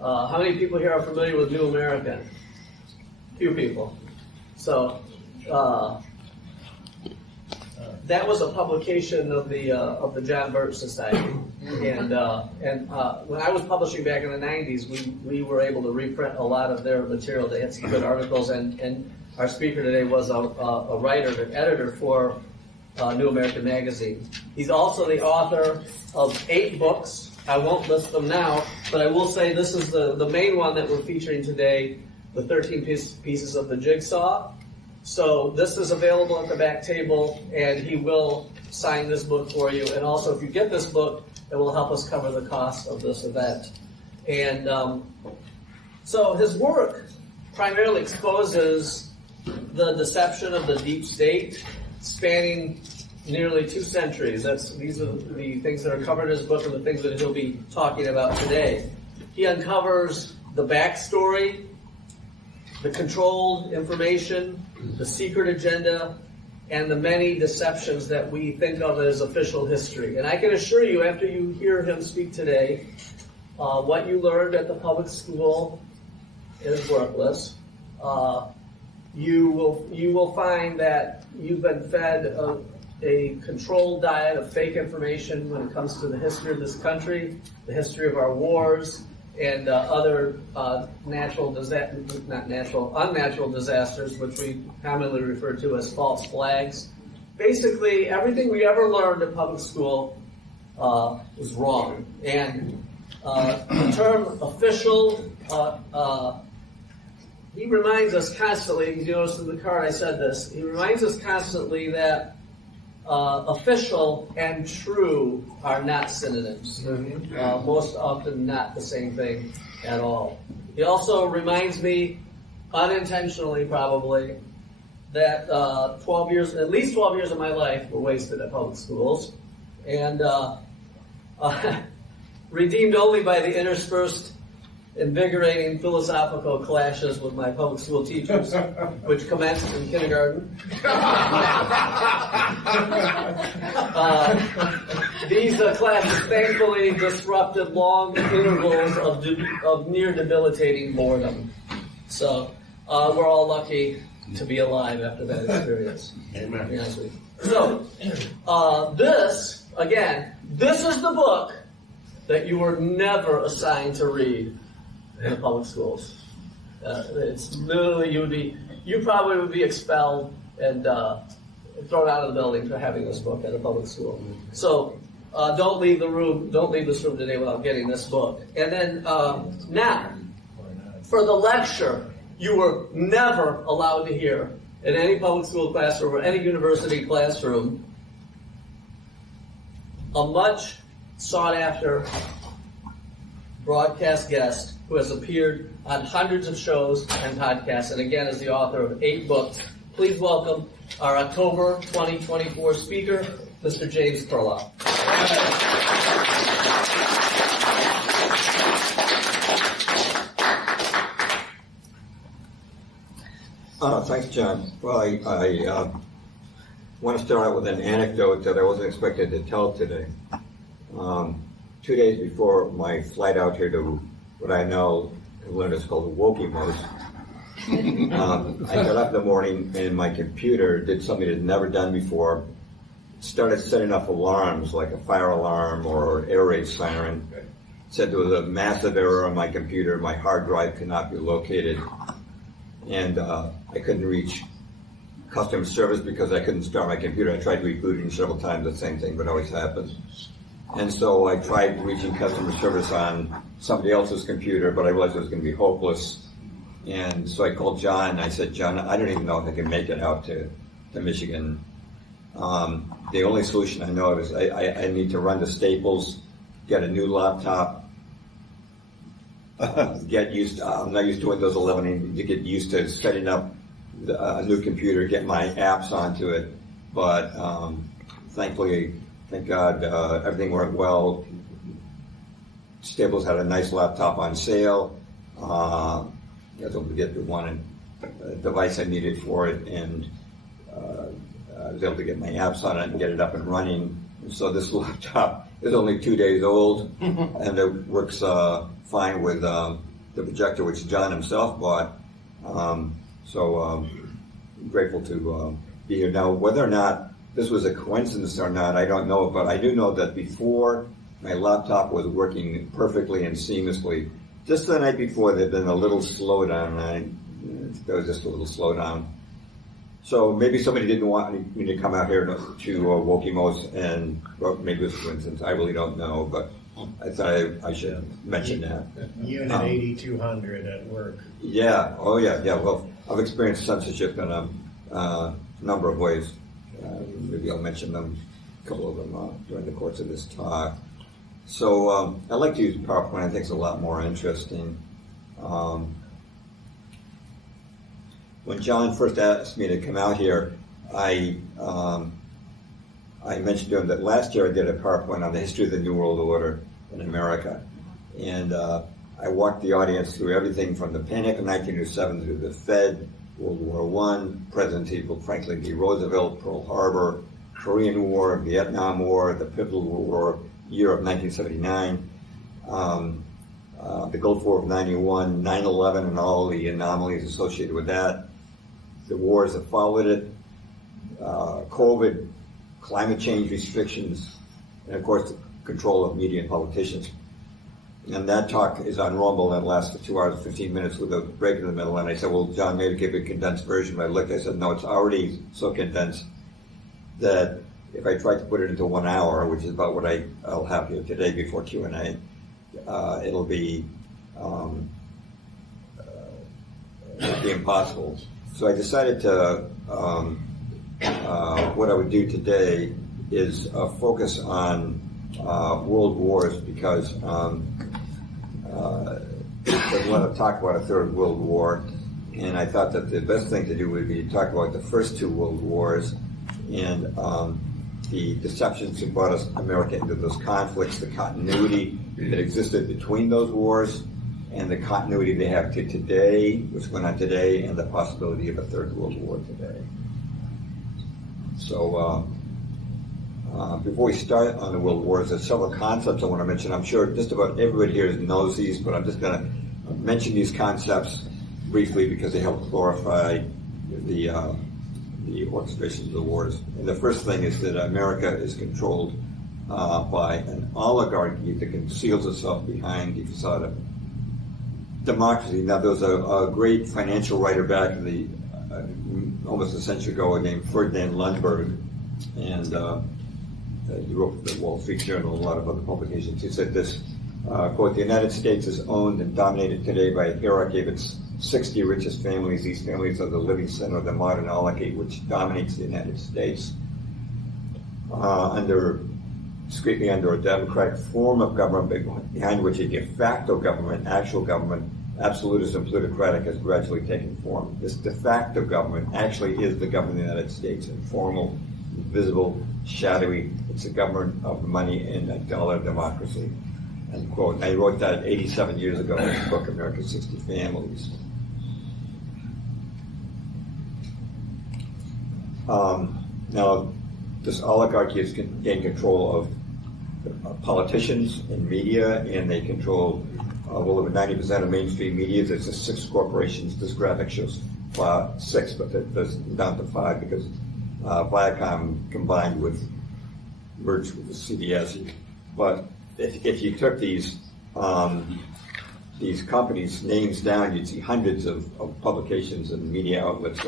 How many people here are familiar with New American? Few people. So that was a publication of the John Birch Society, and when I was publishing back in the 90s, we were able to reprint a lot of their material. They had some good articles, and our speaker today was a writer, an editor for New American Magazine. He's also the author of 8 books. I won't list them now, but I will say this is the main one that we're featuring today, the 13 pieces of the jigsaw. So this is available at the back table, and he will sign this book for you. And also, if you get this book, it will help us cover the cost of this event. And so his work primarily exposes the deception of the deep state, spanning nearly 2 centuries. These are the things that are covered in his book and the things that he'll be talking about today. He uncovers the backstory, the controlled information, the secret agenda, and the many deceptions that we think of as official history. And I can assure you, after you hear him speak today, what you learned at the public school is worthless. You will find that you've been fed a controlled diet of fake information when it comes to the history of this country, the history of our wars, and other unnatural disasters, which we commonly refer to as false flags. Basically, everything we ever learned in public school was wrong. And the term official, he reminds us constantly, you notice in the card I said this, he reminds us constantly that official and true are not synonyms. Most often not the same thing at all. He also reminds me, unintentionally probably, that at least 12 years of my life were wasted at public schools, and redeemed only by the interspersed invigorating philosophical clashes with my public school teachers, which commenced in kindergarten. These classes thankfully disrupted long intervals of near debilitating boredom. So we're all lucky to be alive after that experience. Amen. So this is the book that you were never assigned to read in the public schools. It's literally, you probably would be expelled and thrown out of the building for having this book at a public school. So don't leave this room today without getting this book. And then now, for the lecture, you were never allowed to hear in any public school classroom or any university classroom a much sought after broadcast guest who has appeared on hundreds of shows and podcasts, and again is the author of 8 books. Please welcome our October 2024 speaker, Mr. James Perloff. Thanks, John. Well, I want to start out with an anecdote that I wasn't expected to tell today. 2 days before my flight out here to what I now have learned is called Wokimos, I got up in the morning and my computer did something it had never done before. It started setting off alarms like a fire alarm or air raid siren. It said there was a massive error on my computer. My hard drive could not be located. And I couldn't reach customer service because I couldn't start my computer. I tried rebooting several times, the same thing, but it always happens. And so I tried reaching customer service on somebody else's computer, but I realized it was going to be hopeless. And so I called John, and I said, John, I don't even know if I can make it out to Michigan. The only solution I know of is I need to run to Staples, get a new laptop, get used, I'm not used to Windows 11, I need to get used to setting up a new computer, get my apps onto it. But thankfully, thank God, everything worked well. Staples had a nice laptop on sale. I was able to get the one device I needed for it, and I was able to get my apps on it and get it up and running. And so this laptop is only 2 days old, and it works fine with the projector, which John himself bought. Grateful to be here. Now, whether or not this was a coincidence or not, I don't know, but I do know that before my laptop was working perfectly and seamlessly, just the night before there'd been a little slowdown. There was just a little slowdown. So maybe somebody didn't want me to come out here to Wokimos, and well, maybe it was a coincidence. I really don't know, but I thought I should mention that. Unit 8200 at work. Yeah. Oh, yeah. Yeah. Well, I've experienced censorship in a number of ways. Maybe I'll mention them, a couple of them during the course of this talk. So I like to use PowerPoint. I think it's a lot more interesting. When John first asked me to come out here, I mentioned to him that last year I did a PowerPoint on the history of the New World Order in America. And I walked the audience through everything from the Panic of 1907 through the Fed, World War I, President Franklin D. Roosevelt, Pearl Harbor, Korean War, Vietnam War, the pivotal war, year of 1979, the Gulf War of 91, 9/11 and all the anomalies associated with that, the wars that followed it, COVID, climate change restrictions, and of course the control of media and politicians. And that talk is on Rumble and lasts for 2 hours and 15 minutes with a break in the middle. And I said, well, John, maybe give a condensed version. But I looked, I said, no, it's already so condensed that if I tried to put it into 1 hour, which is about what I'll have here today before Q&A, it'll be impossible. So I decided to, what I would do today is focus on world wars, because there's a lot of talk about a third world war, and I thought that the best thing to do would be to talk about the first two world wars and the deceptions that brought America into those conflicts, the continuity that existed between those wars, and the continuity they have to today, what's going on today, and the possibility of a third world war today. So before we start on the world wars, there's several concepts I want to mention. I'm sure just about everybody here knows these, but I'm just going to mention these concepts briefly because they help clarify the orchestration of the wars. And the first thing is that America is controlled by an oligarchy that conceals itself behind the facade of democracy. Now, there was a great financial writer back in the almost a century ago named Ferdinand Lundberg, and he wrote for the Wall Street Journal and a lot of other publications. He said this, quote, "The United States is owned and dominated today by a hierarchy of its 60 richest families. These families are the living center of the modern oligarchy, which dominates the United States. Strictly under a democratic form of government behind which a de facto government, actual government, absolutism, plutocratic, has gradually taken form. This de facto government actually is the government of the United States, informal, invisible, shadowy. It's a government of money and a dollar democracy." End quote. And I wrote that 87 years ago in the book, America's 60 Families. Now, this oligarchy has gained control of politicians and media, and they control well over 90% of mainstream media. There's just 6 corporations. This graphic shows 6, but there's down to 5 because Viacom merged with the CBS. But if you took these companies' names down, you'd see hundreds of publications and media outlets.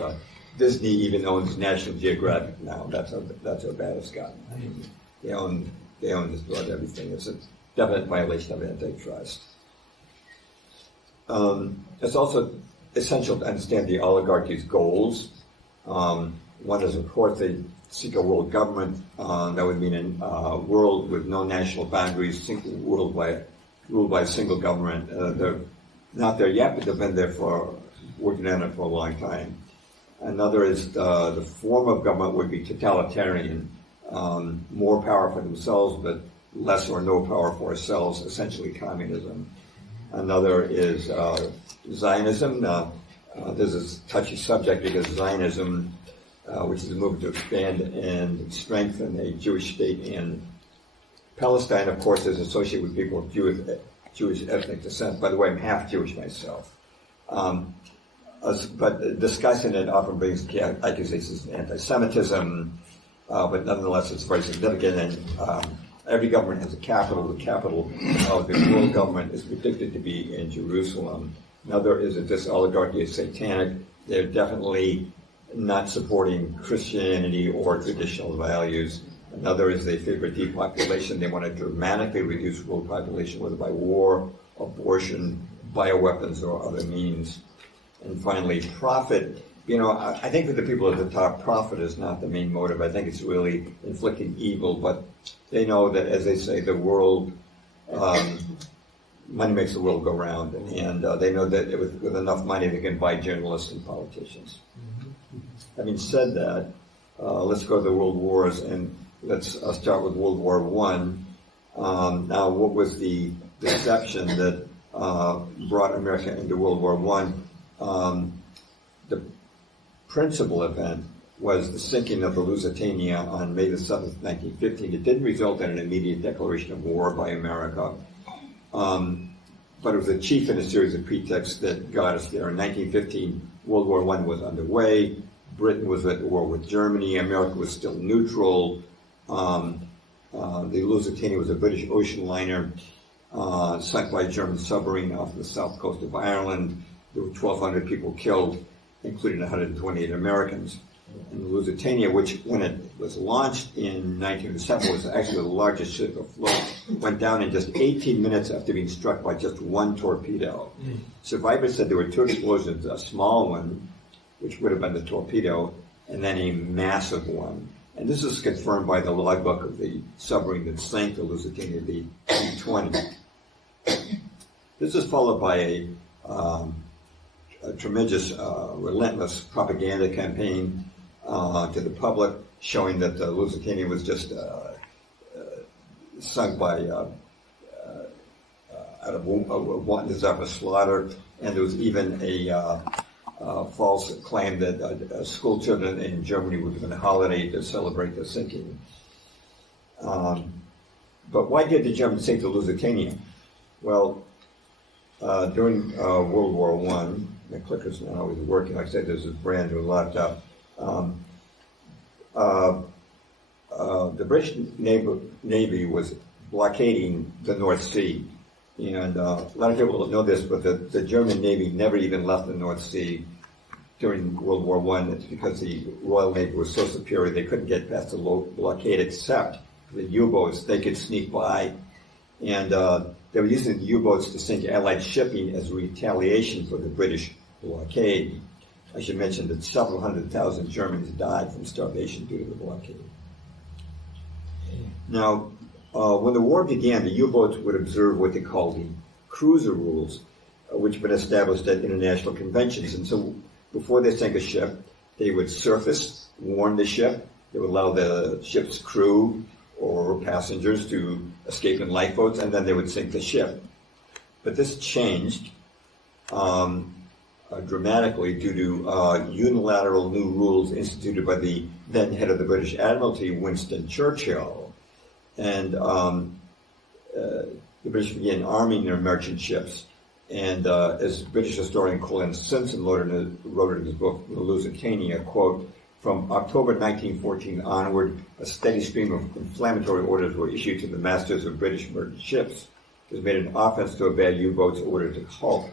Disney even owns National Geographic now. That's how bad it's gotten. I mean, they own just about everything. It's a definite violation of antitrust. It's also essential to understand the oligarchy's goals. One is, of course, they seek a world government. That would mean a world with no national boundaries, ruled by a single government. They're not there yet, but they've been there working on it for a long time. Another is the form of government would be totalitarian, more power for themselves, but less or no power for ourselves, essentially communism. Another is Zionism. Now, this is a touchy subject because Zionism, which is a movement to expand and strengthen a Jewish state in Palestine, of course, is associated with people of Jewish ethnic descent. By the way, I'm half Jewish myself. But discussing it often brings accusations of anti-Semitism, but nonetheless it's very significant. And every government has a capital. The capital of the world government is predicted to be in Jerusalem. Another is that this oligarchy is satanic. They're definitely not supporting Christianity or traditional values. Another is they favor depopulation. They want to dramatically reduce world population, whether by war, abortion, bioweapons, or other means. And finally, profit. I think for the people at the top, profit is not the main motive. I think it's really inflicting evil, but they know that, as they say, the world, money makes the world go round, and they know that with enough money they can buy journalists and politicians. Having said that, let's go to the world wars, and let's start with World War I. Now, what was the deception that brought America into World War I? The principal event was the sinking of the Lusitania on May the 7th, 1915. It didn't result in an immediate declaration of war by America, but it was a chief in a series of pretexts that got us there. In 1915, World War I was underway. Britain was at war with Germany. America was still neutral. The Lusitania was a British ocean liner sunk by a German submarine off the south coast of Ireland. There were 1,200 people killed, including 128 Americans. And the Lusitania, which when it was launched in 1907 was actually the largest ship afloat, went down in just 18 minutes after being struck by just one torpedo. Survivors said there were two explosions, a small one, which would have been the torpedo, and then a massive one. And this is confirmed by the logbook of the submarine that sank the Lusitania, the P-20. This is followed by a tremendous, relentless propaganda campaign to the public, showing that the Lusitania was just sunk by out of wanton desire for slaughter, and there was even a false claim that school children in Germany would have been a holiday to celebrate the sinking. But why did the Germans sink the Lusitania? Well, during World War I, the clicker's not always working. Like I said, there's a brand new laptop. The British Navy was blockading the North Sea. And a lot of people don't know this, but the German Navy never even left the North Sea during World War I. It's because the Royal Navy was so superior they couldn't get past the blockade, except the U-boats. They could sneak by. And they were using the U-boats to sink Allied shipping as retaliation for the British blockade. I should mention that several 100,000 Germans died from starvation due to the blockade. Now, when the war began, the U-boats would observe what they called the cruiser rules, which have been established at international conventions. And so before they sank a ship, they would surface, warn the ship. They would allow the ship's crew or passengers to escape in lifeboats, and then they would sink the ship. But this changed dramatically due to unilateral new rules instituted by the then head of the British Admiralty, Winston Churchill. And the British began arming their merchant ships. And as British historian Colin Simpson wrote in his book, The Lusitania, quote, "From October 1914 onward, a steady stream of inflammatory orders were issued to the masters of British merchant ships. It was made an offense to obey U-boats ordered to halt.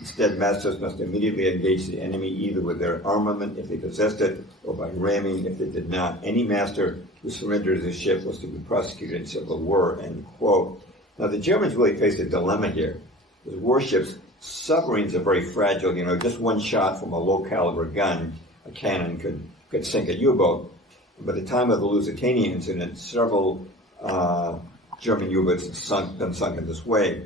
Instead, masters must immediately engage the enemy either with their armament if they possessed it, or by ramming if they did not. Any master who surrendered his ship was to be prosecuted in civil war," end quote. Now, the Germans really faced a dilemma here. With warships, submarines are very fragile. Just one shot from a low-caliber gun, a cannon, could sink a U-boat. By the time of the Lusitania incident, several German U-boats had been sunk in this way.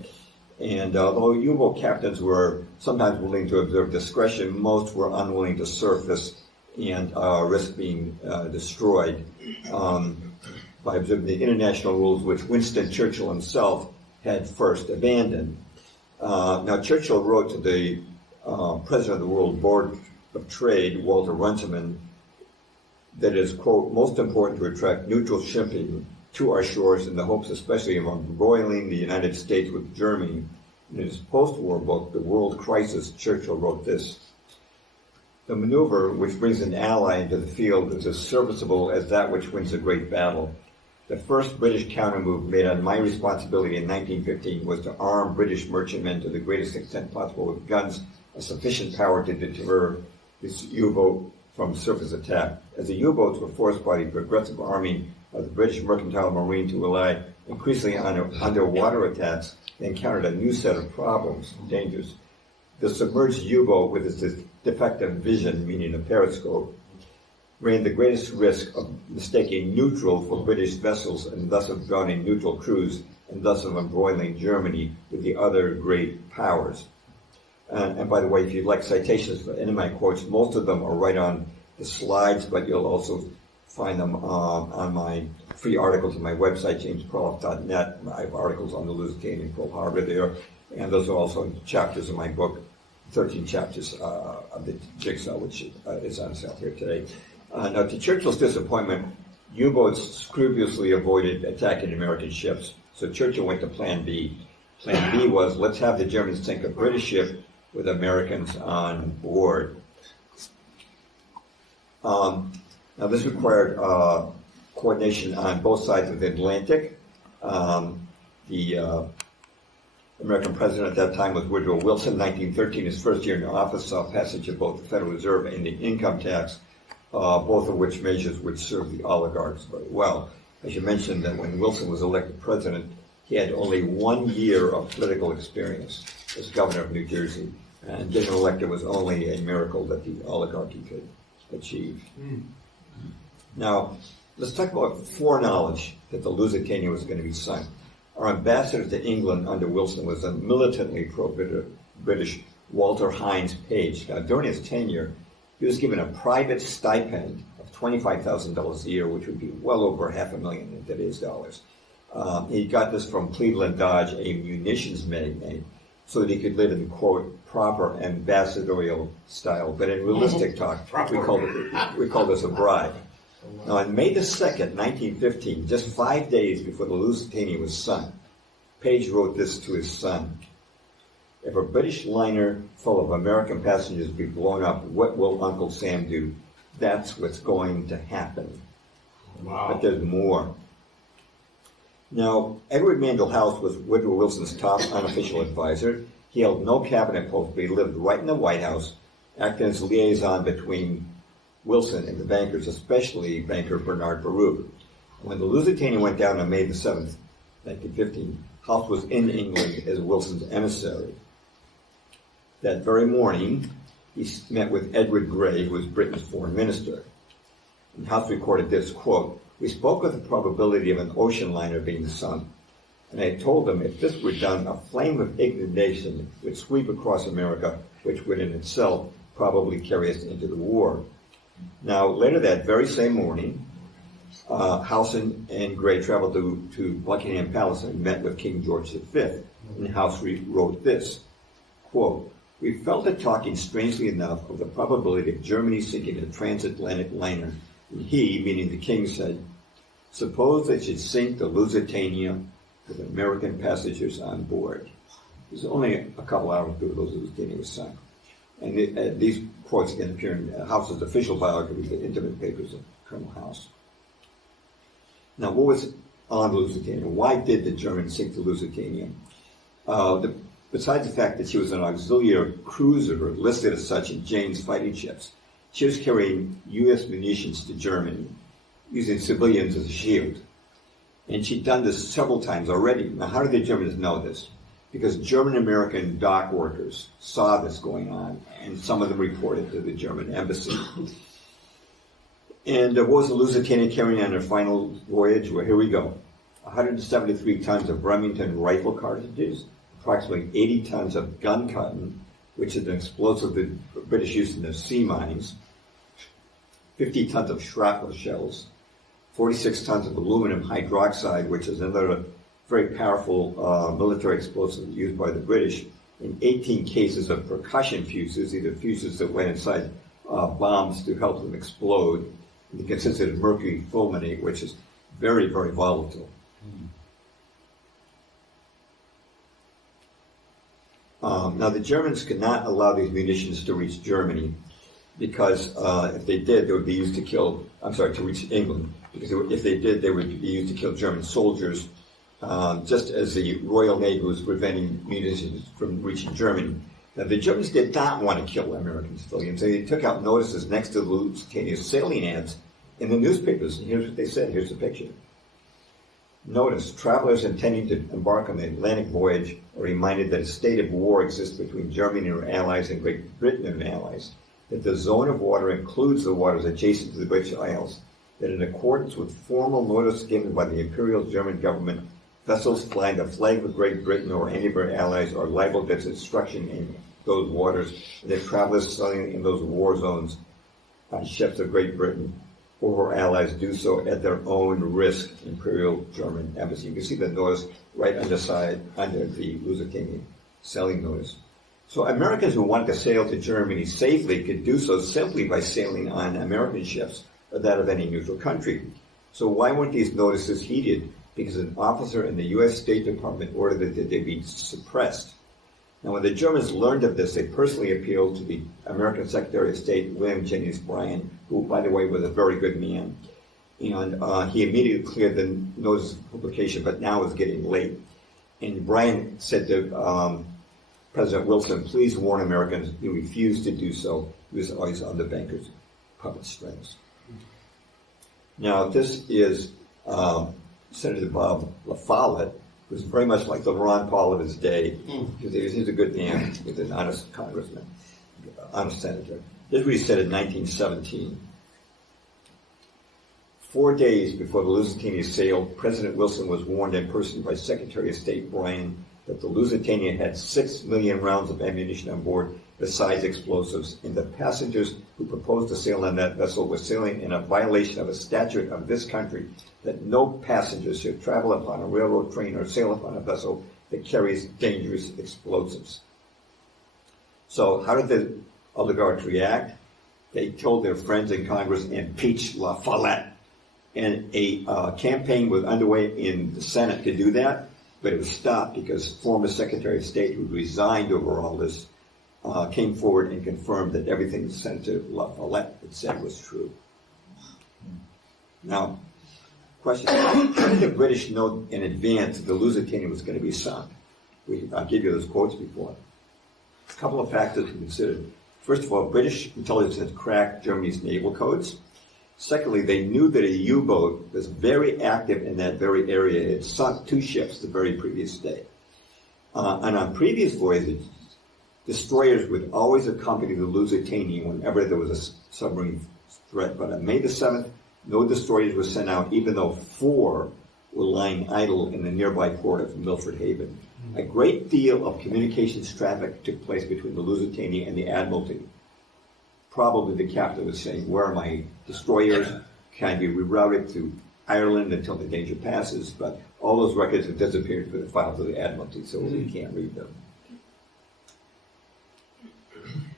And although U-boat captains were sometimes willing to observe discretion, most were unwilling to surface and risk being destroyed by observing the international rules which Winston Churchill himself had first abandoned. Now, Churchill wrote to the president of the World Board of Trade, Walter Runciman, that it is, quote, "most important to attract neutral shipping to our shores in the hopes especially of embroiling the United States with Germany. In his post-war book, The World Crisis, Churchill wrote this: "The maneuver which brings an ally into the field is as serviceable as that which wins a great battle. The first British countermove made on my responsibility in 1915 was to arm British merchantmen to the greatest extent possible with guns of sufficient power to deter this U-boat from surface attack. As the U-boats were forced by the progressive arming of the British mercantile marine to rely increasingly on underwater attacks, they encountered a new set of problems and dangers. The submerged U-boat with its defective vision, meaning a periscope, ran the greatest risk of mistaking neutral for British vessels and thus of drowning neutral crews and thus of embroiling Germany with the other great powers." And by the way, if you'd like citations for any of my quotes, most of them are right on the slides, but you'll also find them on my free articles on my website, jamesperloff.net. I have articles on the Lusitania and Pearl Harbor there, and those are also chapters of my book, 13 chapters of the Jigsaw, which is on sale here today. Now, to Churchill's disappointment, U-boats scrupulously avoided attacking American ships, so Churchill went to Plan B. Plan B was, let's have the Germans sink a British ship with Americans on board. Now, this required coordination on both sides of the Atlantic. The American president at that time was Woodrow Wilson. 1913, his first year in office, saw passage of both the Federal Reserve and the income tax, both of which measures would serve the oligarchs very well. I should mention that when Wilson was elected president, he had only 1 year of political experience as governor of New Jersey, and getting elected was only a miracle that the oligarchy could achieve. Now, let's talk about foreknowledge that the Lusitania was going to be sunk. Our ambassador to England under Wilson was a militantly pro-British Walter Hines Page. Now, during his tenure, he was given a private stipend of $25,000 a year, which would be well over $500,000 in today's dollars. He got this from Cleveland Dodge, a munitions magnate, so that he could live in, quote, proper ambassadorial style. But in realistic talk, we call this a bribe. Now, on May the 2nd, 1915, just 5 days before the Lusitania was sunk, Page wrote this to his son: "If a British liner full of American passengers be blown up, what will Uncle Sam do? That's what's going to happen." Wow. But there's more. Now, Edward Mandell House was Woodrow Wilson's top unofficial advisor. He held no cabinet post, but he lived right in the White House, acting as liaison between Wilson and the bankers, especially banker Bernard Baruch. When the Lusitania went down on May the 7th, 1915, House was in England as Wilson's emissary. That very morning, he met with Edward Grey, who was Britain's foreign minister. And House recorded this, quote, "We spoke of the probability of an ocean liner being sunk, and I told him if this were done, a flame of indignation would sweep across America, which would in itself probably carry us into the war." Now, later that very same morning, House and Grey traveled to Buckingham Palace and met with King George V. And House wrote this, quote, "We fell to talking strangely enough of the probability of Germany sinking a transatlantic liner. And he, meaning the king, said, 'Suppose they should sink the Lusitania with American passengers on board.'" It was only a couple hours before the Lusitania was sunk. And these quotes again appear in House's official biography, the intimate papers of Colonel House. Now, what was on the Lusitania? Why did the Germans sink the Lusitania? Besides the fact that she was an auxiliary cruiser listed as such in Jane's fighting ships, she was carrying U.S. munitions to Germany, using civilians as a shield. And she'd done this several times already. Now, how did the Germans know this? Because German-American dock workers saw this going on, and some of them reported to the German embassy. And what was the Lusitania carrying on her final voyage? Well, here we go. 173 tons of Remington rifle cartridges, approximately 80 tons of gun cotton, which is an explosive the British used in their sea mines, 50 tons of shrapnel shells, 46 tons of aluminum hydroxide, which is another very powerful military explosive used by the British, and 18 cases of percussion fuses, either fuses that went inside bombs to help them explode. It consisted of mercury fulminate, which is very, very volatile. Now, the Germans could not allow these munitions to reach Germany because if they did, they would be used to kill, to reach England, because if they did, they would be used to kill German soldiers, just as the Royal Navy was preventing munitions from reaching Germany. Now, the Germans did not want to kill American civilians. They took out notices next to the Lusitania sailing ads in the newspapers, and here's what they said. Here's the picture. Notice, travelers intending to embark on the Atlantic voyage are reminded that a state of war exists between Germany and her allies and Great Britain and her allies, that the zone of water includes the waters adjacent to the British Isles, that in accordance with formal notice given by the Imperial German government, vessels flying the flag of Great Britain or any of her allies are liable to destruction in those waters, and that travelers sailing in those war zones on ships of Great Britain or her allies do so at their own risk. Imperial German Embassy. You can see the notice right under the Lusitania sailing notice. So Americans who wanted to sail to Germany safely could do so simply by sailing on American ships or that of any neutral country. So why weren't these notices heeded? Because an officer in the U.S. State Department ordered that they be suppressed. Now, when the Germans learned of this, they personally appealed to the American Secretary of State, William Jennings Bryan, who, by the way, was a very good man. And he immediately cleared the notice of publication, but now it's getting late. And Bryan said to President Wilson, please warn Americans. He refused to do so. He was always on the banker's puppet strings. Now, this is Senator Bob La Follette, who's very much like the Ron Paul of his day. He's a good man. He's an honest congressman, honest senator. This is what he said in 1917. 4 days before the Lusitania sailed, President Wilson was warned in person by Secretary of State Bryan that the Lusitania had 6 million rounds of ammunition on board besides explosives, and the passengers who proposed to sail on that vessel were sailing in a violation of a statute of this country that no passengers should travel upon a railroad train or sail upon a vessel that carries dangerous explosives. So how did the oligarchs react? They told their friends in Congress, impeach La Follette. And a campaign was underway in the Senate to do that, but it was stopped because former Secretary of State, who resigned over all this, came forward and confirmed that everything Senator La Follette had said was true. Now, question, how did the British know in advance that the Lusitania was going to be sunk? I gave you those quotes before. A couple of factors to consider. First of all, British intelligence had cracked Germany's naval codes. Secondly, they knew that a U-boat was very active in that very area. It sunk 2 ships the very previous day. And on previous voyages, destroyers would always accompany the Lusitania whenever there was a submarine threat. But on May the 7th, no destroyers were sent out, even though 4 were lying idle in the nearby port of Milford Haven. A great deal of communications traffic took place between the Lusitania and the Admiralty. Probably the captain was saying, where are my destroyers? Can I be rerouted to Ireland until the danger passes? But all those records have disappeared from the files of the Admiralty, so we can't read them.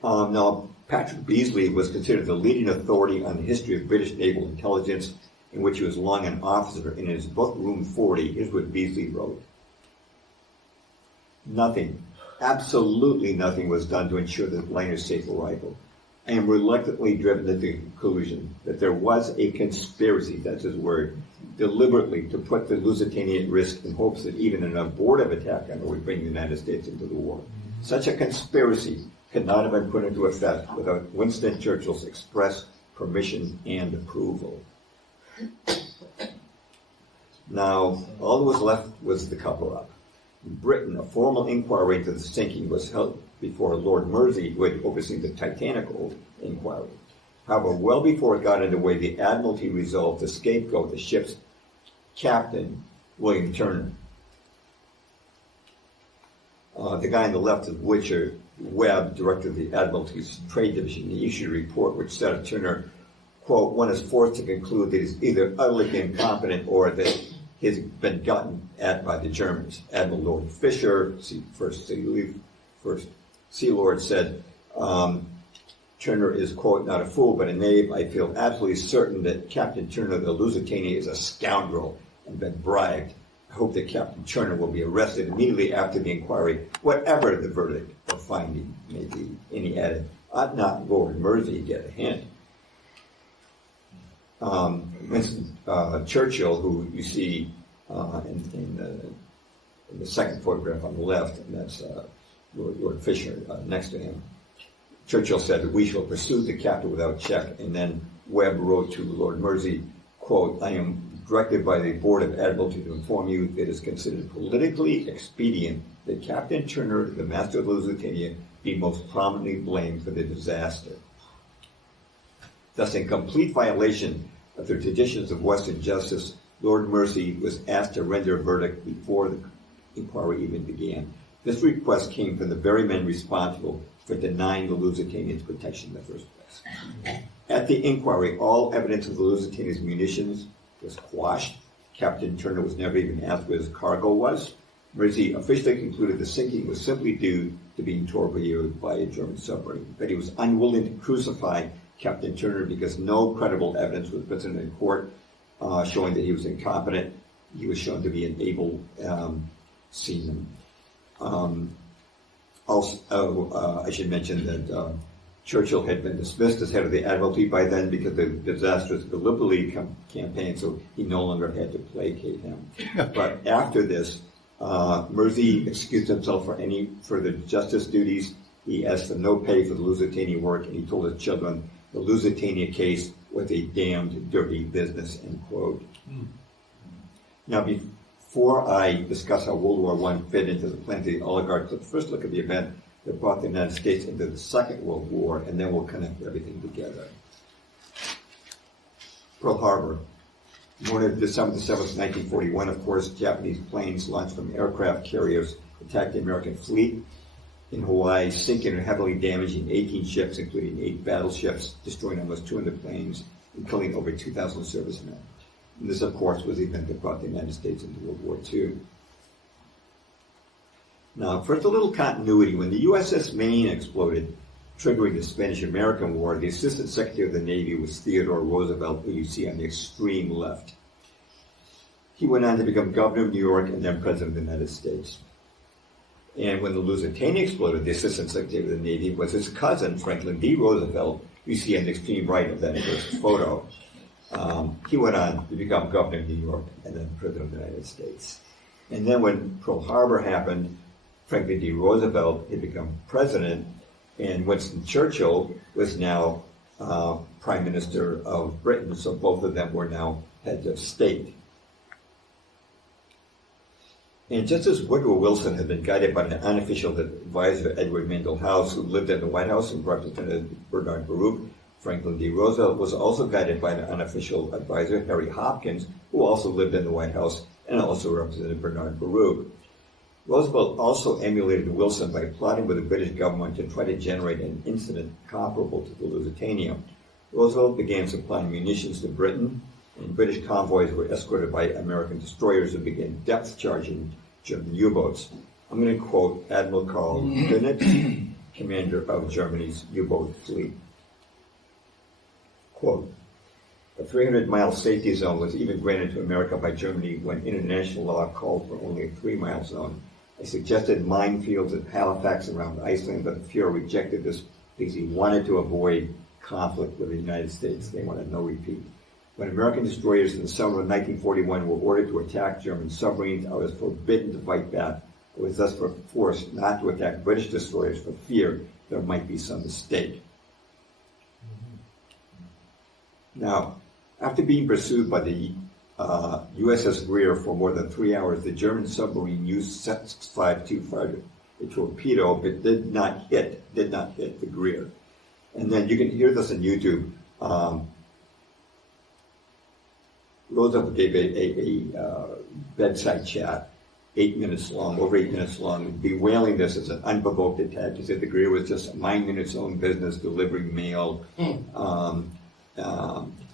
Now, Patrick Beasley was considered the leading authority on the history of British naval intelligence, in which he was long an officer. In his book, Room 40, here's what Beasley wrote. Nothing, absolutely nothing was done to ensure the liner's safe arrival. I am reluctantly driven to the conclusion that there was a conspiracy, that's his word, deliberately to put the Lusitania at risk in hopes that even an abortive attack on it would bring the United States into the war. Such a conspiracy could not have been put into effect without Winston Churchill's express permission and approval. Now, all that was left was the cover-up. In Britain, a formal inquiry into the sinking was held before Lord Mersey, who had overseen the Titanic inquiry. However, well before it got underway, the Admiralty resolved to scapegoat the ship's captain, William Turner. The guy on the left is Richard Webb, director of the Admiralty's Trade Division. He issued a report which said of Turner, quote, one is forced to conclude that he's either utterly incompetent or that he's been gotten at by the Germans. Admiral Lord Fisher, First Sea Lord, said, Turner is, quote, not a fool but a knave, I feel absolutely certain that Captain Turner of the Lusitania is a scoundrel and been bribed. I hope that Captain Turner will be arrested immediately after the inquiry, whatever the verdict or finding may be. And he added, ought not Lord Mersey get a hint? Winston Churchill, who you see in the second photograph on the left, and that's Lord Fisher next to him. Churchill said that we shall pursue the captain without check, and then Webb wrote to Lord Mersey, quote, I am directed by the Board of Admiralty to inform you that it is considered politically expedient that Captain Turner, the master of the Lusitania, be most prominently blamed for the disaster. Thus, in complete violation of the traditions of Western justice, Lord Mersey was asked to render a verdict before the inquiry even began. This request came from the very men responsible for denying the Lusitanians protection in the first place. At the inquiry, all evidence of the Lusitanians' munitions was quashed. Captain Turner was never even asked where his cargo was. Mersey officially concluded the sinking was simply due to being torpedoed by a German submarine, but he was unwilling to crucify Captain Turner because no credible evidence was presented in court showing that he was incompetent. He was shown to be an able seaman. I should mention that Churchill had been dismissed as head of the Admiralty by then because of the disastrous Gallipoli campaign, so he no longer had to placate him. But after this, Mersey excused himself for any further justice duties. He asked for no pay for the Lusitania work, and he told his children the Lusitania case was a damned dirty business, end quote. Now, before I discuss how World War I fit into the plans of the oligarchs, let's first look at the event that brought the United States into the Second World War, and then we'll connect everything together. Pearl Harbor. Morning of December 7th, 1941, of course, Japanese planes launched from aircraft carriers attacked the American fleet in Hawaii, sinking and heavily damaging 18 ships, including 8 battleships, destroying almost 200 planes, and killing over 2,000 servicemen. And this, of course, was the event that brought the United States into World War II. Now, first, a little continuity. When the USS Maine exploded, triggering the Spanish-American War, the Assistant Secretary of the Navy was Theodore Roosevelt, who you see on the extreme left. He went on to become governor of New York and then president of the United States. And when the Lusitania exploded, the Assistant Secretary of the Navy was his cousin, Franklin D. Roosevelt, who you see on the extreme right of that first photo. He went on to become governor of New York and then president of the United States. And then when Pearl Harbor happened, Franklin D. Roosevelt had become president, and Winston Churchill was now Prime Minister of Britain, so both of them were now heads of state. And just as Woodrow Wilson had been guided by an unofficial advisor, Edward Mandell House, who lived in the White House and represented Bernard Baruch, Franklin D. Roosevelt was also guided by an unofficial advisor, Harry Hopkins, who also lived in the White House and also represented Bernard Baruch. Roosevelt also emulated Wilson by plotting with the British government to try to generate an incident comparable to the Lusitania. Roosevelt began supplying munitions to Britain, and British convoys were escorted by American destroyers who began depth charging German U-boats. I'm going to quote Admiral Karl Dönitz, commander of Germany's U-boat fleet. Quote, a 300-mile safety zone was even granted to America by Germany when international law called for only a 3-mile zone. I suggested minefields at Halifax around Iceland, but the Fuhrer rejected this because he wanted to avoid conflict with the United States. They wanted no repeat. When American destroyers in the summer of 1941 were ordered to attack German submarines, I was forbidden to fight back. I was thus forced not to attack British destroyers for fear there might be some mistake. Now, after being pursued by the USS Greer for more than 3 hours, the German submarine used 6525, a torpedo, but did not hit the Greer. And then you can hear this on YouTube. Roosevelt gave a bedside chat, 8 minutes long, over 8 minutes long, bewailing this as an unprovoked attack. He said the Greer was just minding its own business, delivering mail.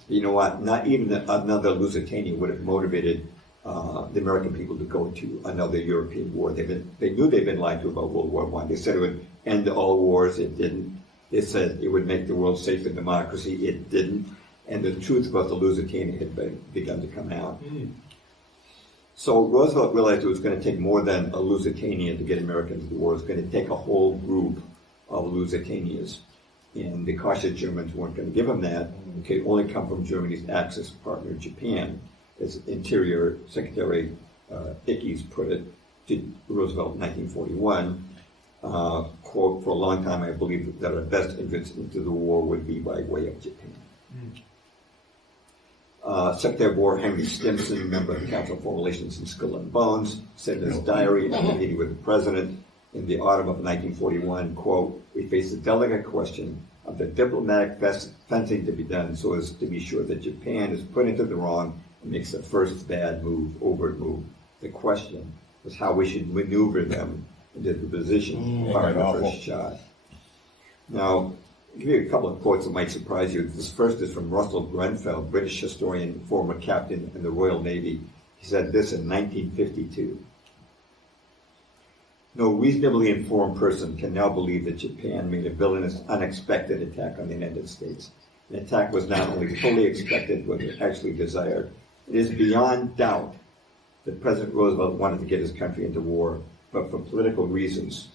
You know what? Not even another Lusitania would have motivated the American people to go to another European war. They knew they'd been lied to about World War I. They said it would end all wars. It didn't. They said it would make the world safe for democracy. It didn't. And the truth about the Lusitania had begun to come out. So Roosevelt realized it was going to take more than a Lusitania to get America into the war. It was going to take a whole group of Lusitanias. And the cautious Germans weren't going to give him that. It could only come from Germany's Axis partner, Japan, as Interior Secretary Ickes put it to Roosevelt in 1941. Quote, for a long time I believed that our best entrance into the war would be by way of Japan. Secretary of War Henry Stimson, member of the Council for Relations in Skull and Bones, said in his diary in a meeting with the President in the autumn of 1941, quote, we face the delicate question of the diplomatic fencing to be done so as to be sure that Japan is put into the wrong and makes the first bad move, overt move. The question was how we should maneuver them into the position firing the first shot. Now, I'll give you a couple of quotes that might surprise you. This first is from Russell Grenfell, British historian, former captain in the Royal Navy. He said this in 1952. No reasonably informed person can now believe that Japan made a villainous, unexpected attack on the United States. An attack was not only fully expected, but actually desired. It is beyond doubt that President Roosevelt wanted to get his country into war, but for political reasons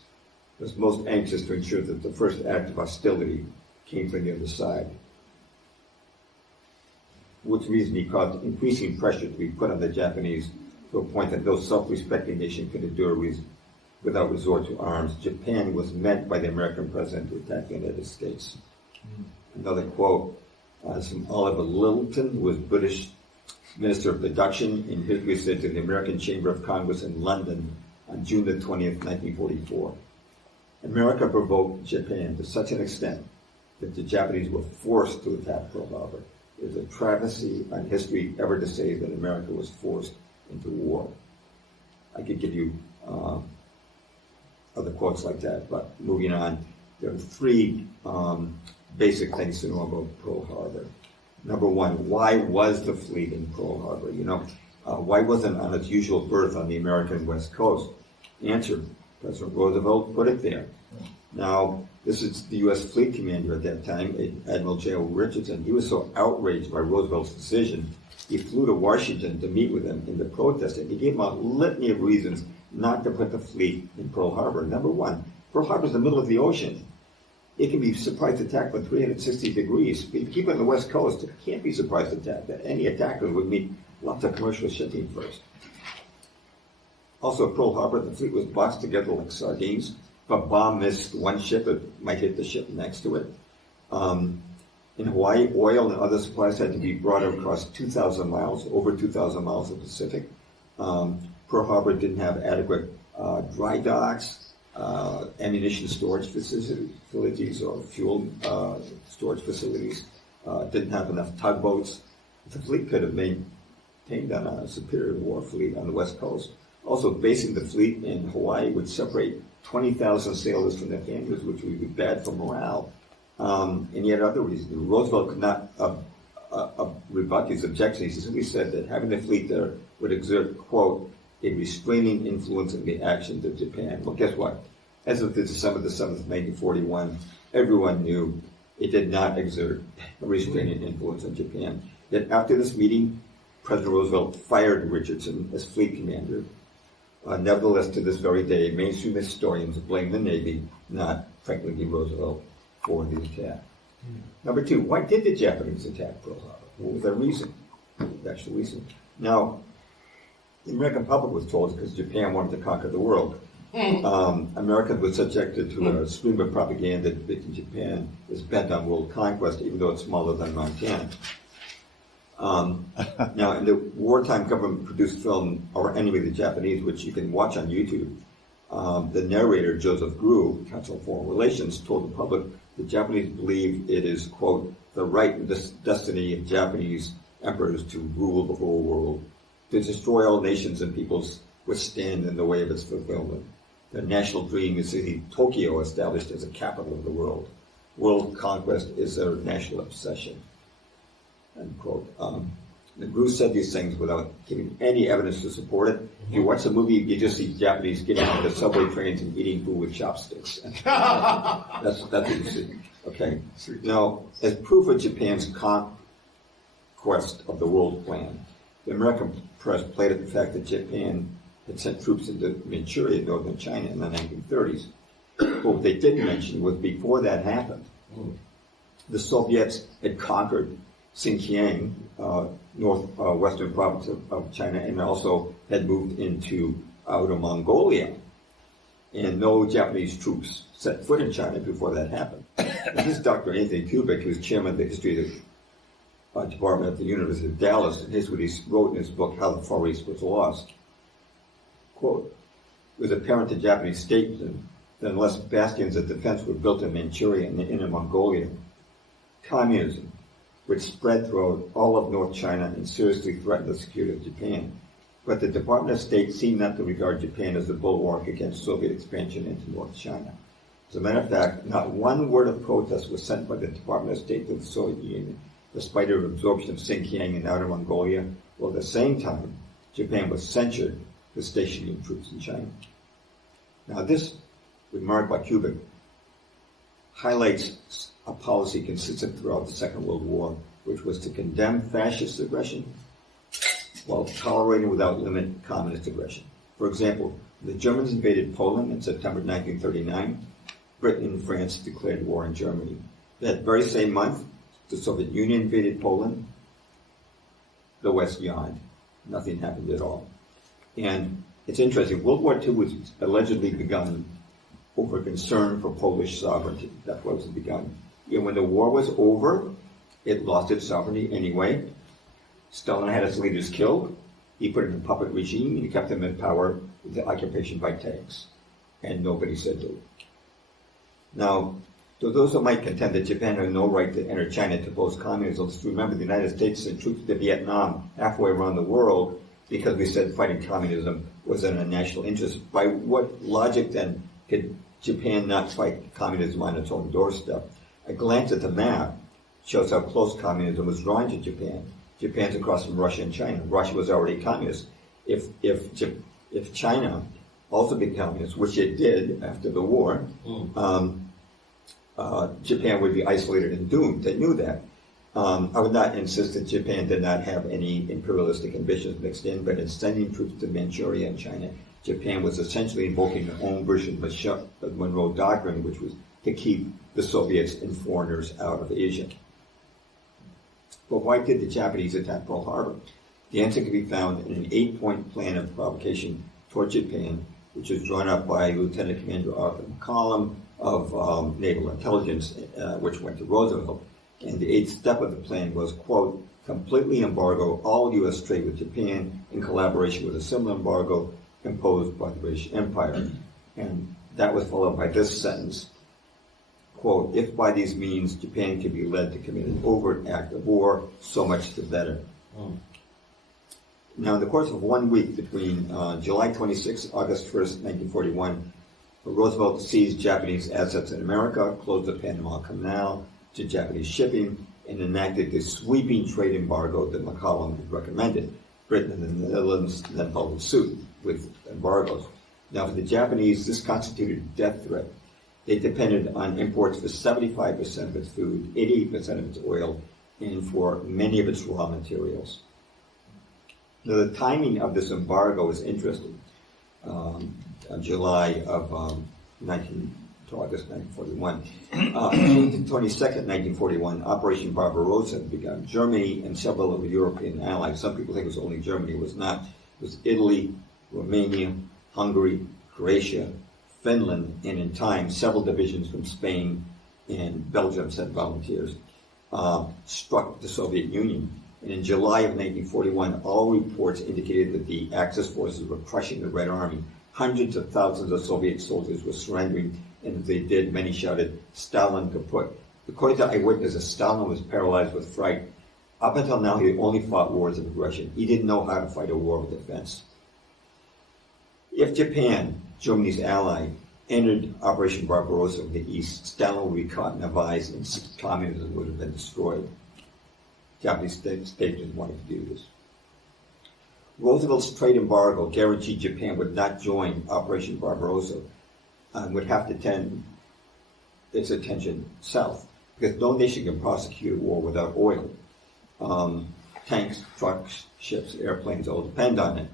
was most anxious to ensure that the first act of hostility came from the other side. For which reason he caused increasing pressure to be put on the Japanese to a point that no self-respecting nation could endure without resort to arms. Japan was meant by the American president to attack the United States. Another quote is from Oliver Littleton, who was British Minister of Production in his visit to the American Chamber of Congress in London on June the 20th, 1944. America provoked Japan to such an extent that the Japanese were forced to attack Pearl Harbor. It is a travesty on history ever to say that America was forced into war. I could give you other quotes like that, but moving on, there are three basic things to know about Pearl Harbor. Number one, why was the fleet in Pearl Harbor? Why wasn't it on its usual berth on the American West Coast? Answer, President Roosevelt put it there. Now, this is the U.S. fleet commander at that time, Admiral J.O. Richardson. He was so outraged by Roosevelt's decision, he flew to Washington to meet with him in the protest, and he gave him a litany of reasons not to put the fleet in Pearl Harbor. Number one, Pearl Harbor is in the middle of the ocean. It can be surprise attacked from 360 degrees. If you keep it on the West Coast, it can't be surprise attacked. Any attacker would meet lots of commercial shipping first. Also, at Pearl Harbor, the fleet was boxed together like sardines. If a bomb missed one ship, it might hit the ship next to it. In Hawaii, oil and other supplies had to be brought across 2,000 miles, over 2,000 miles of the Pacific. Pearl Harbor didn't have adequate dry docks, ammunition storage facilities, or fuel storage facilities. Didn't have enough tugboats. The fleet could have maintained on a superior war fleet on the West Coast. Also, basing the fleet in Hawaii would separate 20,000 sailors from their families, which would be bad for morale. And yet other reasons. Roosevelt could not rebut these objections. He simply said that having the fleet there would exert, quote, a restraining influence on the actions of Japan. Well, guess what? As of December the 7th, 1941, everyone knew it did not exert a restraining influence on Japan. Yet after this meeting, President Roosevelt fired Richardson as fleet commander. Nevertheless, to this very day, mainstream historians blame the Navy, not Franklin D. Roosevelt, for the attack. Number two, why did the Japanese attack Pearl Harbor? What was their reason? The actual reason. Now, the American public was told because Japan wanted to conquer the world. Americans were subjected to a stream of propaganda that Japan is bent on world conquest, even though it's smaller than Montana. Now, in the wartime government-produced film, Our Enemy, the Japanese, which you can watch on YouTube, the narrator, Joseph Grew, Council of Foreign Relations, told the public the Japanese believe it is, quote, the right and destiny of Japanese emperors to rule the whole world, to destroy all nations and peoples which stand in the way of its fulfillment. Their national dream is to see Tokyo established as a capital of the world. World conquest is their national obsession. End quote. The Bruce said these things without giving any evidence to support it. If you watch the movie, you just see Japanese getting on the subway trains and eating food with chopsticks. That's what you see. Okay. Now, as proof of Japan's conquest of the world plan, the American press played at the fact that Japan had sent troops into Manchuria, northern China, in the 1930s. But what they didn't mention was before that happened, the Soviets had conquered Xinjiang, northwestern province of China, and also had moved into outer Mongolia. And no Japanese troops set foot in China before that happened. This is Dr. Anthony Kubik, who's chairman of the history of the department at the University of Dallas, and here's what he wrote in his book, How the Far East Was Lost. Quote, it was apparent to Japanese statesmen that unless bastions of defense were built in Manchuria and Inner Mongolia, communism would spread throughout all of North China and seriously threaten the security of Japan. But the Department of State seemed not to regard Japan as a bulwark against Soviet expansion into North China. As a matter of fact, not one word of protest was sent by the Department of State to the Soviet Union, despite their absorption of Xinjiang and Outer Mongolia, while at the same time, Japan was censured for stationing troops in China. Now this, remark by Kubik, highlights a policy consistent throughout the Second World War, which was to condemn fascist aggression while tolerating without limit communist aggression. For example, the Germans invaded Poland in September 1939. Britain and France declared war on Germany. That very same month, the Soviet Union invaded Poland. The West yawned. Nothing happened at all. And it's interesting, World War II was allegedly begun over concern for Polish sovereignty. That's what was begun. And when the war was over, it lost its sovereignty anyway. Stalin had its leaders killed. He put in a puppet regime, and he kept them in power with the occupation by tanks. And nobody said so. Now, to those who might contend that Japan had no right to enter China to oppose communism, let's remember the United States sent troops to Vietnam halfway around the world because we said fighting communism was in our national interest. By what logic then could Japan not fight communism on its own doorstep? A glance at the map shows how close communism was drawing to Japan. Japan's across from Russia and China. Russia was already communist. If China also became communist, which it did after the war, Japan would be isolated and doomed. They knew that. I would not insist that Japan did not have any imperialistic ambitions mixed in, but in sending troops to Manchuria and China, Japan was essentially invoking their own version of the Monroe Doctrine, which was to keep the Soviets and foreigners out of Asia. But why did the Japanese attack Pearl Harbor? The answer can be found in an 8-point plan of provocation toward Japan, which was drawn up by Lieutenant Commander Arthur McCollum of Naval Intelligence, which went to Roosevelt. And the 8th step of the plan was, quote, completely embargo all U.S. trade with Japan in collaboration with a similar embargo imposed by the British Empire. And that was followed by this sentence, quote, if by these means Japan can be led to commit an overt act of war, so much the better. Now, in the course of 1 week between July 26, August 1st, 1941, Roosevelt seized Japanese assets in America, closed the Panama Canal to Japanese shipping, and enacted the sweeping trade embargo that McCollum had recommended. Britain and the Netherlands then followed suit with embargoes. Now, for the Japanese, this constituted a death threat. They depended on imports for 75% of its food, 88% of its oil, and for many of its raw materials. Now, the timing of this embargo is interesting. July of to August 1941. June 22nd, 1941, Operation Barbarossa began. Germany and several of the European allies, some people think it was only Germany, it was not. It was Italy, Romania, Hungary, Croatia, Finland, and in time, several divisions from Spain and Belgium sent volunteers, struck the Soviet Union. And in July of 1941, all reports indicated that the Axis forces were crushing the Red Army. Hundreds of thousands of Soviet soldiers were surrendering, and as they did, many shouted, Stalin kaput. According to eyewitnesses, Stalin was paralyzed with fright. Up until now, he had only fought wars of aggression. He didn't know how to fight a war of defense. If Japan, Germany's ally, entered Operation Barbarossa in the East, Stalin would be caught in a vise and communism would have been destroyed. Japanese state didn't want to do this. Roosevelt's trade embargo guaranteed Japan would not join Operation Barbarossa and would have to turn its attention south, because no nation can prosecute a war without oil. Tanks, trucks, ships, airplanes all depend on it.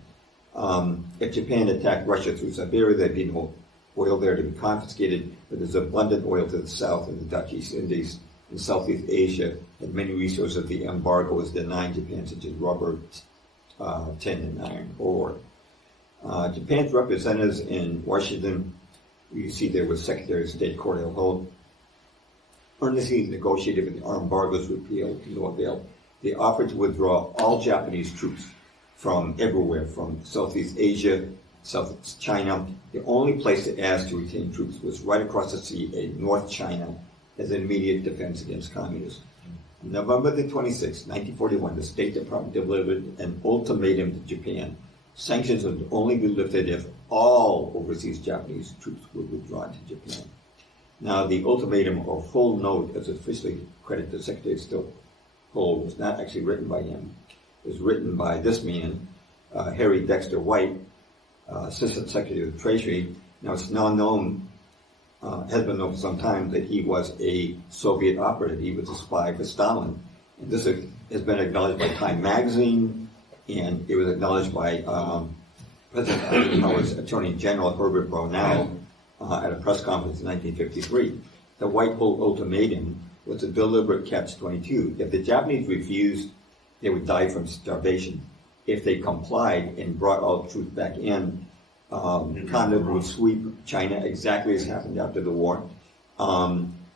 If Japan attacked Russia through Siberia, there'd be no oil there to be confiscated, but there's abundant oil to the south in the Dutch East Indies and Southeast Asia, and many resources the embargo is denying Japan, such as rubber, tin, and iron ore. Japan's representatives in Washington, you see there was Secretary of State Cordell Hull, earnestly negotiated with the armed embargo's repeal to no avail. They offered to withdraw all Japanese troops from everywhere, from Southeast Asia, South China. The only place to ask to retain troops was right across the sea in North China as an immediate defense against communism. On November the 26th, 1941, the State Department delivered an ultimatum to Japan. Sanctions would only be lifted if all overseas Japanese troops were withdrawn to Japan. Now, the ultimatum, or full note, as officially credited to Secretary of State Hull, was not actually written by him. It was written by this man, Harry Dexter White, Assistant Secretary of the Treasury. Now, it's now known, has been known for some time, that he was a Soviet operative. He was a spy for Stalin. And this has been acknowledged by Time Magazine, and it was acknowledged by President Eisenhower's Attorney General Herbert Brownell at a press conference in 1953. The White Bull ultimatum was a deliberate catch-22. If the Japanese refused, they would die from starvation. If they complied and brought all troops back in, communism would sweep China exactly as happened after the war,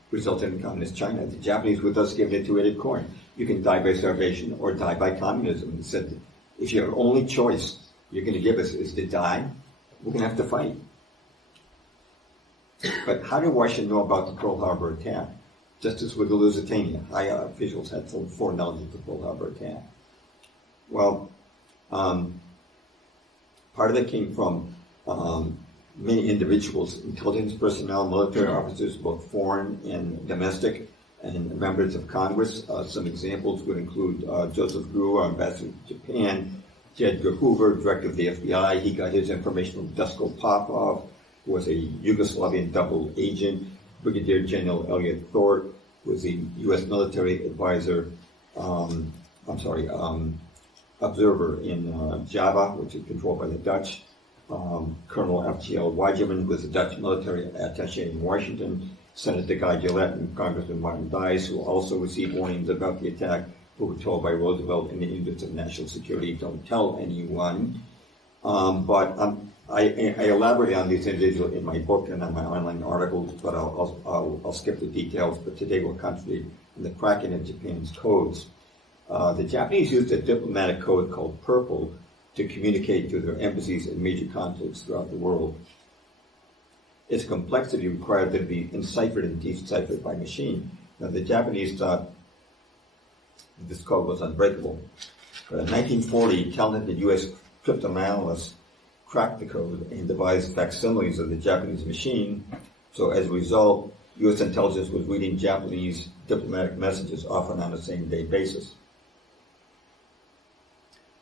resulting in communist China. The Japanese would thus give it two-headed coin. You can die by starvation or die by communism. He said, if your only choice you're going to give us is to die, we're going to have to fight. But how did Washington know about the Pearl Harbor attack? Just as with the Lusitania, high officials had full foreknowledge of the Pearl Harbor attack. Well, part of that came from many individuals, intelligence personnel, military officers, both foreign and domestic, and members of Congress. Some examples would include Joseph Grew, our ambassador to Japan, J. Edgar Hoover, director of the FBI. He got his information from Dusko Popov, who was a Yugoslavian double agent. Brigadier General Elliot Thorpe was the U.S. military advisor, observer in Java, which is controlled by the Dutch. Colonel F.G.L. Weijerman, who was the Dutch military attaché in Washington. Senator Guy Gillette and Congressman Martin Dice, who also received warnings about the attack, who were told by Roosevelt, in the interest of national security, don't tell anyone. I elaborate on these individuals in my book and on my online articles, but I'll skip the details. But today we'll concentrate on the cracking of Japan's codes. The Japanese used a diplomatic code called Purple to communicate to their embassies in major conflicts throughout the world. Its complexity required them to be enciphered and deciphered by machine. Now, the Japanese thought this code was unbreakable. But in 1940, talented U.S. cryptanalysts cracked the code and devised facsimiles of the Japanese machine. So as a result, U.S. intelligence was reading Japanese diplomatic messages often on a same-day basis.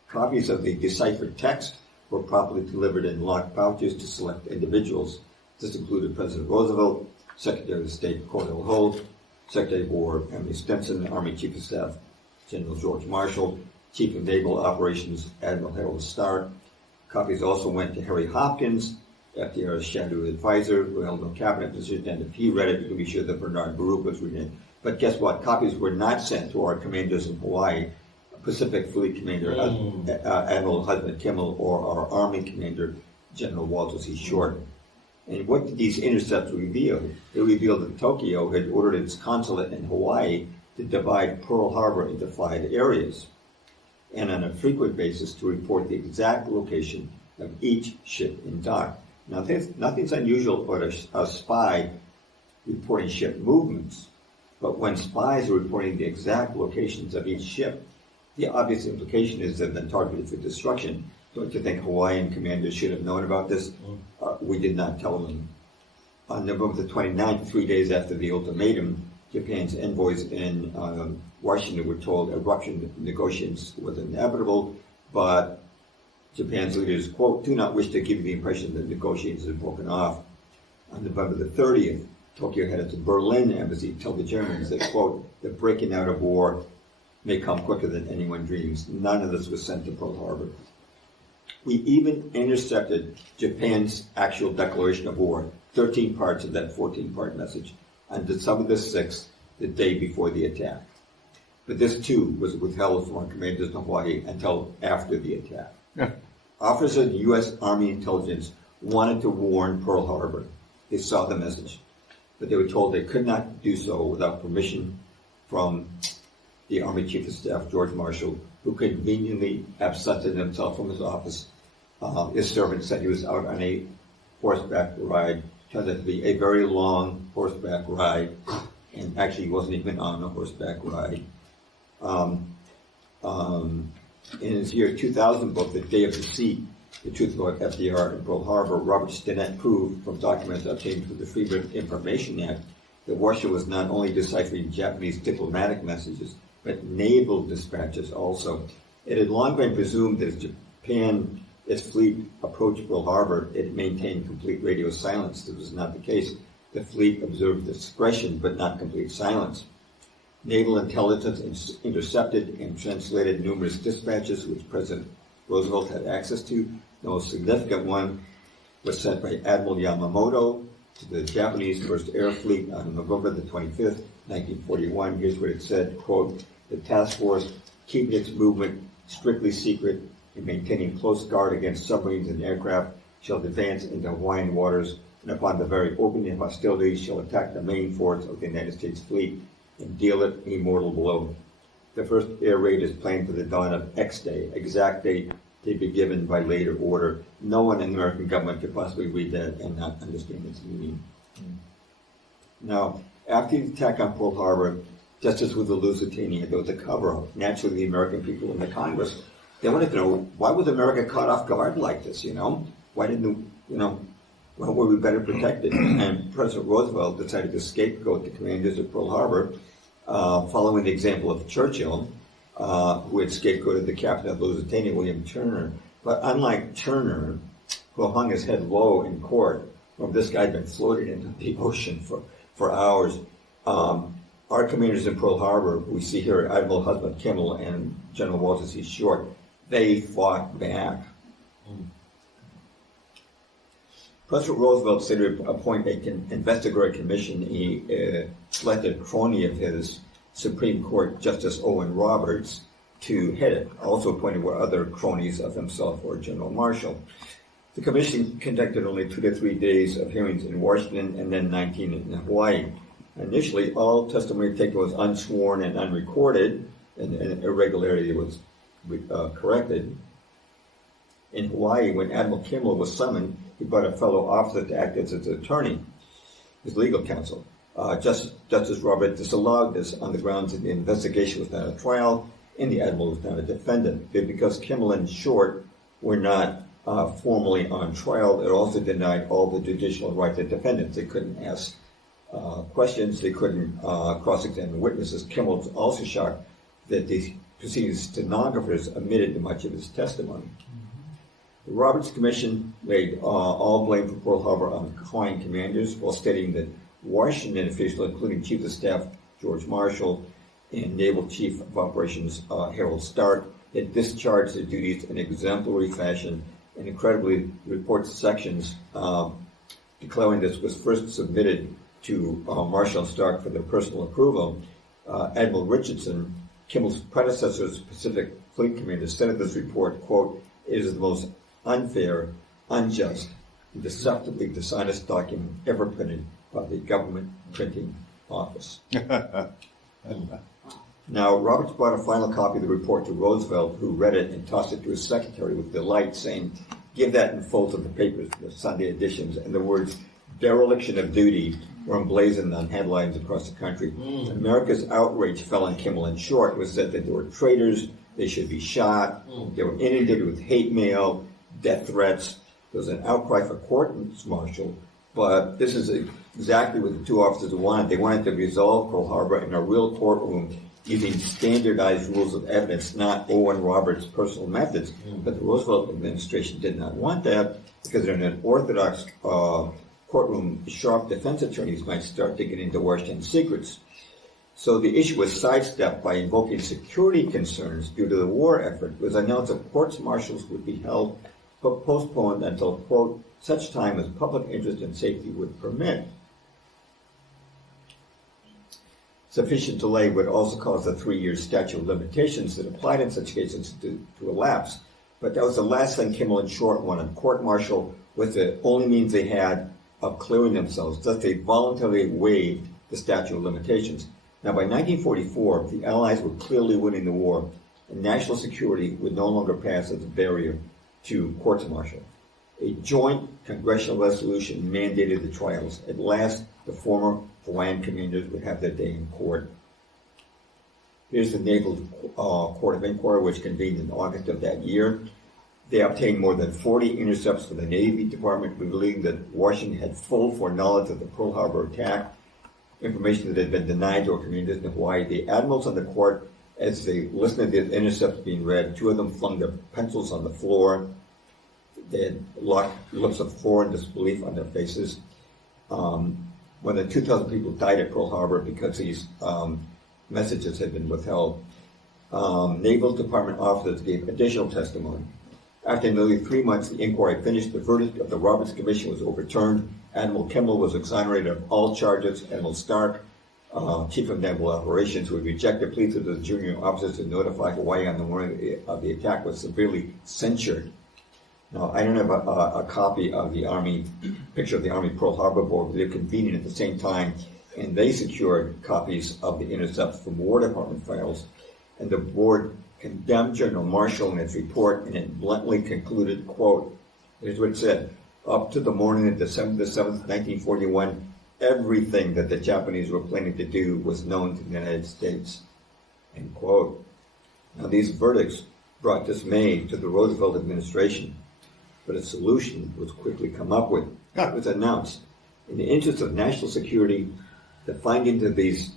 Copies of the deciphered text were properly delivered in locked pouches to select individuals. This included President Roosevelt, Secretary of State Cordell Hull, Secretary of War Henry Stimson, Army Chief of Staff General George Marshall, Chief of Naval Operations Admiral Harold Starr. Copies also went to Harry Hopkins, FDR's shadow advisor, who held no cabinet position, and if he read it, you can be sure that Bernard Baruch was reading it. But guess what? Copies were not sent to our commanders in Hawaii, Pacific Fleet Commander Admiral Husband Kimmel, or our Army Commander General Walter C. Short. And what did these intercepts reveal? They revealed that Tokyo had ordered its consulate in Hawaii to divide Pearl Harbor into 5 areas, and on a frequent basis to report the exact location of each ship in dock. Now, nothing's unusual about a spy reporting ship movements, but when spies are reporting the exact locations of each ship, the obvious implication is they've been targeted for destruction. Don't you think Hawaiian commanders should have known about this? We did not tell them. On November the 29th, 3 days after the ultimatum, Japan's envoys in Washington were told a rupture of negotiations was inevitable, but Japan's leaders, quote, do not wish to give you the impression that negotiations have broken off. On November the 30th, Tokyo headed to Berlin embassy to tell the Germans that, quote, the breaking out of war may come quicker than anyone dreams. None of this was sent to Pearl Harbor. We even intercepted Japan's actual declaration of war, 13 parts of that 14-part message, on December the 6th, the day before the attack. But this, too, was withheld from our commanders in Hawaii until after the attack. Yeah. Officers of the U.S. Army intelligence wanted to warn Pearl Harbor. They saw the message, but they were told they could not do so without permission from the Army Chief of Staff, George Marshall, who conveniently absented himself from his office. His servant said he was out on a horseback ride. Turned out to be a very long horseback ride, and actually he wasn't even on a horseback ride. In his year 2000 book, The Day of Deceit, The Truth About FDR in Pearl Harbor, Robert Stinnett proved from documents obtained through the Freedom of Information Act that Washington was not only deciphering Japanese diplomatic messages, but naval dispatches also. It had long been presumed that as Japan, its fleet approached Pearl Harbor, it maintained complete radio silence. This was not the case. The fleet observed discretion, but not complete silence. Naval intelligence intercepted and translated numerous dispatches which President Roosevelt had access to. The most significant one was sent by Admiral Yamamoto to the Japanese First Air Fleet on November the 25th, 1941. Here's what it said, quote, the task force, keeping its movement strictly secret and maintaining close guard against submarines and aircraft, shall advance into Hawaiian waters, and upon the very opening of hostilities shall attack the main forts of the United States fleet and deal it a mortal blow. The first air raid is planned for the dawn of X Day, exact date to be given by later order. No one in the American government could possibly read that and not understand its meaning. Now, after the attack on Pearl Harbor, just as with the Lusitania, there was a cover-up. Naturally, the American people in the Congress, they wanted to know, why was America caught off guard like this, Why didn't, why were we better protected? And President Roosevelt decided to scapegoat the commanders of Pearl Harbor, following the example of Churchill, who had scapegoated the captain of Lusitania, William Turner. But unlike Turner, who hung his head low in court, this guy had been floated into the ocean for hours, our commanders in Pearl Harbor, who we see here, Admiral Husband Kimmel and General Walter C. Short, they fought back. President Roosevelt said to appoint an investigatory commission. He selected a crony of his, Supreme Court Justice Owen Roberts, to head it. Also appointed were other cronies of himself or General Marshall. The commission conducted only 2 to 3 days of hearings in Washington and then 19 in Hawaii. Initially, all testimony taken was unsworn and unrecorded, and irregularity was corrected. In Hawaii, when Admiral Kimmel was summoned, he brought a fellow officer to act as his attorney, his legal counsel. Justice Robert disallowed this on the grounds that the investigation was not a trial and the admiral was not a defendant. But because Kimmel and Short were not formally on trial, it also denied all the judicial rights of defendants. They couldn't ask questions, they couldn't cross-examine witnesses. Kimmel was also shocked that the proceeding stenographers omitted much of his testimony. The Roberts Commission laid all blame for Pearl Harbor on the Hawaiian commanders, while stating that Washington officials, including Chief of Staff George Marshall and Naval Chief of Operations Harold Stark, had discharged their duties in exemplary fashion. And incredibly, the report sections declaring this was first submitted to Marshall and Stark for their personal approval. Admiral Richardson, Kimmel's predecessor's Pacific Fleet Commander, said of this report, quote, it is the most unfair, unjust, and deceptively dishonest document ever printed by the government printing office. Now, Roberts brought a final copy of the report to Roosevelt, who read it and tossed it to his secretary with delight, saying, give that in full to the papers, the Sunday editions, and the words dereliction of duty were emblazoned on headlines across the country. America's outrage fell on Kimmel and Short. It was said that they were traitors, they should be shot, they were inundated with hate mail, death threats. There was an outcry for court-martial, but this is exactly what the two officers wanted. They wanted to resolve Pearl Harbor in a real courtroom using standardized rules of evidence, not Owen Roberts' personal methods. But the Roosevelt administration did not want that because in an orthodox courtroom, sharp defense attorneys might start digging into Washington secrets. So the issue was sidestepped by invoking security concerns due to the war effort. It was announced that courts-martials would be held but postponed until, quote, such time as public interest and safety would permit. Sufficient delay would also cause the 3-year statute of limitations that applied in such cases to elapse. But that was the last thing Kimmel and Short wanted. Court-martial was the only means they had of clearing themselves. Thus, they voluntarily waived the statute of limitations. Now, by 1944, the Allies were clearly winning the war, and national security would no longer pass as a barrier to courts-martial. A joint congressional resolution mandated the trials. At last, the former Hawaiian commanders would have their day in court. Here's the Naval Court of Inquiry, which convened in August of that year. They obtained more than 40 intercepts from the Navy Department, revealing that Washington had full foreknowledge of the Pearl Harbor attack, information that had been denied to our commanders in Hawaii. The admirals on the court, as they listened to the intercepts being read, 2 of them flung their pencils on the floor. They had locked looks of horror and disbelief on their faces. More than 2,000 people died at Pearl Harbor because these messages had been withheld. Naval Department officers gave additional testimony. After nearly 3 months, the inquiry finished. The verdict of the Roberts Commission was overturned. Admiral Kimmel was exonerated of all charges. Admiral Stark, Chief of Naval Operations, who had rejected pleas of the junior officers to notify Hawaii on the morning of the attack, was severely censured. Now, I don't have a copy of the Army, picture of the Army Pearl Harbor Board, but they're convening at the same time, and they secured copies of the intercepts from War Department files, and the board condemned General Marshall in its report, and it bluntly concluded, quote, here's what it said, up to the morning of December the 7th, 1941, everything that the Japanese were planning to do was known to the United States, end quote. Now, these verdicts brought dismay to the Roosevelt administration, but a solution was quickly come up with. It was announced. In the interest of national security, the findings of these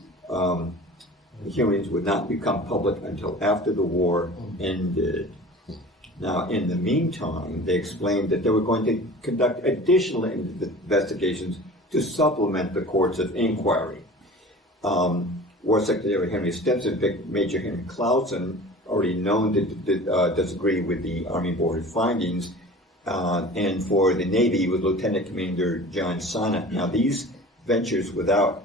hearings would not become public until after the war ended. Now, in the meantime, they explained that they were going to conduct additional investigations to supplement the courts of inquiry. War Secretary Henry Stetson picked Major Henry Clausen, already known to disagree with the Army Board findings, and for the Navy with Lieutenant Commander John Sonnet. Now, these ventures without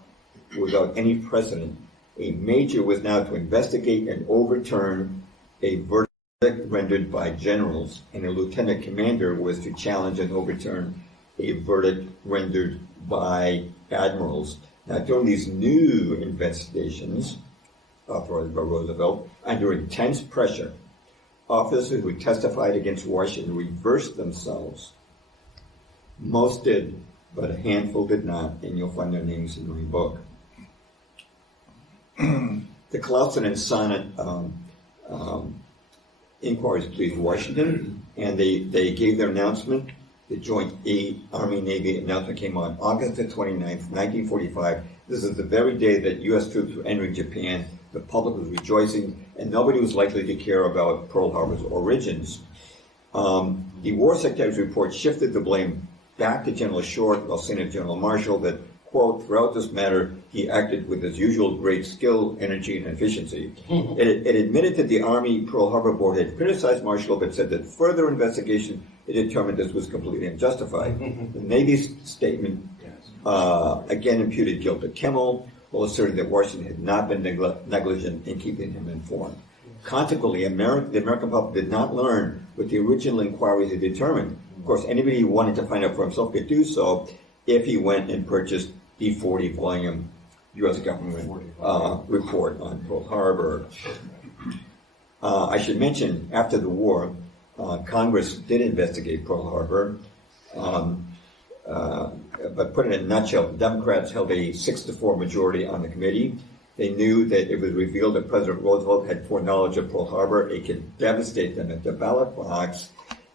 any precedent, a major was now to investigate and overturn a verdict rendered by generals, and a lieutenant commander was to challenge and overturn a verdict rendered by admirals. Now, during these new investigations authorized by Roosevelt, under intense pressure, officers who testified against Washington reversed themselves. Most did, but a handful did not, and you'll find their names in my book. The Clausen and Sonnet inquiries pleased Washington, and they gave their announcement. The joint Army-Navy announcement came on August the 29th, 1945. This is the very day that U.S. troops were entering Japan. The public was rejoicing, and nobody was likely to care about Pearl Harbor's origins. The War Secretary's report shifted the blame back to General Short, while saying to General Marshall that, quote, throughout this matter, he acted with his usual great skill, energy, and efficiency. It admitted that the Army Pearl Harbor Board had criticized Marshall, but said that further investigation, it determined this was completely unjustified. The Navy's statement again imputed guilt to Kimmel, while asserting that Washington had not been negligent in keeping him informed. Consequently, the American public did not learn what the original inquiries had determined. Of course, anybody who wanted to find out for himself could do so if he went and purchased the 40-volume U.S. government report on Pearl Harbor. I should mention, after the war, Congress did investigate Pearl Harbor, but put it in a nutshell, the Democrats held a 6-4 majority on the committee. They knew that it was revealed that President Roosevelt had foreknowledge of Pearl Harbor. It could devastate them at the ballot box,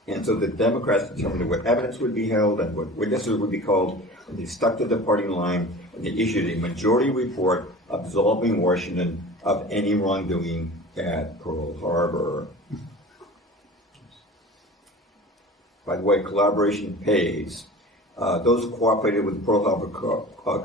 And so the Democrats determined what evidence would be held and what witnesses would be called, and they stuck to the party line, and they issued a majority report absolving Washington of any wrongdoing at Pearl Harbor. By the way, collaboration pays. Those who cooperated with the Pearl Harbor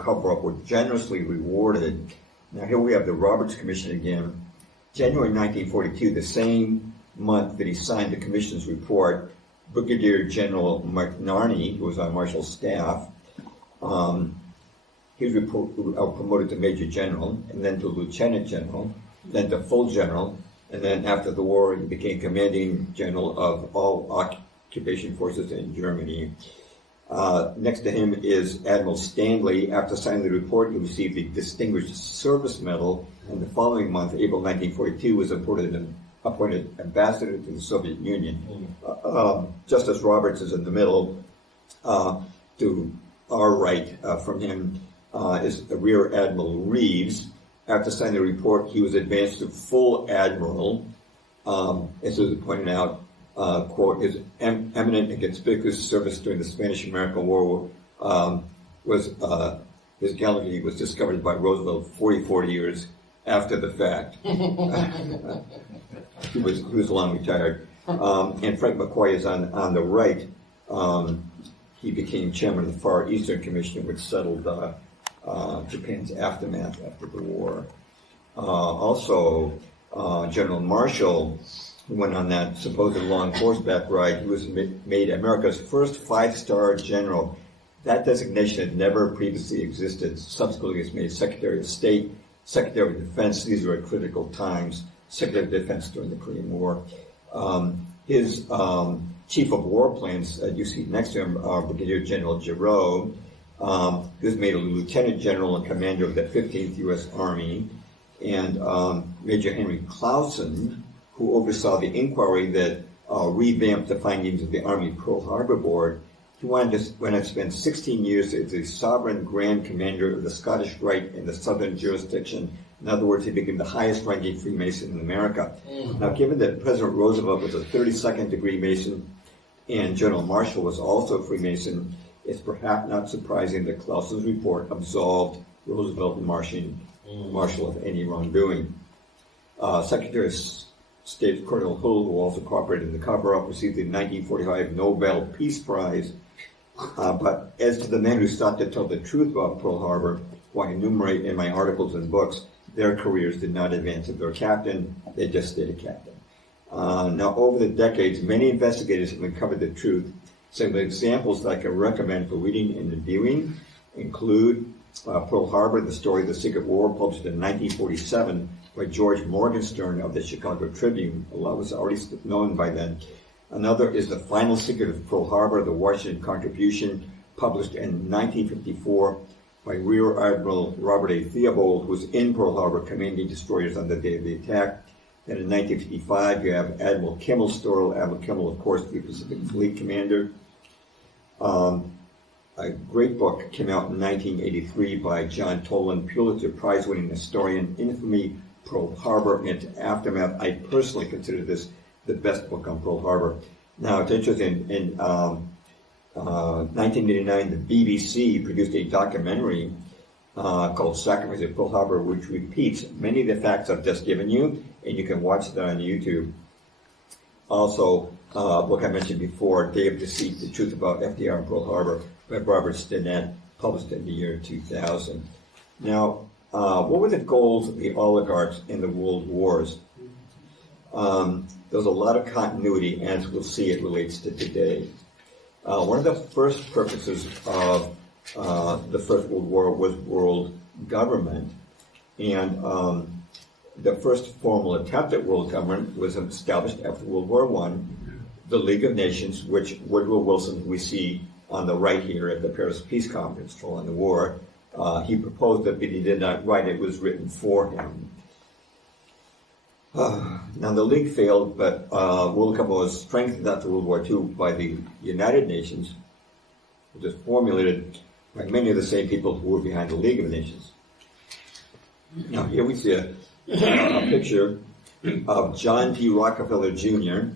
cover-up were generously rewarded. Now here we have the Roberts Commission again. January 1942, the same month that he signed the commission's report, Brigadier General McNarney, who was on Marshall's staff, he was promoted to Major General, and then to Lieutenant General, then to Full General, and then after the war he became Commanding General of all occupation forces in Germany. Next to him is Admiral Stanley. After signing the report, he received the Distinguished Service Medal, and the following month, April 1942, was appointed ambassador to the Soviet Union. Justice Roberts is in the middle. To our right from him is Rear Admiral Reeves. After signing the report, he was advanced to full admiral. As was pointed out, quote, his eminent and conspicuous service during the Spanish-American War his gallantry was discovered by Roosevelt 40 years after the fact. He was long retired. And Frank McCoy is on the right. He became chairman of the Far Eastern Commission, which settled Japan's aftermath after the war. Also, General Marshall, who went on that supposed long horseback ride, he was made America's first 5-star general. That designation had never previously existed. Subsequently, he was made Secretary of State, Secretary of Defense. These were at critical times. Secretary of Defense during the Korean War. His Chief of War Plans, you see next to him, Brigadier General Giroux. He was made a Lieutenant General and Commander of the 15th U.S. Army. And Major Henry Clausen, who oversaw the inquiry that revamped the findings of the Army Pearl Harbor Board, he went to spend 16 years as the Sovereign Grand Commander of the Scottish Rite in the Southern Jurisdiction. In other words, he became the highest-ranking Freemason in America. Now, given that President Roosevelt was a 32nd degree Mason and General Marshall was also a Freemason, it's perhaps not surprising that Clausen's report absolved Roosevelt and Marshall of any wrongdoing. Secretary of State Colonel Hull, who also cooperated in the cover-up, received the 1945 Nobel Peace Prize. But as to the men who sought to tell the truth about Pearl Harbor, who I enumerate in my articles and books, their careers did not advance if they were captain, they just stayed a captain. Now, over the decades, many investigators have uncovered the truth. Some examples that I can recommend for reading and reviewing include Pearl Harbor, the Story of the Secret War, published in 1947 by George Morgenstern of the Chicago Tribune. A lot was already known by then. Another is The Final Secret of Pearl Harbor, the Washington Contribution, published in 1954 by Rear Admiral Robert A. Theobald, who was in Pearl Harbor commanding destroyers on the day of the attack. And in 1955, you have Admiral Kimmel's story. Admiral Kimmel, of course, the Pacific Fleet commander. A great book came out in 1983 by John Toland, Pulitzer Prize-winning historian, Infamy, Pearl Harbor, and its aftermath. I personally consider this the best book on Pearl Harbor. Now, it's interesting, in 1989, the BBC produced a documentary called Sacrifice at Pearl Harbor, which repeats many of the facts I've just given you, and you can watch that on YouTube. Also, a book I mentioned before, Day of Deceit, The Truth About FDR and Pearl Harbor, by Robert Stinnett, published in the year 2000. Now, what were the goals of the oligarchs in the world wars? There's a lot of continuity, as we'll see it relates to today. One of the first purposes of the First World War was world government, and the first formal attempt at world government was established after World War I, the League of Nations, which Woodrow Wilson, we see on the right here at the Paris Peace Conference following the war, he proposed it, but he did not write it. It was written for him. Now, the League failed, but world government was strengthened after World War II by the United Nations, which was formulated by many of the same people who were behind the League of Nations. Now, here we see a picture of John P. Rockefeller Jr.,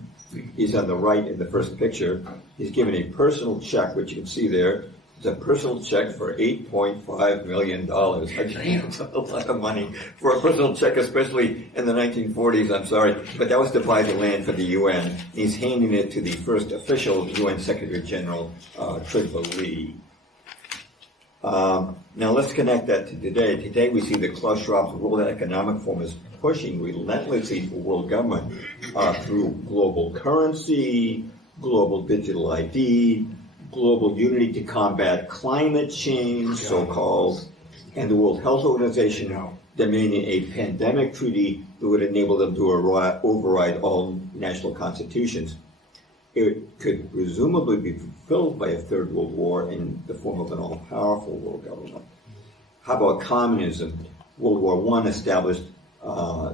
He's on the right in the first picture. He's given a personal check, which you can see there. It's a personal check for $8.5 million. That's a lot of money for a personal check, especially in the 1940s, I'm sorry. But that was to buy the land for the UN. He's handing it to the first official UN Secretary General, WWII. Now let's connect that to today. Today we see that Klaus Schwab's World Economic Forum is pushing relentlessly for world government through global currency, global digital ID, global unity to combat climate change, so-called, and the World Health Organization demanding a pandemic treaty that would enable them to override all national constitutions. It could presumably be fulfilled by a third world war in the form of an all-powerful world government. How about communism? World War I established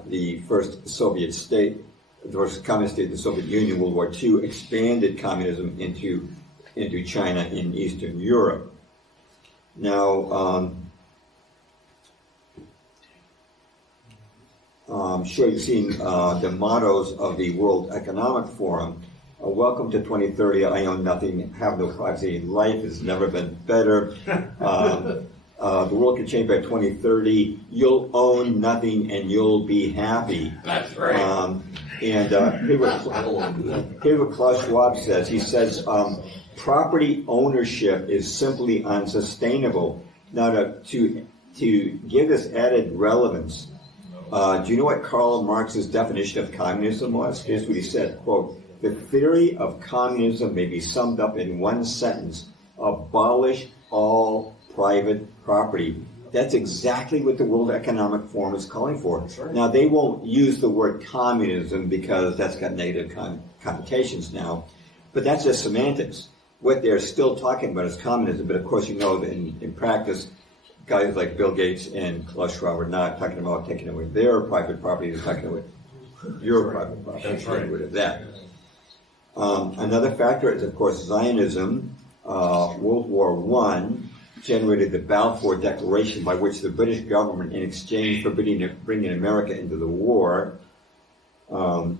the first Soviet state, the first communist state, the Soviet Union. World War II expanded communism into China and Eastern Europe. Now, I'm sure you've seen the mottos of the World Economic Forum. Welcome to 2030. I own nothing, have no privacy. Life has never been better. The world can change by 2030. You'll own nothing and you'll be happy. That's right. Here's what Klaus Schwab says. He says, property ownership is simply unsustainable. Now, to give this added relevance, do you know what Karl Marx's definition of communism was? Here's what he said, quote, "The theory of communism may be summed up in one sentence: abolish all private property." That's exactly what the World Economic Forum is calling for. Right. Now, they won't use the word communism because that's got negative connotations now, but that's just semantics. What they're still talking about is communism, but of course you know that in practice, guys like Bill Gates and Klaus Schwab are not talking about taking away their private property, they're talking away your private property. That's right. Rid of that. Another factor is, of course, Zionism. World War I generated the Balfour Declaration, by which the British government, in exchange for bringing America into the war, on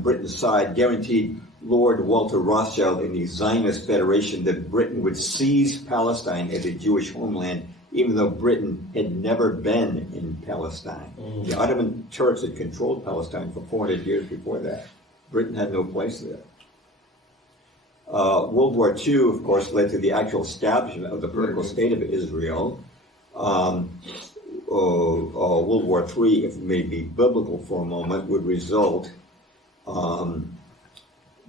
Britain's side, guaranteed Lord Walter Rothschild and the Zionist Federation that Britain would seize Palestine as a Jewish homeland, even though Britain had never been in Palestine. The Ottoman Turks had controlled Palestine for 400 years before that. Britain had no place there. World War II, of course, led to the actual establishment of the political state of Israel. World War III, if it may be biblical for a moment, would result,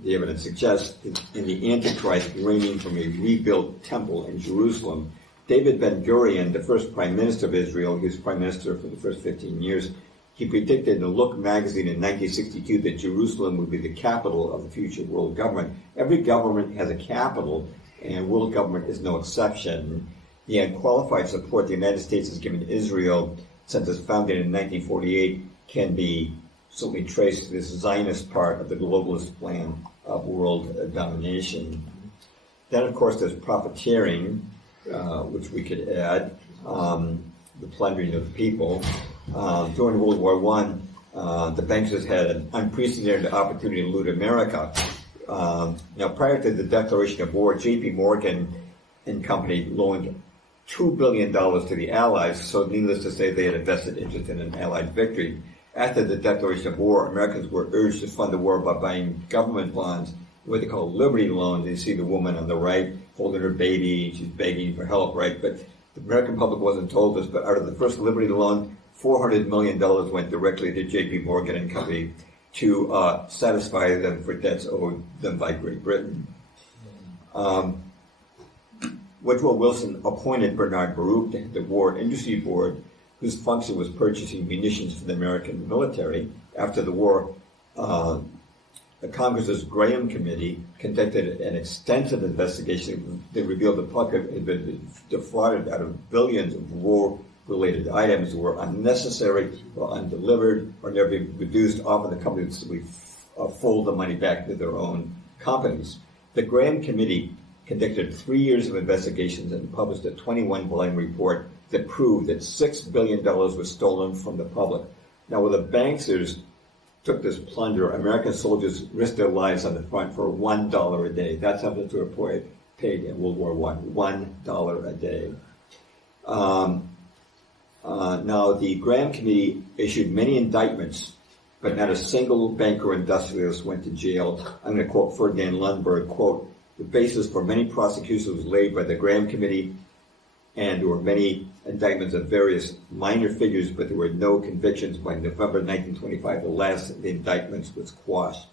the evidence suggests, in the Antichrist reigning from a rebuilt temple in Jerusalem. David Ben-Gurion, the first prime minister of Israel, he was prime minister for the first 15 years, he predicted in the Look magazine in 1962 that Jerusalem would be the capital of the future world government. Every government has a capital, and world government is no exception. The unqualified support the United States has given Israel since its founding in 1948 can be certainly traced to this Zionist part of the globalist plan of world domination. Then, of course, there's profiteering, which we could add, the plundering of the people. During World War I, the banksters had an unprecedented opportunity to loot America. Now, prior to the declaration of war, J.P. Morgan and company loaned $2 billion to the Allies, so needless to say, they had a vested interest in an Allied victory. After the declaration of war, Americans were urged to fund the war by buying government bonds, what they call Liberty loans. You see the woman on the right holding her baby, she's begging for help, right? But the American public wasn't told this, but out of the first Liberty loan, $400 million went directly to J.P. Morgan and company to satisfy them for debts owed them by Great Britain. Woodrow Wilson appointed Bernard Baruch to the War Industry Board, whose function was purchasing munitions for the American military. After the war, the Congress's Graham Committee conducted an extensive investigation that revealed the public had been defrauded out of billions of war-related items that were unnecessary or undelivered or never been produced. Often the companies simply fold the money back to their own companies. The Graham Committee conducted 3 years of investigations and published a 21-volume report that proved that $6 billion was stolen from the public. Now, with the banksters took this plunder, American soldiers risked their lives on the front for $1 a day. That's how much they were paid in World War I, $1 a day. Now, the Graham Committee issued many indictments, but not a single banker or industrialist went to jail. I'm going to quote Ferdinand Lundberg, quote, "The basis for many prosecutions was laid by the Graham Committee, and there were many indictments of various minor figures, but there were no convictions. By November 1925, the last of the indictments was quashed."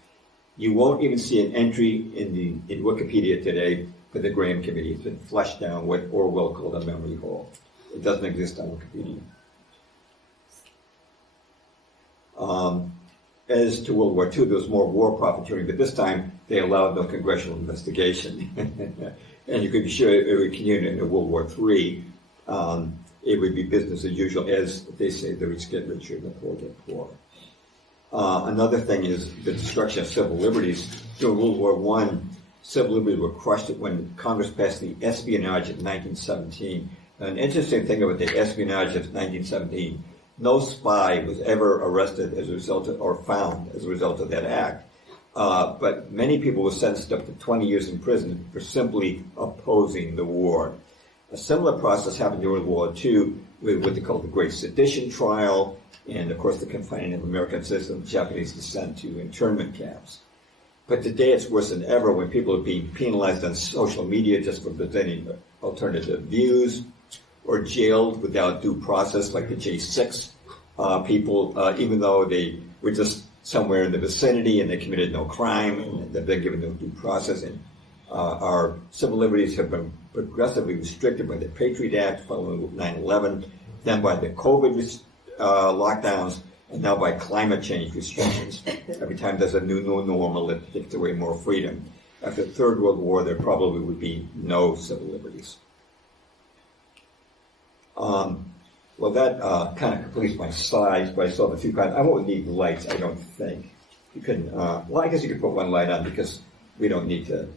You won't even see an entry in Wikipedia today for the Graham Committee. It's been flushed down what Orwell called a memory hole. It doesn't exist on Wikipedia. As to World War II, there was more war profiteering, but this time they allowed no congressional investigation. And you could be sure it would continue into World War III. It would be business as usual, as they say, the rich get richer and the poor get poorer. Another thing is the destruction of civil liberties. During World War I, civil liberties were crushed when Congress passed the Espionage of 1917. An interesting thing about the Espionage of 1917, no spy was ever arrested as a result of, or found as a result of that act. But many people were sentenced up to 20 years in prison for simply opposing the war. A similar process happened during World War II with what they call the Great Sedition Trial, and of course the confining of American citizens of Japanese descent to internment camps. But today it's worse than ever when people are being penalized on social media just for presenting alternative views, or jailed without due process, like the J6 people, even though they were just somewhere in the vicinity and they committed no crime and they've been given no due process. And our civil liberties have been progressively restricted by the Patriot Act following 9/11, then by the COVID lockdowns, and now by climate change restrictions. Every time there's a new normal, it takes away more freedom. After the Third World War, there probably would be no civil liberties. Well, that kind of completes my slides, but I still have a few comments. I won't need lights, I don't think. You can, well, I guess you could put one light on because we don't need to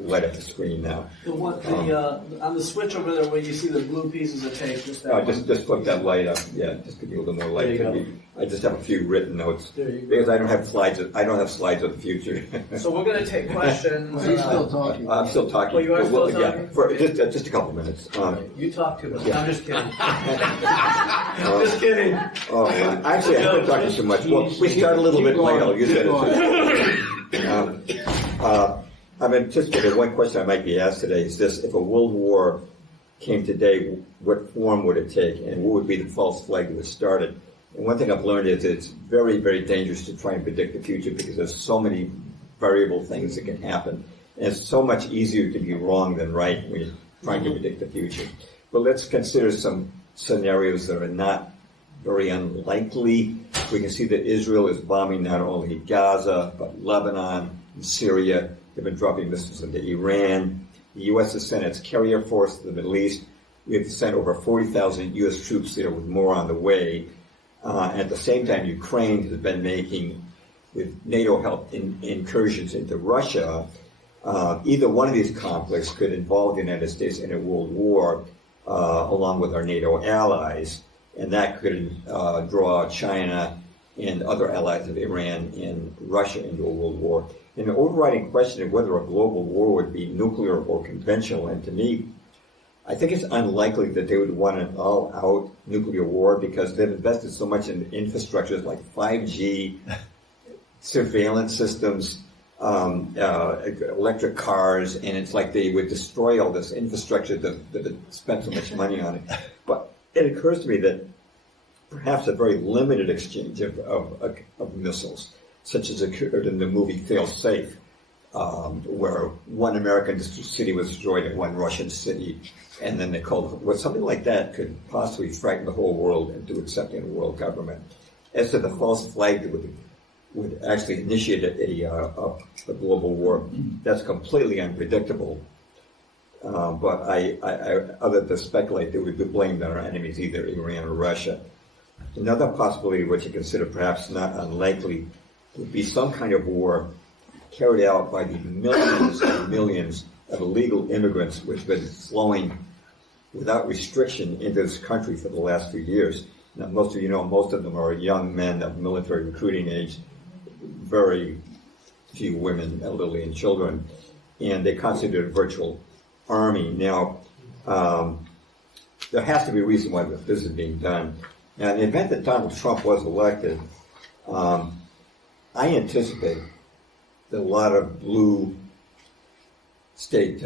light up the screen now. On the switch over there where you see the blue pieces of tape, just that one. Just flip that light up. Yeah, just give you a little more light. There you go. I just have a few written notes There you go. because I don't have slides. I don't have slides of the future. So we're going to take questions. He's still talking. I'm still talking. Well, you are still talking? Yeah, for just a couple minutes. You talk too much. Yeah. I'm just kidding. I'm just kidding. Oh, actually, I haven't talked too much. Well, we start a little bit late. I'll use that as I'm anticipating one question I might be asked today is this: if a world war came today, what form would it take, and what would be the false flag that was started? And one thing I've learned is it's very, very dangerous to try and predict the future because there's so many variable things that can happen. And it's so much easier to be wrong than right when you're trying to predict the future. But let's consider some scenarios that are not very unlikely. We can see that Israel is bombing not only Gaza, but Lebanon and Syria. They've been dropping missiles into Iran. The U.S. has sent its carrier force to the Middle East. We have sent over 40,000 U.S. troops there with more on the way. At the same time, Ukraine has been making, with NATO help, incursions into Russia. Either one of these conflicts could involve the United States in a world war, along with our NATO allies, and that could draw China and other allies of Iran and Russia into a world war. And the overriding question of whether a global war would be nuclear or conventional, and to me, I think it's unlikely that they would want an all-out nuclear war because they've invested so much in infrastructures like 5G, surveillance systems, electric cars, and it's like they would destroy all this infrastructure that they spent so much money on it. But it occurs to me that perhaps a very limited exchange of missiles, such as occurred in the movie Fail Safe, where one American city was destroyed and one Russian city, and then they called it. Well, something like that could possibly frighten the whole world into accepting a world government. As to the false flag that would actually initiate a global war, that's completely unpredictable. But I other than speculate, they would be blamed on our enemies, either Iran or Russia. Another possibility, which you consider perhaps not unlikely, would be some kind of war carried out by the millions and millions of illegal immigrants which have been flowing without restriction into this country for the last few years. Now, most of you know, most of them are young men of military recruiting age, very few women, elderly, and children, and they constitute a virtual army. Now, there has to be a reason why this is being done. Now, in the event that Donald Trump was elected, I anticipate that a lot of blue state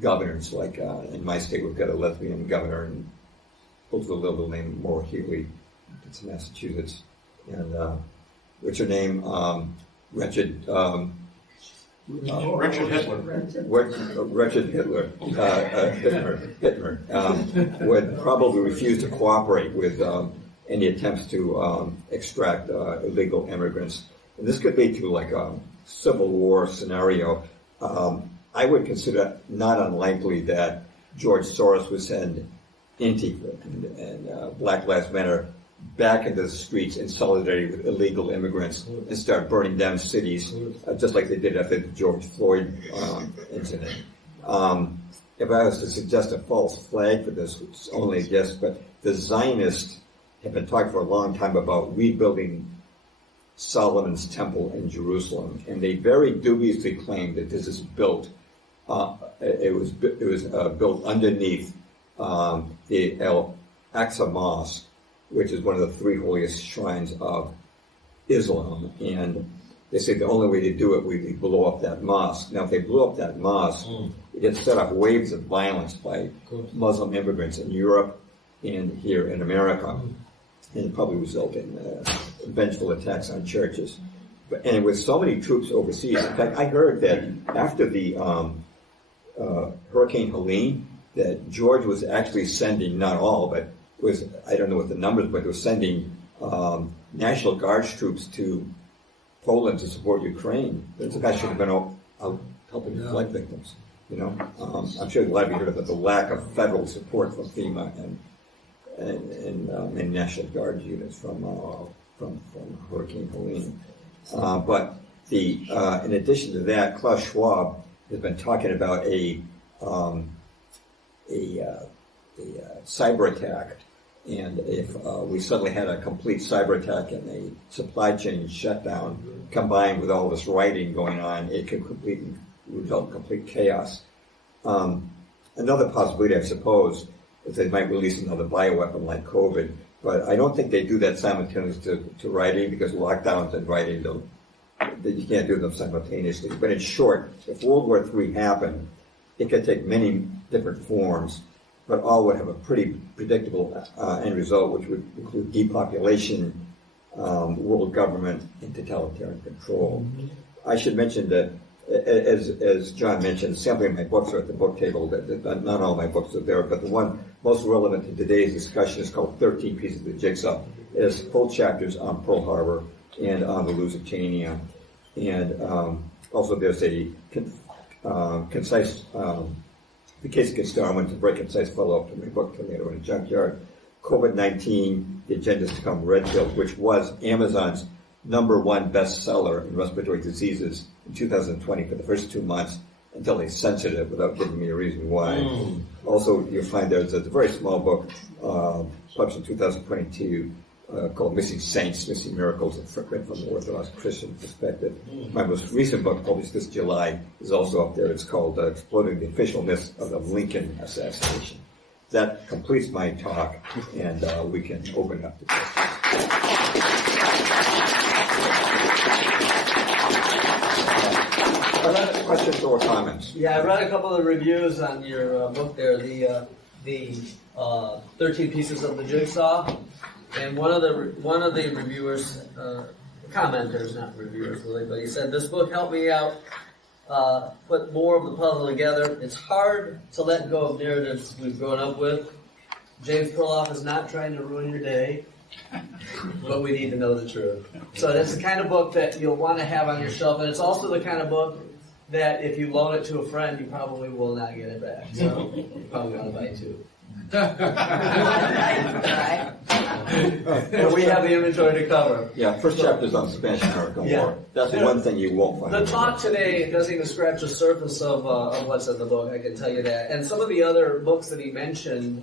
governors, like in my state, we've got a lesbian governor, and also a little named Maura Healey, it's Massachusetts, and what's her name? Richard Hitler. Richard Hitler, would probably refuse to cooperate with any attempts to extract illegal immigrants. And this could lead to like a civil war scenario. I would consider not unlikely that George Soros would send Antifa and Black Lives Matter back into the streets in solidarity with illegal immigrants and start burning down cities, just like they did after the George Floyd incident. If I was to suggest a false flag for this, which is only a guess, but the Zionists have been talking for a long time about rebuilding Solomon's temple in Jerusalem, and they very dubiously claim that this is built. It was built underneath the Al-Aqsa Mosque, which is one of the three holiest shrines of Islam, and they say the only way to do it would be blow up that mosque. Now, if they blow up that mosque, it gets set off waves of violence by Muslim immigrants in Europe and here in America, and it probably result in vengeful attacks on churches. And with so many troops overseas, in fact, I heard that after the Hurricane Helene, that George was actually sending, not all, but was, I don't know what the numbers, but it was sending National Guard troops to Poland to support Ukraine. This guy should have been out helping flood victims. You know, I'm sure a lot of you heard about the lack of federal support from FEMA and National Guard units from Hurricane Helene. But in addition to that, Klaus Schwab has been talking about a cyber attack, and if we suddenly had a complete cyber attack and a supply chain shutdown combined with all this writing going on, it could result in complete chaos. Another possibility, I suppose, is they might release another bioweapon like COVID, but I don't think they do that simultaneously to writing, because lockdowns and writing, you can't do them simultaneously. But in short, if World War III happened, it could take many different forms, but all would have a pretty predictable end result, which would include depopulation, world government, and totalitarian control. I should mention that, as John mentioned, sampling of my books are at the book table. Not all my books are there, but the one most relevant to today's discussion is called 13 Pieces of the Jigsaw. It has full chapters on Pearl Harbor and on the Lusitania. And also there's a concise, the case against Darwin, it's a very concise follow-up to my book, Tornado in a Junkyard. COVID-19, The Agendas to Come, Red Pill, which was Amazon's #1 bestseller in respiratory diseases in 2020 for the first 2 months, until they censored it without giving me a reason why. Also, you'll find there's a very small book published in 2022 called Missing Saints, Missing Miracles, from the Orthodox Christian perspective. My most recent book, published this July, is also up there. It's called Exploring the Official Myth of the Lincoln Assassination. That completes my talk, and we can open up to questions. Questions or comments? Yeah, I read a couple of reviews on your book there, the 13 Pieces of the Jigsaw, and one of the reviewers, commenters, not reviewers really, but he said, this book helped me out, put more of the puzzle together. It's hard to let go of narratives we've grown up with. James Perloff is not trying to ruin your day, but we need to know the truth. So that's the kind of book that you'll want to have on your shelf, and it's also the kind of book that if you loan it to a friend, you probably will not get it back. So you probably want to buy two. And we have the inventory to cover. Yeah, first chapter is on Spanish-American War. That's the one thing you won't find. The talk today doesn't even scratch the surface of what's in the book, I can tell you that. And some of the other books that he mentioned,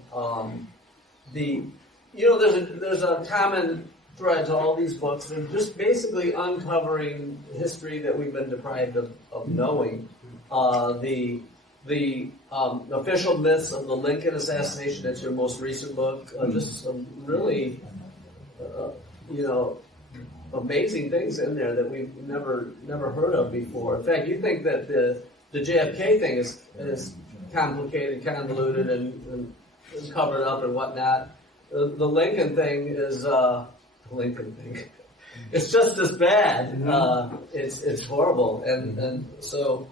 there's a common thread to all these books. They're just basically uncovering history that we've been deprived of knowing. The official myths of the Lincoln assassination. That's your most recent book. Just some really, amazing things in there that we've never heard of before. In fact, you think that the JFK thing is complicated, convoluted, and covered up and whatnot. The Lincoln thing is the Lincoln thing. It's just as bad. It's horrible, and so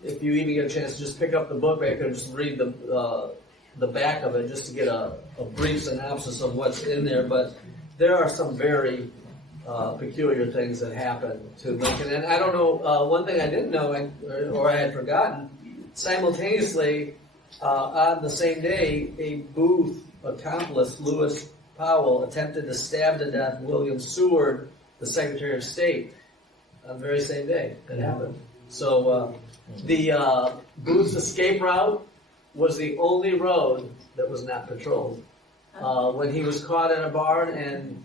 if you even get a chance to just pick up the book back and just read the back of it, just to get a brief synopsis of what's in there. But there are some very peculiar things that happened to Lincoln, and I don't know. One thing I didn't know, or I had forgotten, simultaneously on the same day, a Booth accomplice, Lewis Powell, attempted to stab to death William Seward, the Secretary of State, on the very same day that happened. So the Booth's escape route was the only road that was not patrolled. When he was caught in a barn and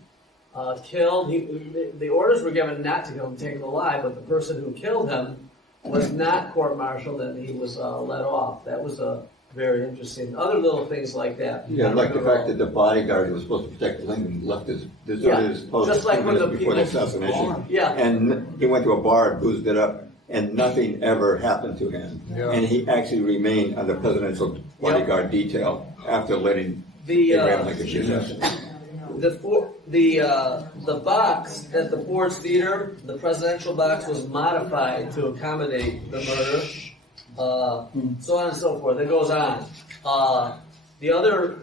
killed, the orders were given not to kill him, take him alive, but the person who killed him was not court-martialed and he was let off. That was very interesting. Other little things like that. Yeah, like the fact that the bodyguard who was supposed to protect Lincoln left deserted his post just like when the before the people- assassination. Yeah. And he went to a bar, boozed it up, and nothing ever happened to him. Yeah. And he actually remained on the presidential bodyguard detail after letting The Abraham Lincoln be assassinated. the box at the Ford's Theater, the presidential box, was modified to accommodate the murder. So on and so forth. It goes on. The other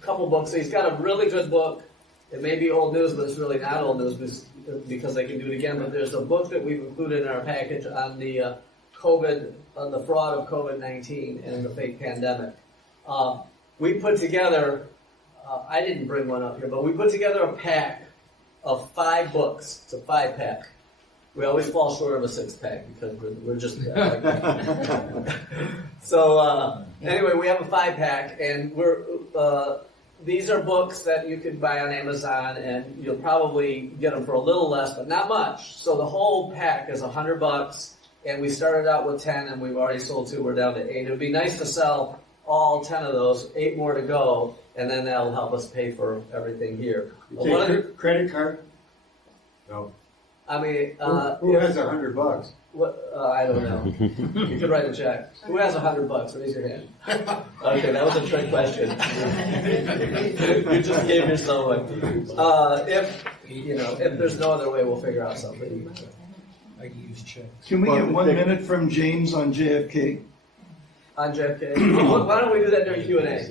couple books. He's got a really good book. It may be old news, but it's really not old news because they can do it again. But there's a book that we've included in our package on the on the fraud of COVID-19 and the fake pandemic. We put together. I didn't bring one up here, but we put together a pack of 5 books. It's a 5-pack. We always fall short of a 6-pack because we're just like that. So anyway, we have a 5-pack, and these are books that you could buy on Amazon, and you'll probably get them for a little less, but not much. So the whole pack is $100, and we started out with 10, and we've already sold 2. We're down to 8. It would be nice to sell all 10 of those, 8 more to go, and then that'll help us pay for everything here. You take credit card? No. I mean, Who has $100? What? I don't know. You could write a check. Who has $100? Raise your hand. Okay, that was a trick question. You just gave yourself one. If there's no other way, we'll figure out something. I can use checks. Can we get 1 minute from James on JFK? On JFK. Why don't we do that during Q&A?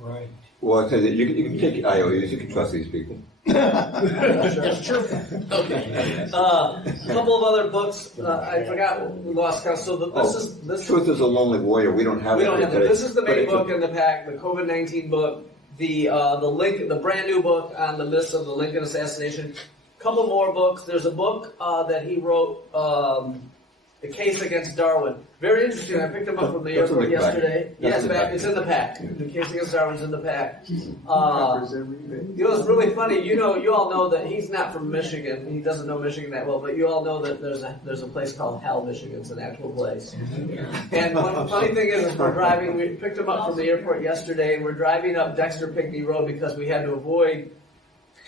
Right. Well, because you can take IOUs, you can trust these people. That's true. Okay. A couple of other books. I forgot. We lost count. So this Truth is a Lonely Warrior. We don't have we it don't have today. that. This is the But main it's a- book in the pack. The COVID-19 book. The brand new book on the myths of the Lincoln assassination. Couple more books. There's a book that he wrote. The Case Against Darwin. Very interesting. I picked them up from the That's in airport the pack. yesterday. That's Yes, in the back. pack. It's in the pack. The Case Against Darwin's in the pack. It's really funny. You all know that he's not from Michigan. He doesn't know Michigan that well, but you all know that there's a place called Hell, Michigan. It's an actual place. And one funny thing is we're driving. We picked him up from the airport yesterday, and we're driving up Dexter Pinckney Road because we had to avoid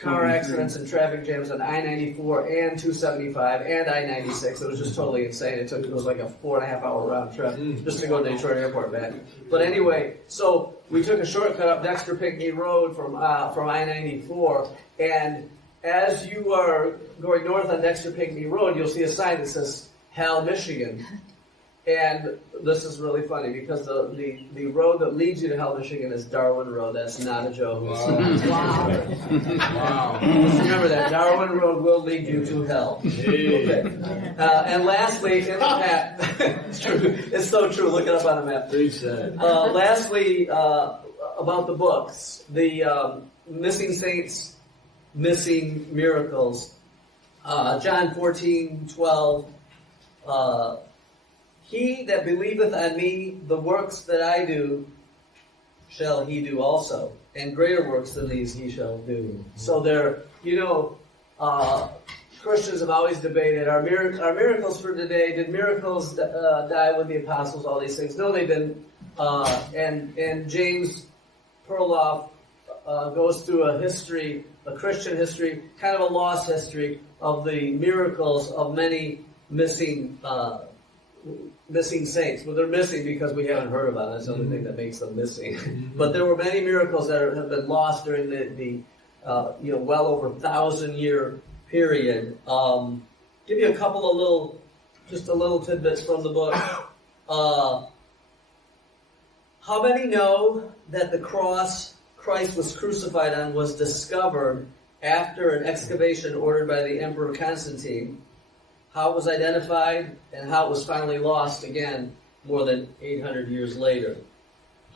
car accidents and traffic jams on I-94 and 275 and I-96. It was just totally insane. It was like a 4.5-hour round trip just to go to Detroit Airport back. But anyway, so we took a shortcut up Dexter Pinckney Road from I-94, and as you are going north on Dexter Pinckney Road, you'll see a sign that says Hell, Michigan. And this is really funny because the road that leads you to Hell, Michigan is Darwin Road. That's not a joke. Wow. Just remember that. Darwin Road will lead you to hell. Okay. And lastly, in the map, it's true. It's so true. Look it up on a map. Lastly, about the books, the Missing Saints, Missing Miracles, John 14:12. He that believeth on me, the works that I do, shall he do also, and greater works than these he shall do. So Christians have always debated, are miracles for today? Did miracles die with the apostles, all these things? No, they didn't. And James Perloff goes through a history, a Christian history, kind of a lost history of the miracles of many missing saints. Well, they're missing because we haven't heard about it. That's the only thing that makes them missing. But there were many miracles that have been lost during the well over 1,000-year period. Give you a couple of little tidbits from the book. How many know that the cross Christ was crucified on was discovered after an excavation ordered by the Emperor Constantine? How it was identified and how it was finally lost again more than 800 years later?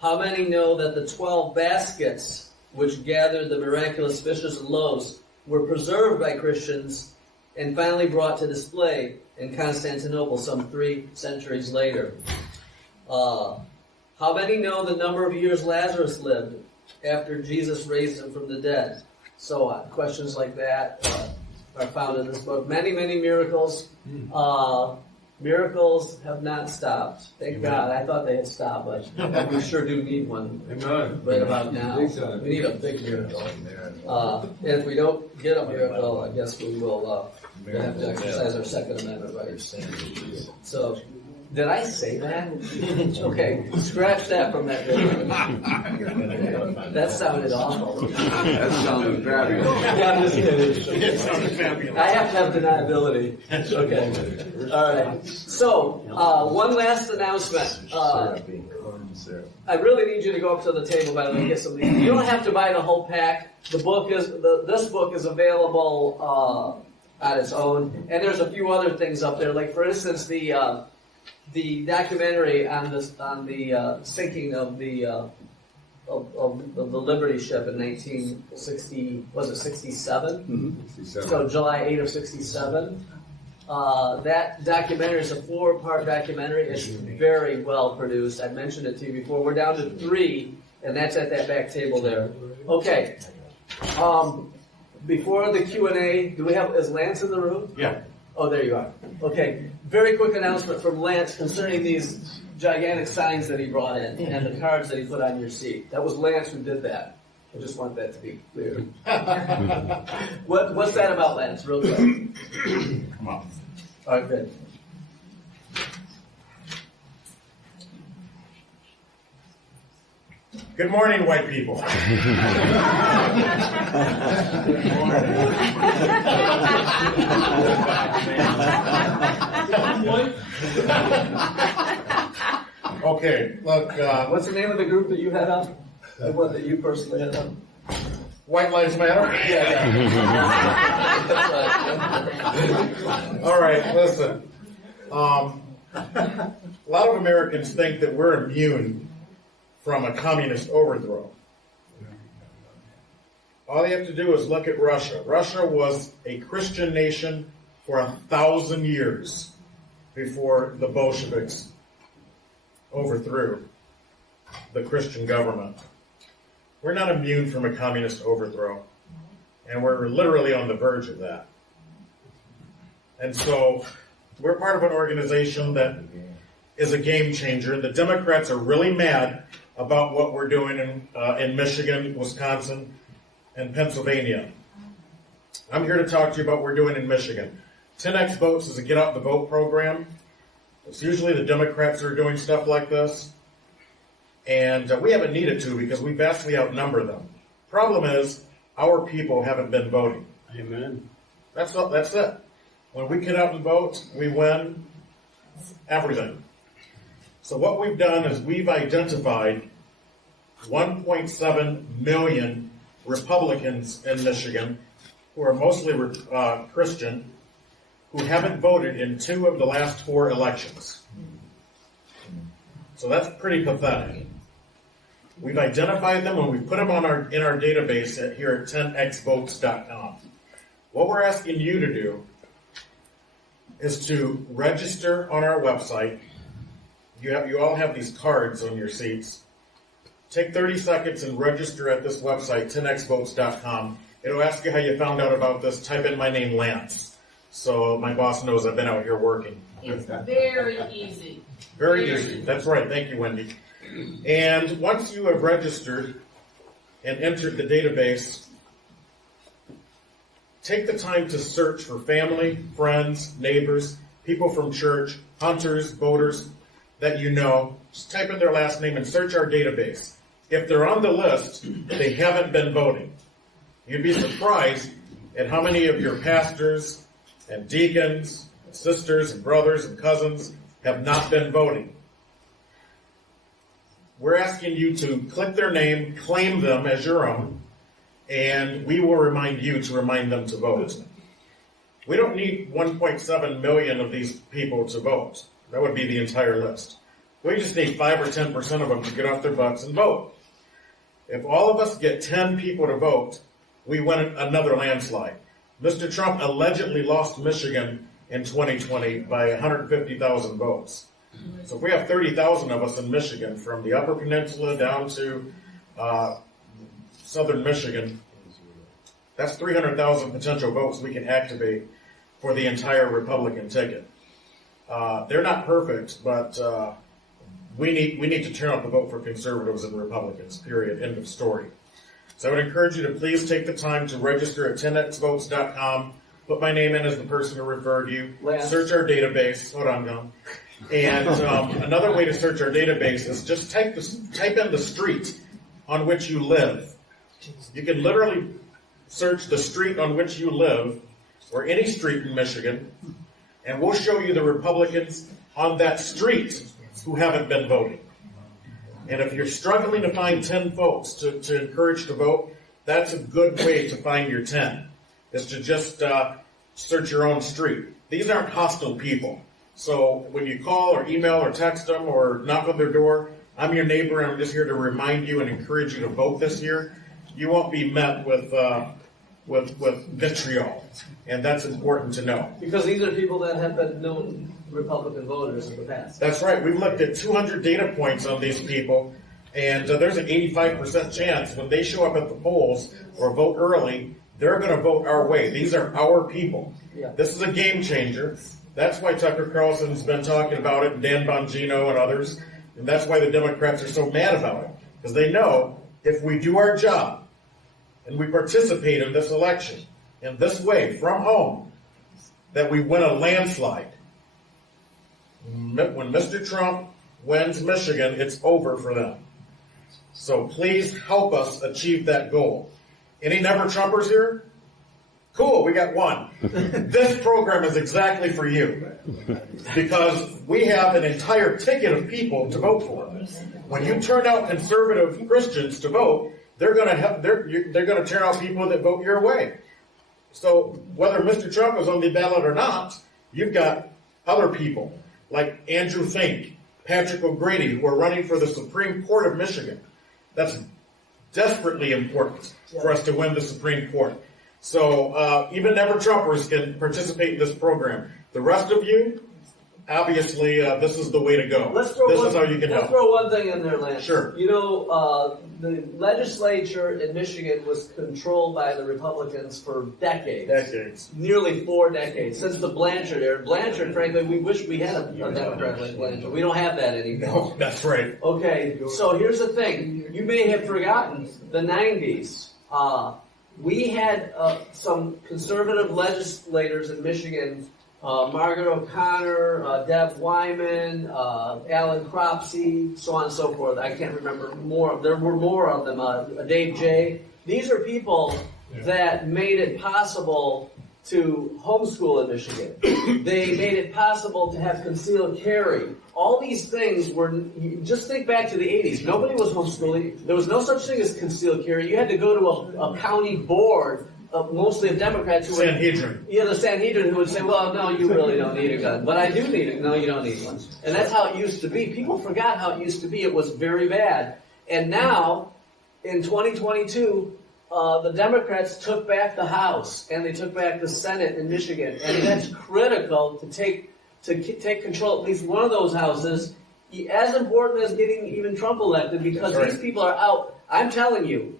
How many know that the 12 baskets which gathered the miraculous fishes and loaves were preserved by Christians and finally brought to display in Constantinople some 3 centuries later? How many know the number of years Lazarus lived after Jesus raised him from the dead? So on. Questions like that are found in this book. Many, many miracles. Miracles have not stopped. Thank God. I thought they had stopped, but we sure do need one right about now. We need a big miracle. And if we don't get a miracle, I guess we will have to exercise our Second Amendment rights. So, did I say that? Okay, scratch that from that video. That sounded awful. That sounded fabulous. Yeah, I'm just kidding. I have to have deniability. Okay. All right. So, one last announcement. I really need you to go up to the table, by the way, and get some of these. You don't have to buy the whole pack. This book is available on its own, and there's a few other things up there. Like, for instance, the documentary on the sinking of the Liberty ship in 1960, was it 67? Mm-hmm. So July 8 of 67. That documentary is a 4-part documentary. It's very well produced. I mentioned it to you before. We're down to 3, and that's at that back table there. Okay. Before the Q&A, is Lance in the room? Yeah. Oh, there you are. Okay. Very quick announcement from Lance concerning these gigantic signs that he brought in and the cards that he put on your seat. That was Lance who did that. I just want that to be clear. What's that about, Lance? Real quick. Come on. All right, good. Good morning, white people. Okay, look, What's the name of the group that you had up? The one that you personally had up? White Lives Matter? Yeah. All right, listen. A lot of Americans think that we're immune from a communist overthrow. All you have to do is look at Russia. Russia was a Christian nation for 1,000 years before the Bolsheviks overthrew the Christian government. We're not immune from a communist overthrow, and we're literally on the verge of that. And so we're part of an organization that is a game changer. The Democrats are really mad about what we're doing in Michigan, Wisconsin, and Pennsylvania. I'm here to talk to you about what we're doing in Michigan. 10X Votes is a get out the vote program. It's usually the Democrats who are doing stuff like this. And we haven't needed to because we vastly outnumber them. Problem is, our people haven't been voting. Amen. That's it. When we get out and vote, we win everything. So what we've done is we've identified 1.7 million Republicans in Michigan who are mostly Christian, who haven't voted in 2 of the last 4 elections. So that's pretty pathetic. We've identified them and we've put them in our database here at 10xvotes.com. What we're asking you to do is to register on our website. You all have these cards on your seats take 30 seconds and register at this website, 10xvotes.com. It'll ask you how you found out about this. Type in my name, Lance. So my boss knows I've been out here working. It's very easy. Very easy. That's right. Thank you, Wendy. And once you have registered and entered the database, take the time to search for family, friends, neighbors, people from church, hunters, voters that you know. Just type in their last name and search our database. If they're on the list, they haven't been voting. You'd be surprised at how many of your pastors and deacons, and sisters and brothers and cousins have not been voting. We're asking you to click their name, claim them as your own, and we will remind you to remind them to vote. We don't need 1.7 million of these people to vote. That would be the entire list. We just need 5 or 10% of them to get off their butts and vote. If all of us get 10 people to vote, we win another landslide. Mr. Trump allegedly lost Michigan in 2020 by 150,000 votes. So if we have 30,000 of us in Michigan, from the Upper Peninsula down to southern Michigan, that's 300,000 potential votes we can activate for the entire Republican ticket. They're not perfect, but we need to turn out the vote for conservatives and Republicans, period, end of story. So I would encourage you to please take the time to register at 10xvotes.com, put my name in as the person who referred you, Lance. search our database. Hold on, John. And another way to search our database is just type in the street on which you live. You can literally search the street on which you live, or any street in Michigan, and we'll show you the Republicans on that street who haven't been voting. And if you're struggling to find 10 folks to encourage to vote, that's a good way to find your 10, is to just search your own street. These aren't hostile people. So when you call or email or text them or knock on their door, I'm your neighbor and I'm just here to remind you and encourage you to vote this year. You won't be met with vitriol, and that's important to know. Because these are people that have been known Republican voters in the past. That's right. We've looked at 200 data points on these people, and there's an 85% chance when they show up at the polls or vote early, they're going to vote our way. These are our people. Yeah. This is a game changer. That's why Tucker Carlson's been talking about it, Dan Bongino and others, and that's why the Democrats are so mad about it, because they know if we do our job and we participate in this election in this way from home, that we win a landslide. When Mr. Trump wins Michigan, it's over for them. So please help us achieve that goal. Any Never Trumpers here? Cool, we got one. This program is exactly for you, because we have an entire ticket of people to vote for. When you turn out conservative Christians to vote, they're going to turn out people that vote your way. So whether Mr. Trump is on the ballot or not, you've got other people like Andrew Fink, Patrick O'Grady, who are running for the Supreme Court of Michigan. That's desperately important for us to win the Supreme Court. So even Never Trumpers can participate in this program. The rest of you, obviously, this is the way to go. This is how you can help. Let's throw one thing in there, Lance. Sure. You know, the legislature in Michigan was controlled by the Republicans for decades. Decades. Nearly 4 decades, since the Blanchard era. Blanchard, frankly, we wish we had a Democrat like Blanchard. We don't have that anymore. No, that's right. Okay, so here's the thing. You may have forgotten the 90s. We had some conservative legislators in Michigan, Margaret O'Connor, Deb Wyman, Alan Cropsey, so on and so forth. I can't remember more. There were more of them. Dave Jay. These are people that made it possible to homeschool in Michigan. They made it possible to have concealed carry. All these things were, just think back to the 80s. Nobody was homeschooling. There was no such thing as concealed carry. You had to go to a county board, mostly of Democrats who Sanhedrin. Yeah, the Sanhedrin who would say, well, no, you really don't need a gun. But I do need it. No, you don't need one. And that's how it used to be. People forgot how it used to be. It was very bad. And now, in 2022, the Democrats took back the House and they took back the Senate in Michigan. And that's critical to take control of at least one of those houses, as important as getting even Trump elected, because That's right. these people are out. I'm telling you,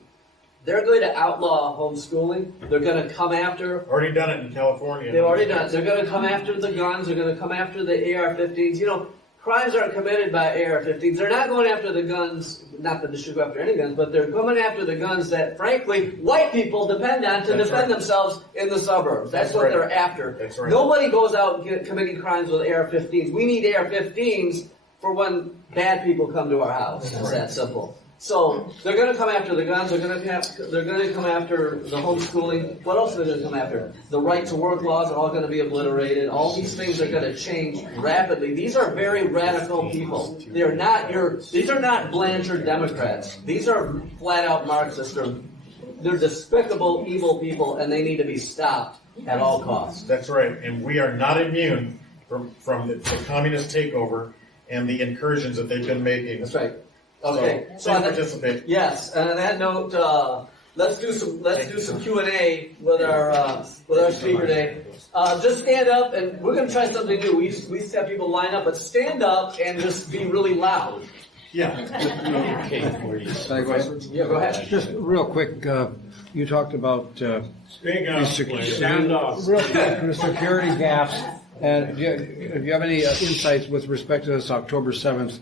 they're going to outlaw homeschooling. They're going to come after. Already done it in California. They've already done it. They're going to come after the guns. They're going to come after the AR-15s. You know, crimes aren't committed by AR-15s. They're not going after the guns. Not that they should go after any guns, but they're coming after the guns that, frankly, white people depend on to That's defend right. themselves in the suburbs. That's That's what right. they're after. That's right. Nobody goes out committing crimes with AR-15s. We need AR-15s for when bad people come to our house. It's that simple. So they're going to come after the guns. They're going to come after the homeschooling. What else are they going to come after? The right to work laws are all going to be obliterated. All these things are going to change rapidly. These are very radical people. These are not Blanchard Democrats. These are flat out Marxists. They're despicable, evil people, and they need to be stopped at all costs. That's right, and we are not immune from the communist takeover and the incursions that they've been making. That's right. Okay. So please participate. Yes, and on that note, let's do some Q&A with our speaker today. Just stand up, and we're going to try something new. We used to have people line up, but stand up and just be really loud. Yeah. Yeah, go ahead. Just real quick, you talked about Speak up, please. Stand up. real quick, the security gaps. And do you have any insights with respect to this October 7th,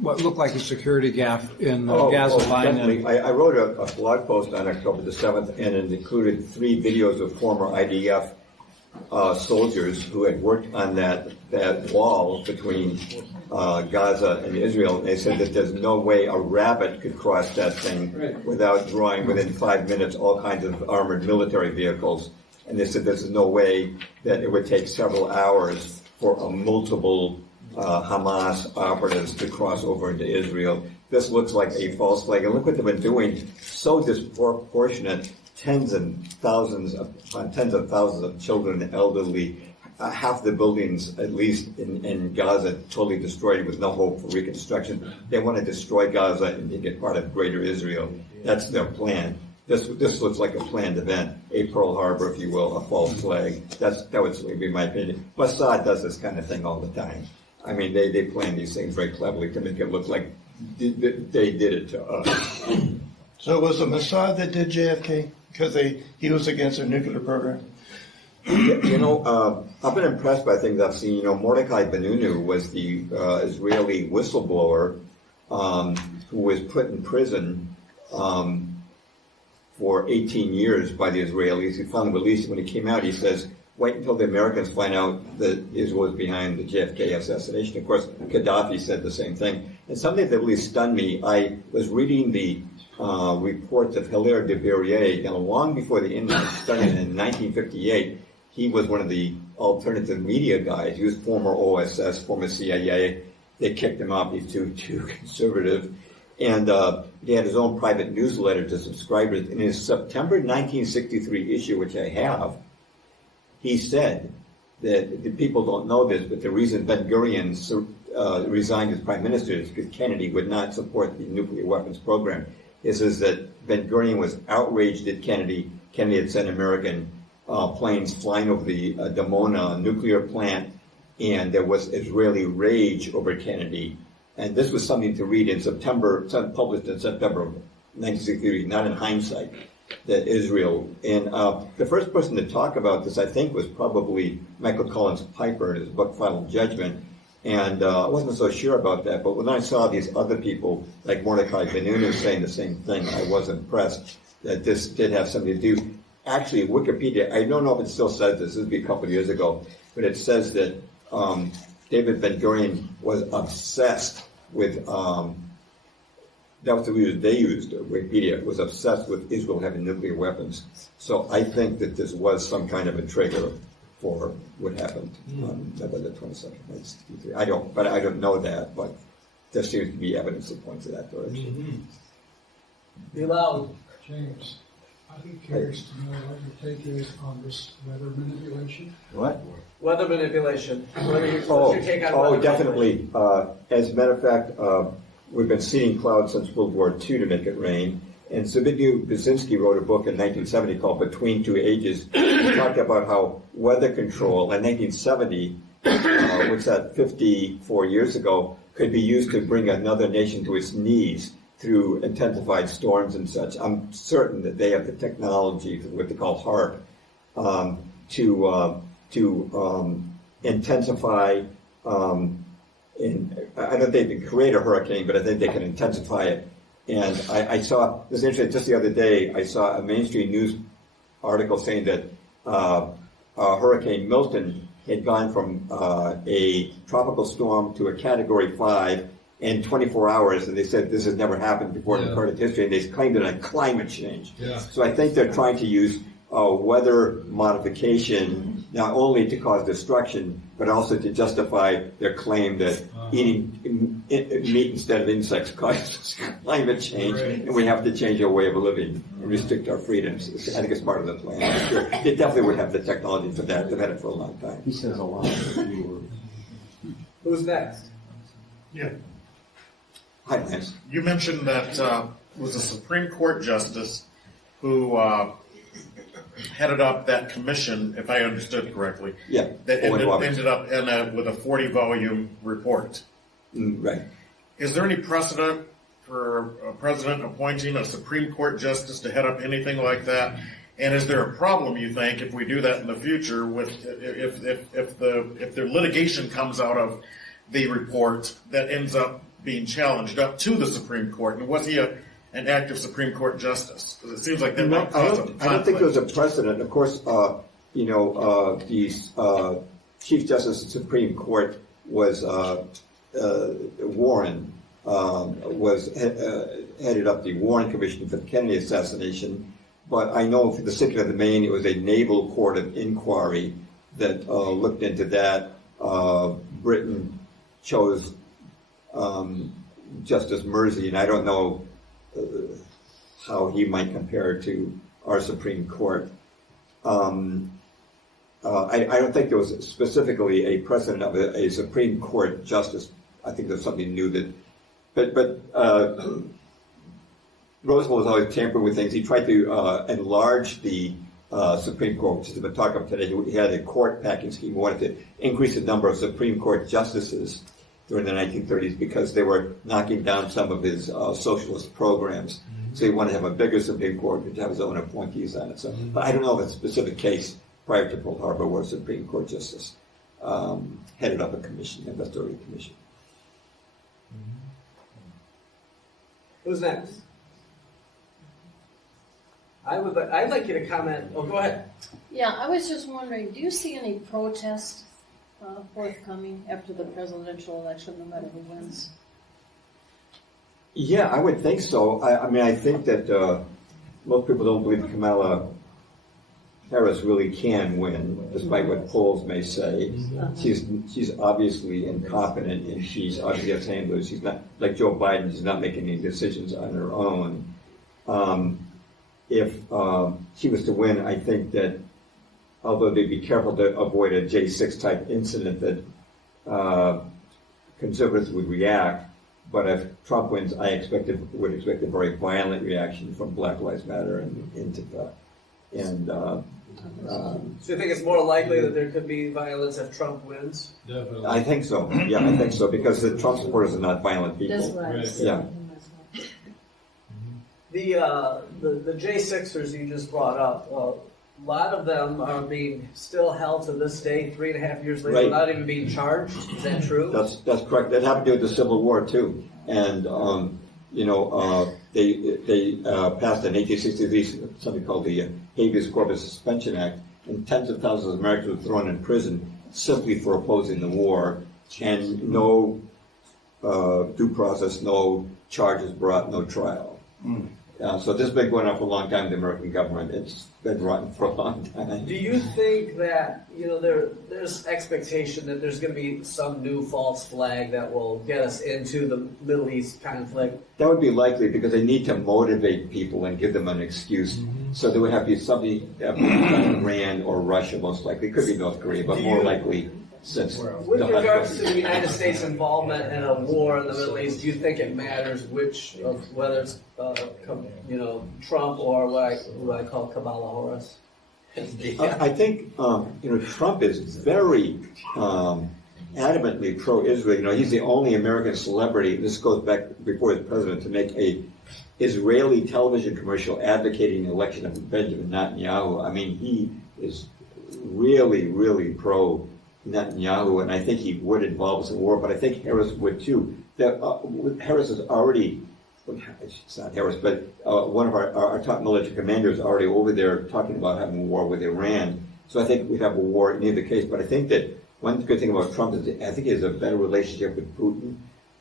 what looked like a security gap in Gaza line? Definitely. I wrote a blog post on October the 7th, and it included 3 videos of former IDF soldiers who had worked on that wall between Gaza and Israel. And they said that there's no way a rabbit could cross that thing without drawing within 5 minutes all kinds of armored military vehicles. And they said there's no way that it would take several hours for a multiple Hamas operatives to cross over into Israel. This looks like a false flag. And look what they've been doing, so disproportionate, tens of thousands of children and elderly. Half the buildings, at least in Gaza, totally destroyed with no hope for reconstruction. They want to destroy Gaza and make it part of Greater Israel. That's their plan. This looks like a planned event, a Pearl Harbor, if you will, a false flag. That would be my opinion. Mossad does this kind of thing all the time. I mean, they plan these things very cleverly to make it look like they did it to us. So it was the Mossad that did JFK because he was against their nuclear program? You know, I've been impressed by things I've seen. You know, Mordecai Benunu was the Israeli whistleblower who was put in prison for 18 years by the Israelis. He finally released. When he came out, he says, wait until the Americans find out that Israel was behind the JFK assassination. Of course, Gaddafi said the same thing. And something that really stunned me, I was reading the reports of Hilaire de Berryer, and long before the Indians started in 1958, he was one of the alternative media guys. He was former OSS, former CIA. They kicked him out. He's too conservative. And he had his own private newsletter to subscribers. In his September 1963 issue, which I have, he said that the people don't know this, but the reason Ben-Gurion resigned as prime minister is because Kennedy would not support the nuclear weapons program. It says that Ben-Gurion was outraged at Kennedy. Kennedy had sent American planes flying over the Dimona nuclear plant, and there was Israeli rage over Kennedy. And this was something to read in September, published in September of 1963, not in hindsight, that Israel. And the first person to talk about this, I think, was probably Michael Collins Piper in his book, Final Judgment. And I wasn't so sure about that, but when I saw these other people, like Mordecai Benunu, saying the same thing, I was impressed that this did have something to do. Actually, Wikipedia, I don't know if it still says this would be a couple of years ago, but it says that David Ben-Gurion was obsessed with, that was the word they used, Wikipedia, was obsessed with Israel having nuclear weapons. So I think that this was some kind of a trigger for what happened on November 22nd, 1963. I don't know that, but there seems to be evidence that points in that direction. Be loud. James, I'd be curious to know what your take is on this weather manipulation. What? Weather manipulation. What's your take on weather Definitely. As a matter of fact, we've been seeing clouds since World War II to make it rain. And Zbigniew Brzezinski wrote a book in 1970 called Between Two Ages. He talked about how weather control, in 1970, what's that, 54 years ago, could be used to bring another nation to its knees through intensified storms and such. I'm certain that they have the technology, what they call HARP, to intensify. I don't think they can create a hurricane, but I think they can intensify it. And I saw, it was interesting, just the other day, I saw a mainstream news article saying that Hurricane Milton had gone from a tropical storm to a Category 5 in 24 hours, and they said this has never happened before in recorded history, and they claimed it on climate change. Yeah. So I think they're trying to use weather modification not only to cause destruction, but also to justify their claim that eating meat instead of insects causes climate change, and we have to change our way of living and restrict our freedoms. I think it's part of the plan. Sure. They definitely would have the technology for that. They've had it for a long time. He says a lot. Who's next? Yeah. Hi, Lance. You mentioned that it was a Supreme Court justice who headed up that commission, if I understood correctly. Yeah. That Owen Roberts. ended up with a 40-volume report. Right. Is there any precedent for a president appointing a Supreme Court justice to head up anything like that? And is there a problem, you think, if we do that in the future, with if the litigation comes out of the report that ends up being challenged up to the Supreme Court? And was he an active Supreme Court justice? Because it seems like that No, might cause a I conflict. don't think there was a precedent. Of course, the Chief Justice of the Supreme Court was Warren, headed up the Warren Commission for the Kennedy assassination. But I know for the Circuit of the Maine, it was a naval court of inquiry that looked into that. Britain chose Justice Mersey, and I don't know how he might compare to our Supreme Court. I don't think there was specifically a precedent of a Supreme Court justice. I think there's something new that, but Roosevelt was always tampering with things. He tried to enlarge the Supreme Court, which has been talked about today. He had a court packing scheme. He wanted to increase the number of Supreme Court justices during the 1930s because they were knocking down some of his socialist programs. So he wanted to have a bigger Supreme Court to have his own appointees on it. So, but I don't know of a specific case prior to Pearl Harbor where a Supreme Court justice headed up a commission, an investigative commission. Who's next? I'd like you to comment. Oh, go ahead. Yeah, I was just wondering, do you see any protest forthcoming after the presidential election, no matter who wins? Yeah, I would think so. I mean, I think that most people don't believe Kamala Harris really can win, despite what polls may say. She's obviously incompetent, and she's obviously has handlers. She's not like Joe Biden. She's not making any decisions on her own. If she was to win, I think that although they'd be careful to avoid a J6 type incident, that conservatives would react. But if Trump wins, I would expect a very violent reaction from Black Lives Matter and Antifa. And So you think it's more likely that there could be violence if Trump wins? Definitely. I think so. Yeah, I think so, because the Trump supporters are not violent people. That's what I Right. said. Yeah. The J6ers you just brought up, a lot of them are being still held to this day, 3.5 years later, Right. without even being charged. Is that true? That's correct. That happened during the Civil War too, and they passed in 1863 something called the Habeas Corpus Suspension Act, and tens of thousands of Americans were thrown in prison simply for opposing the war, and no due process, no charges brought, no trial. So this has been going on for a long time in the American government. It's been rotten for a long time. Do you think that, there's expectation that there's going to be some new false flag that will get us into the Middle East conflict? That would be likely because they need to motivate people and give them an excuse. So there would have to be something Iran or Russia, most likely. It could be North Korea, but more likely since... With regards to the United States involvement in a war in the Middle East, do you think it matters whether it's Trump or what I call Kamala Harris? I think, Trump is very adamantly pro-Israel. He's the only American celebrity, this goes back before his president, to make a Israeli television commercial advocating the election of Benjamin Netanyahu. I mean, he is really, really pro-Netanyahu, and I think he would involve us in war, but I think Harris would too. Harris is already, it's not Harris, but one of our top military commanders is already over there talking about having a war with Iran. So I think we'd have a war in either case, but I think that one good thing about Trump is I think he has a better relationship with Putin,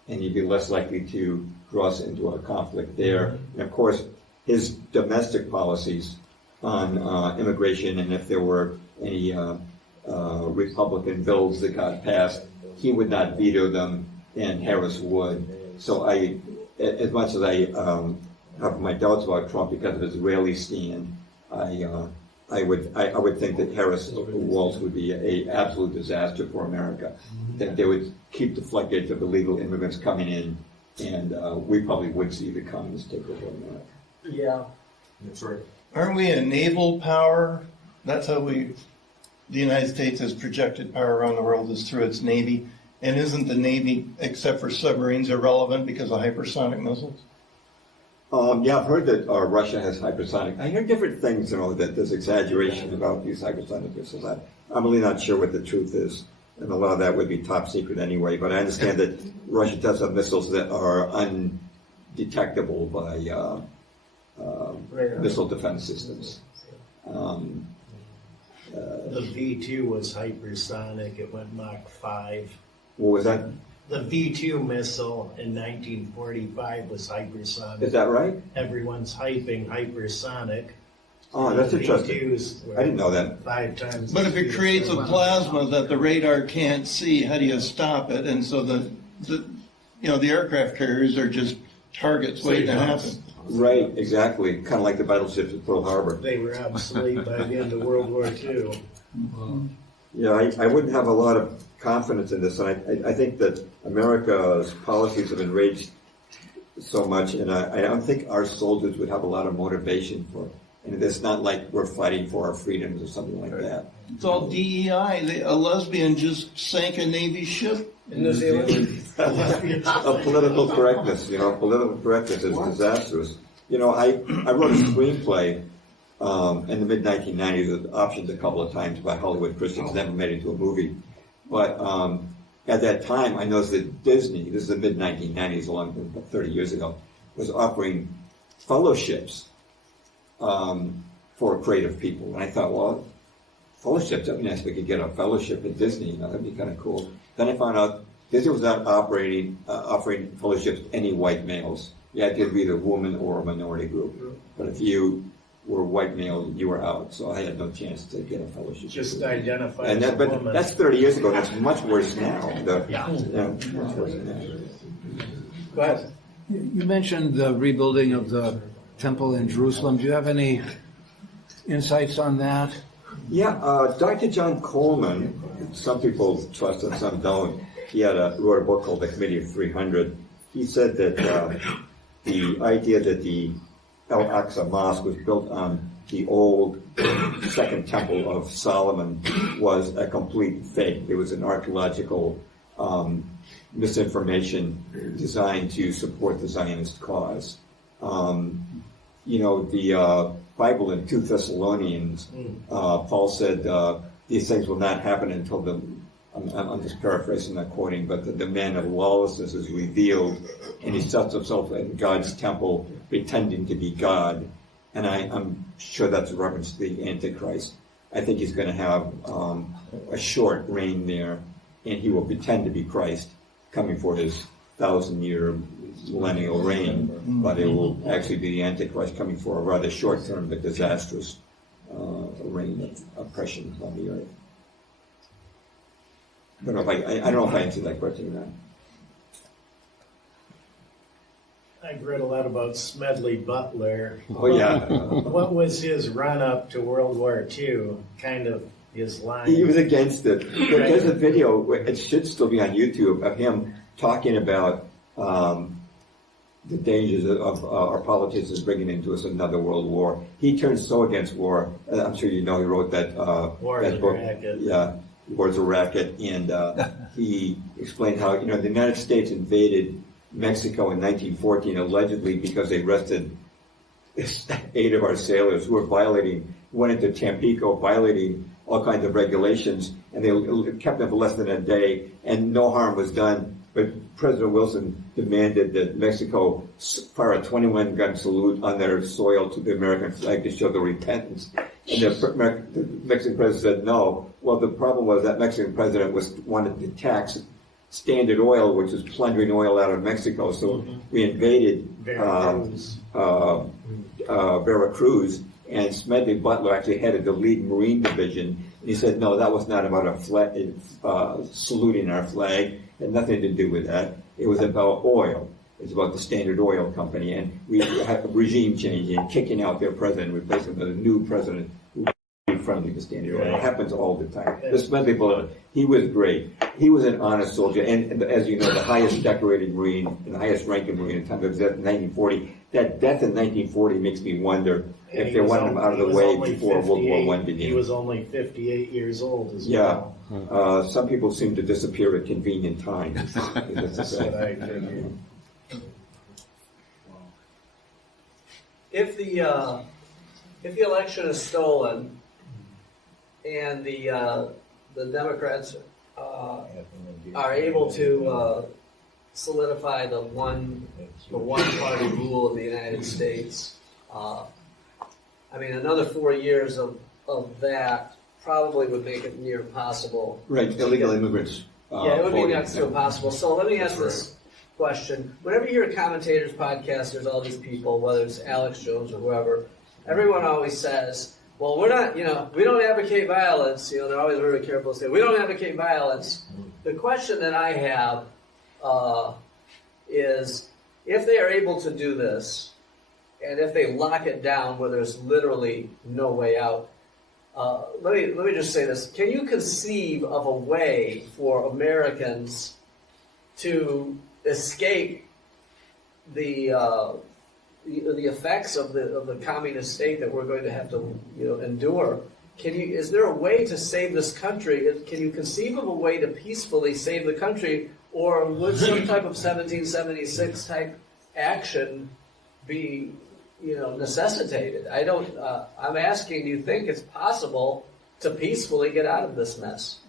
and he'd be less likely to draw us into a conflict there. And of course, his domestic policies on immigration, and if there were any Republican bills that got passed, he would not veto them, and Harris would. So as much as I have my doubts about Trump because of his Israeli stand, I would think that Harris Walz would be an absolute disaster for America. That they would keep the floodgates of illegal immigrants coming in, and we probably would see the communists take over America. Yeah. That's right. Aren't we a naval power? That's how the United States has projected power around the world, is through its Navy. And isn't the Navy, except for submarines, irrelevant because of hypersonic missiles? Yeah, I've heard that Russia has hypersonic. I hear different things, that there's exaggeration about these hypersonic missiles. I'm really not sure what the truth is, and a lot of that would be top secret anyway. But I understand that Russia does have missiles that are undetectable by missile defense systems. The V2 was hypersonic. It went Mach 5. What was that? The V2 missile in 1945 was hypersonic. Is that right? Everyone's hyping hypersonic. Oh, that's interesting. V2s were I didn't know that. 5 times. But if it creates a plasma that the radar can't see, how do you stop it? And so the aircraft carriers are just targets waiting to happen. Right, exactly. Kind of like the battleships at Pearl Harbor. They were obsolete by the end of World War II. Yeah, I wouldn't have a lot of confidence in this, and I think that America's policies have enraged so much, and I don't think our soldiers would have a lot of motivation for it. And it's not like we're fighting for our freedoms or something like that. It's all DEI. A lesbian just sank a Navy ship. In New Zealand? Political correctness, political correctness is disastrous. I wrote a screenplay in the mid-1990s. It was optioned a couple of times by Hollywood Christians, never made it into a movie. But at that time, I noticed that Disney, this is the mid-1990s, along 30 years ago, was offering fellowships for creative people. And I thought, well, fellowships, that'd be nice if we could get a fellowship at Disney, that'd be kind of cool. Then I found out Disney was not offering fellowships to any white males. You had to be either a woman or a minority group. But if you were white male, you were out. So I had no chance to get a fellowship. Just identify and as a but woman. that's 30 years ago. That's much worse now. Much worse now. Go ahead. You mentioned the rebuilding of the temple in Jerusalem. Do you have any insights on that? Yeah, Dr. John Coleman, some people trust and some don't. He wrote a book called The Committee of 300. He said that the idea that the Al-Aqsa Mosque was built on the old Second Temple of Solomon was a complete fake. It was an archaeological misinformation designed to support the Zionist cause. The Bible in 2 Thessalonians, Paul said these things will not happen until I'm just paraphrasing, not quoting, but the man of lawlessness is revealed, and he sets himself in God's temple pretending to be God. And I'm sure that's a reference to the Antichrist. I think he's going to have a short reign there, and he will pretend to be Christ coming for his 1,000-year millennial reign, but it will actually be the Antichrist coming for a rather short-term but disastrous reign of oppression on the earth. I don't know if I answered that question or not. I've read a lot about Smedley Butler. Oh, yeah. What was his run-up to World War II? Kind of his line. He was against it. But there's a video, it should still be on YouTube, of him talking about the dangers of our politicians bringing into us another world war. He turned so against war. I'm sure you know he wrote that War that is a book. racket. Yeah, War's a Racket, and he explained how the United States invaded Mexico in 1914 allegedly because they arrested 8 of our sailors who were went into Tampico violating all kinds of regulations, and they kept them for less than a day, and no harm was done. But President Wilson demanded that Mexico fire a 21-gun salute on their soil to the American flag to show their repentance. And the Mexican president said no. Well, the problem was that Mexican president wanted to tax Standard Oil, which was plundering oil out of Mexico. So we invaded Veracruz, and Smedley Butler actually headed the lead Marine division. And he said, no, that was not about saluting our flag. It had nothing to do with that. It was about oil. It's about the Standard Oil Company, and we had a regime change and kicking out their president, replacing with a new president who was friendly to Standard Oil. It happens all the time. The Smedley Butler, he was great. He was an honest soldier, and as you know, the highest decorated Marine and the highest ranking Marine at the time of his death in 1940. That death in 1940 makes me wonder if they wanted him out of the way before World War I began. He was only 58 years old as Yeah. well. Some people seem to disappear at convenient times. That's what I figured. If the election is stolen and the Democrats are able to solidify the one party rule of the United States, I mean, another 4 years of that probably would make it near impossible. Right, illegal immigrants. Yeah, it would be voting. next to impossible. So let me ask this question. Whenever you hear commentators, podcasters, all these people, whether it's Alex Jones or whoever, everyone always says, well, we're not, we don't advocate violence. They're always very careful to say, we don't advocate violence. The question that I have is, if they are able to do this, and if they lock it down where there's literally no way out, let me just say this. Can you conceive of a way for Americans to escape the effects of the communist state that we're going to have to endure? Is there a way to save this country? Can you conceive of a way to peacefully save the country, or would some type of 1776 type action be necessitated? I'm asking, do you think it's possible to peacefully get out of this mess?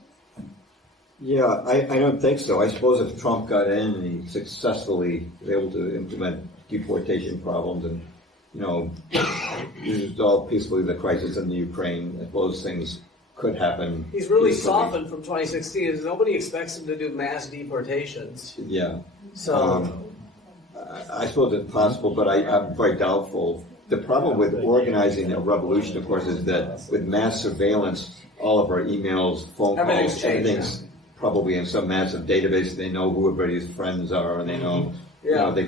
Yeah, I don't think so. I suppose if Trump got in and he successfully was able to implement deportation problems and, resolve peacefully the crisis in the Ukraine, I suppose things could happen. He's really peacefully. softened from 2016. Nobody expects him to do mass deportations. Yeah. So I suppose it's possible, but I'm very doubtful. The problem with organizing a revolution, of course, is that with mass surveillance, all of our emails, phone Everything's calls, changed. everything's probably in some massive database. They know who everybody's friends are, and they know, Yeah. they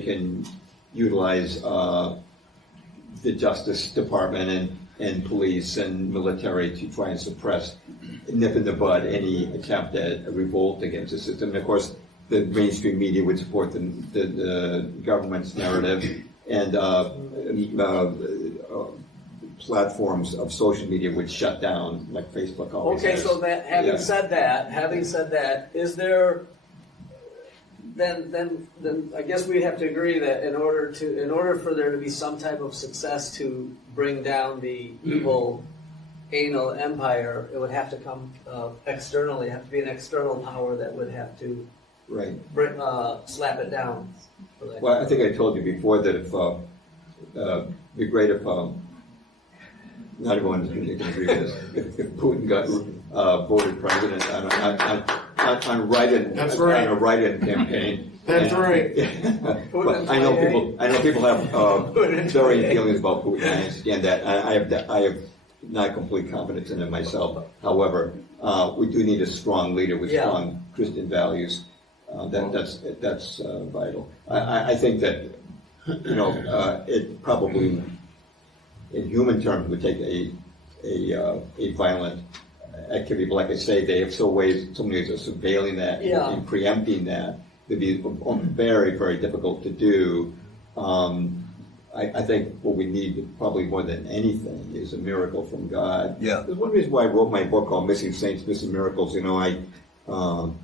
can utilize the Justice Department and police and military to try and suppress, nip in the bud any attempt at a revolt against the system. And of course, the mainstream media would support the government's narrative, and platforms of social media would shut down, like Facebook always okay, has. so that having Yeah. said that, is there then I guess we'd have to agree that in order for there to be some type of success to bring down the evil anal empire, it would have to come externally. It would have to be an external power that would have to Right. slap it down. Well, I think I told you before that if it'd be great if not everyone is going to agree with this. If Putin got voted president on write-in, That's right. on a write-in campaign. That's right. But I know people have varying feelings about Putin. I understand that. I have not complete confidence in him myself. However, we do need a strong leader with strong Christian values. That's vital. I think that it probably, in human terms, would take a violent activity. But like I say, they have so many ways of surveilling that and preempting that. It'd be very, very difficult to do. I think what we need probably more than anything is a miracle from God. Yeah. There's one reason why I wrote my book called Missing Saints, Missing Miracles. You know,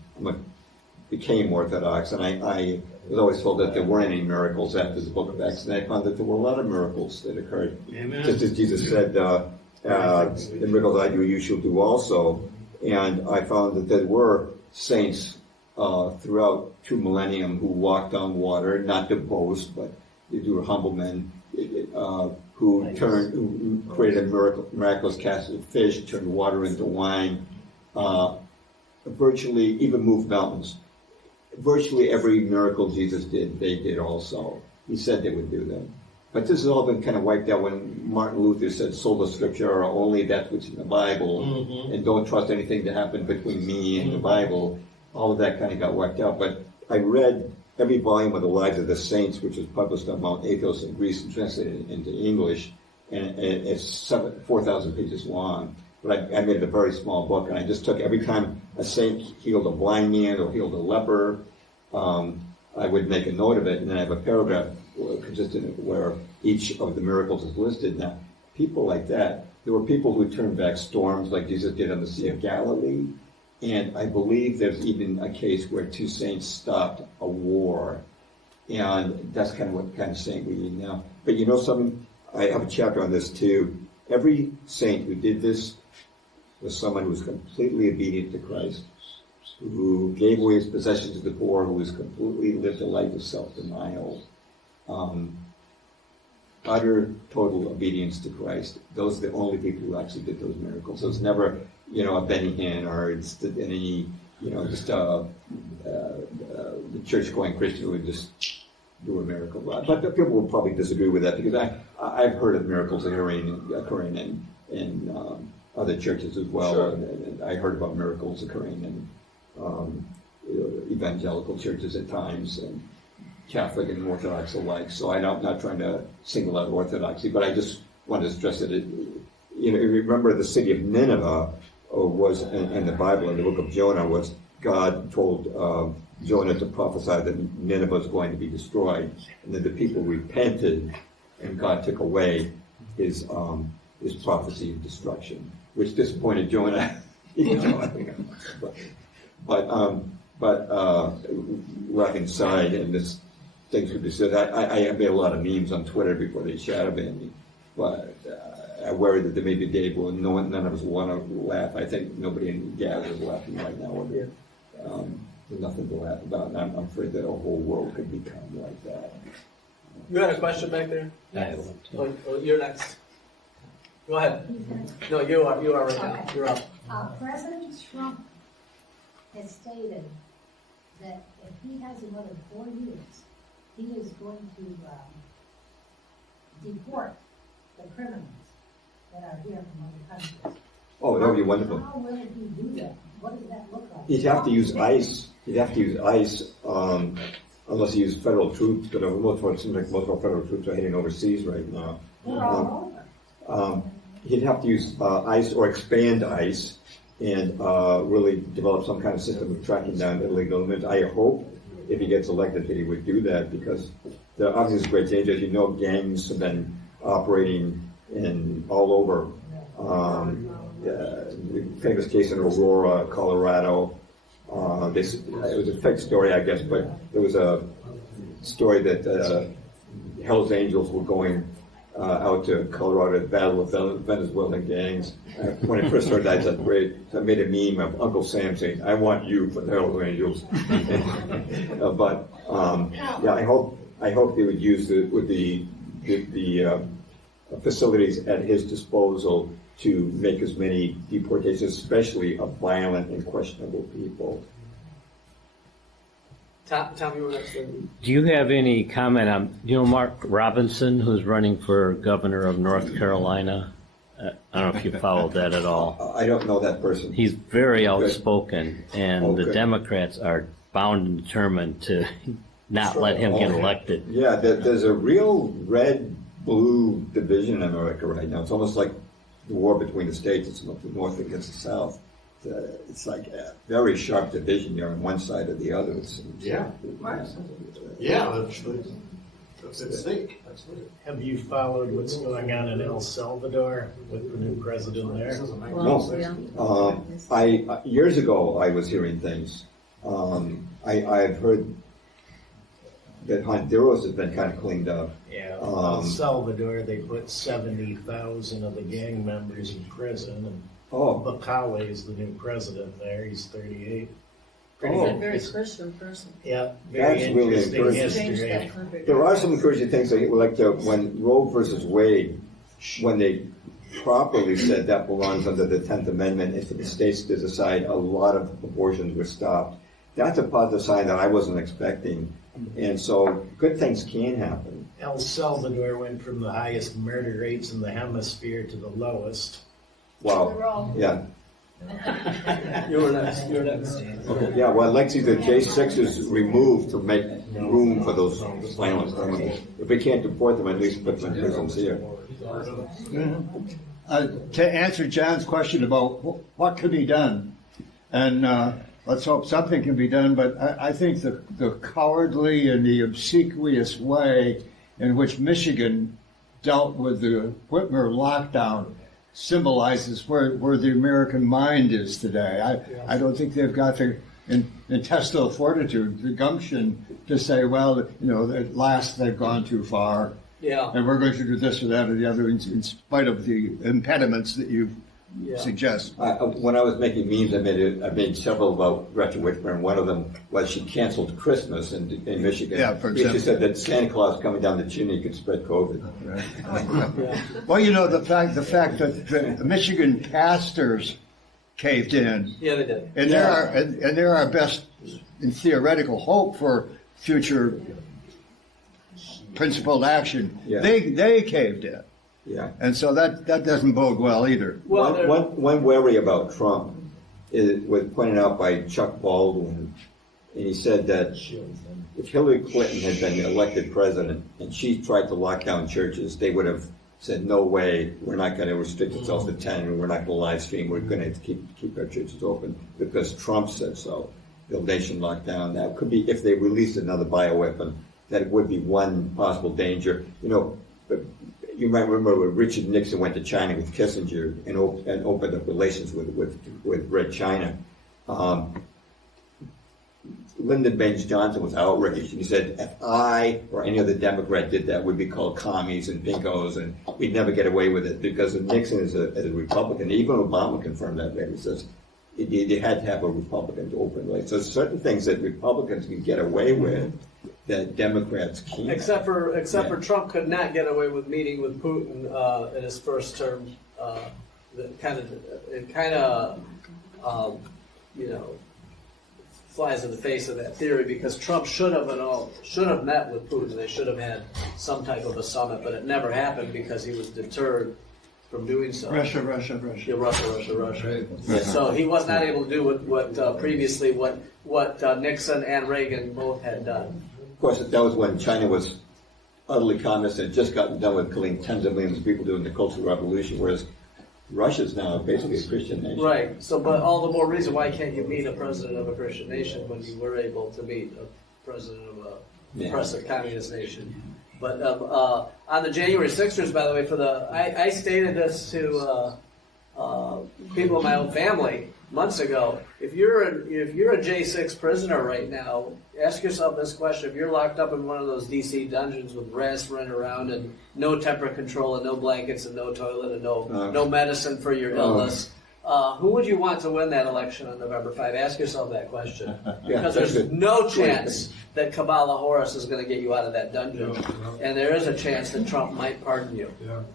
became Orthodox, and I was always told that there weren't any miracles after the book of Acts, and I found that there were a lot of miracles that occurred. Amen. Just as Jesus said, the miracles I do, you shall do also. And I found that there were saints throughout 2 millennium who walked on water, not to boast, but they were humble men who created a miraculous cast of fish, turned water into wine, virtually even moved mountains. Virtually every miracle Jesus did, they did also. He said they would do them. But this has all been kind of wiped out when Martin Luther said, sola scriptura, or only that which is in the Bible, and don't trust anything to happen between me and the Bible. All of that kind of got wiped out. But I read every volume of the Lives of the Saints, which was published on Mount Athos in Greece and translated into English, and it's 4,000 pages long. But I made it a very small book, and I just took every time a saint healed a blind man or healed a leper, I would make a note of it, and then I have a paragraph consistent where each of the miracles is listed. Now, people like that, there were people who turned back storms like Jesus did on the Sea of Galilee, and I believe there's even a case where 2 saints stopped a war, and that's kind of what kind of saint we need now. But you know something? I have a chapter on this too. Every saint who did this was someone who was completely obedient to Christ, who gave away his possessions to the poor, who was completely lived a life of self-denial, utter, total obedience to Christ. Those are the only people who actually did those miracles. So it's never, a Benny Hinn or it's any, just the church-going Christian who would just do a miracle. But people will probably disagree with that because I've heard of miracles occurring in other churches as well. Sure. And I heard about miracles occurring in evangelical churches at times, and Catholic and Orthodox alike. So I'm not trying to single out Orthodoxy, but I just want to stress that remember the city of Nineveh was in the Bible, in the book of Jonah, was God told Jonah to prophesy that Nineveh was going to be destroyed, and then the people repented, and God took away his prophecy of destruction, which disappointed Jonah. But laughing aside, and this things could be said. I made a lot of memes on Twitter before they shadow banned me, but I worry that there may be a day when none of us want to laugh. I think nobody in Gaza is laughing right now. There's nothing to laugh about, and I'm afraid that a whole world could become like that. You had a question back there? You're next. Go ahead. No, you are right now. Okay. You're up. President Trump has stated that if he has another 4 years, he is going to deport the criminals that are here from other countries. Oh, that would be wonderful. How will he do that? What does that look like? He'd have to use ICE. Unless he used federal troops, but it seems like most of our federal troops are heading overseas right now. They're all over. He'd have to use ICE or expand ICE and really develop some kind of system of tracking down illegal immigrants. I hope, if he gets elected, that he would do that, because there obviously is great danger. As you know, gangs have been operating all over. The famous case in Aurora, Colorado. It was a fake story, I guess, but there was a story that Hell's Angels were going out to Colorado to battle with Venezuelan gangs. When I first heard that, I said, great. So I made a meme of Uncle Sam saying, "I want you for the Hell's Angels." I hope they would use the facilities at his disposal to make as many deportations, especially of violent and questionable people. Tom, you were next. Do you have any comment on, Mark Robinson, who's running for governor of North Carolina? I don't know if you followed that at all. I don't know that person. He's very outspoken, and the Okay. Democrats are bound and determined to not let him get elected. Yeah, there's a real red-blue division in America right now. It's almost like the war between the states. It's the North against the South. it's like a very sharp division. You're on one side or the other. Yeah. Yeah, that's at stake. Have you followed what's going on in El Salvador with the new president there? No. I years ago I was hearing things. I've heard that Honduras has been kind of cleaned up. Yeah, El Salvador, they put 70,000 of the gang members in prison, and Quay is the new president there. He's 38. He's a very Christian person. Yeah, very That's really interesting encouraging. Changed history. that country. There are some encouraging things, like when Roe versus Wade, when they properly said that belongs under the 10th Amendment, and for the states to decide, a lot of abortions were stopped. That's a positive sign that I wasn't expecting. And so good things can happen. El Salvador went from the highest murder rates in the hemisphere to the lowest. Wow. Yeah. You're next. Okay. Yeah, well, I'd like to see the J6 is removed to make room for those violent criminals. If we can't deport them, at least put them in prisons here. To answer John's question about what could be done, and let's hope something can be done, but I think the cowardly and the obsequious way in which Michigan dealt with the Whitmer lockdown symbolizes where the American mind is today. I don't think they've got the intestinal fortitude, the gumption to say, well, at last they've gone too far. Yeah. And we're going to do this or that or the other in spite of the impediments that you suggest. When I was making memes, I made several about Gretchen Whitmer, and one of them was she canceled Christmas in Michigan. Yeah, for example. She said that Santa Claus coming down the chimney could spread COVID. Well, the fact that the Michigan pastors caved in. Yeah, they did. And they're our best in theoretical hope for future principled action. Yeah. They caved in. Yeah. And so that doesn't bode well either. Well, one worry about Trump was pointed out by Chuck Baldwin, and he said that if Hillary Clinton had been elected president and she tried to lock down churches, they would have said, no way, we're not going to restrict ourselves to 10, and we're not going to live stream, we're going to keep our churches open because Trump said so. The nation locked down. That could be, if they released another bioweapon, that would be one possible danger. You might remember when Richard Nixon went to China with Kissinger and opened up relations with Red China. Lyndon Baines Johnson was outraged, and he said, if I or any other Democrat did that, we'd be called commies and pinkos, and we'd never get away with it, because Nixon is a Republican. Even Obama confirmed that later. He says you had to have a Republican to open relations. So certain things that Republicans can get away with that Democrats can't. Except for Trump could not get away with meeting with Putin in his first term. It kind of flies in the face of that theory, because Trump should have met with Putin. They should have had some type of a summit, but it never happened because he was deterred from doing so. Russia. Yeah, Russia. Yeah, so he was not able to do what previously Nixon and Reagan both had done. Of course, that was when China was utterly communist and had just gotten done with killing tens of millions of people during the Cultural Revolution, whereas Russia's now basically a Christian nation. Right. So, but all the more reason why can't you meet a president of a Christian nation when you were able to meet a president of a oppressive communist nation? But on the January 6ers, by the way, I stated this to people in my own family months ago. If you're a J6 prisoner right now, ask yourself this question: if you're locked up in one of those DC dungeons with rats running around and no temperature control and no blankets and no toilet and no medicine for your illness, who would you want to win that election on November 5? Ask yourself that question, because there's no chance that Kamala Harris is going to get you out of that dungeon, and there is a chance that Trump might pardon you.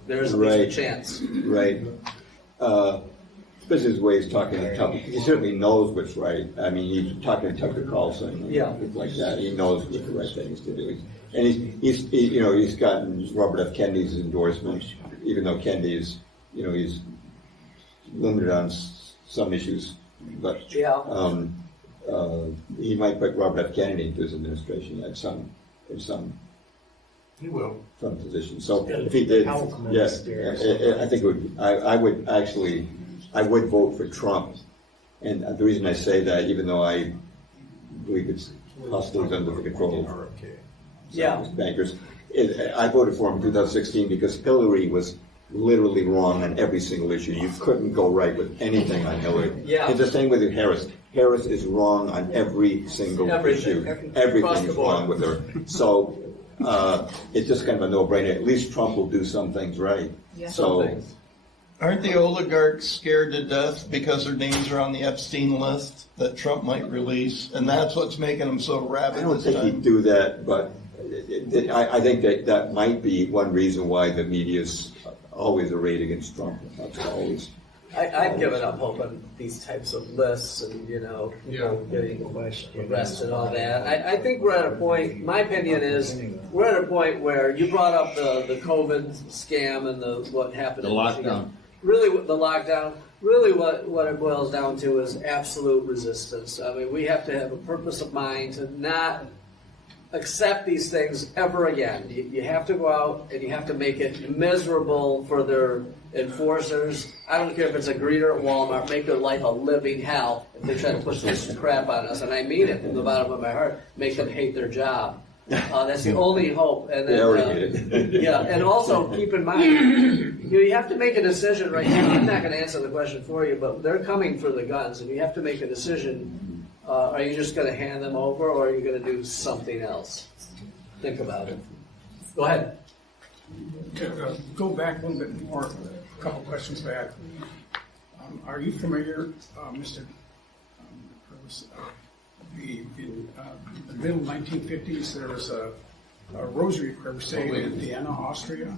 There is at least a chance. Right. Especially his way he's talking to Tucker. He certainly knows what's right. I mean, he's talking to Tucker Carlson, and like that. He knows what the right thing is to do. And he's gotten Robert F. Kennedy's endorsement, even though Kennedy is, he's limited on some issues, but he might put Robert F. Kennedy into his administration in some He will. some position. So if he did, yes, I think it would. I would vote for Trump And the reason I say that, even though I believe it's hostilities under the control of bankers, I voted for him in 2016 because Hillary was literally wrong on every single issue. You couldn't go right with anything on Hillary. Yeah. It's the same with Harris. Harris is wrong on every single issue. Everything is wrong with her. So it's just kind of a no-brainer. At least Trump will do some things right. Yeah. So. Aren't the oligarchs scared to death because their names are on the Epstein list that Trump might release? And that's what's making them so rabid I don't this think time. he'd do that, but I think that might be one reason why the media's always arrayed against Trump. That's always. I've given up hope on these types of lists and, people getting arrested and all that. I think we're at a point, my opinion is, we're at a point where you brought up the COVID scam and what happened. The lockdown. Really, the lockdown, really what it boils down to is absolute resistance. I mean, we have to have a purpose of mind to not accept these things ever again. You have to go out and you have to make it miserable for their enforcers. I don't care if it's a greeter at Walmart, make their life a living hell if they try to push this crap on us. And I mean it from the bottom of my heart. Make them hate their job. That's the only hope. And then, yeah, and also keep in mind, you have to make a decision right now. I'm not going to answer the question for you, but they're coming for the guns, and you have to make a decision. Are you just going to hand them over, or are you going to do something else? Think about it. Go ahead. To go back a little bit more, a couple questions back. Are you familiar, Mr. In the middle 1950s, there was a rosary crusade in Vienna, Austria.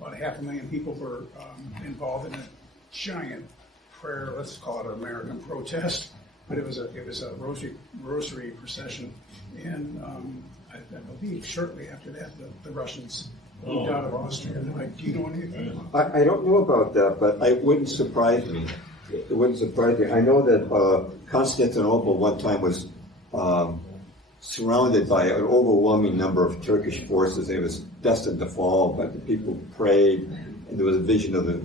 About 500,000 people were involved in a giant prayer, let's call it an American protest, but it was a rosary procession. And I believe shortly after that, the Russians moved out of Austria. Do you know anything about that? I don't know about that, but it wouldn't surprise me. It wouldn't surprise me. I know that Constantinople one time was surrounded by an overwhelming number of Turkish forces. It was destined to fall, but the people prayed, and there was a vision of the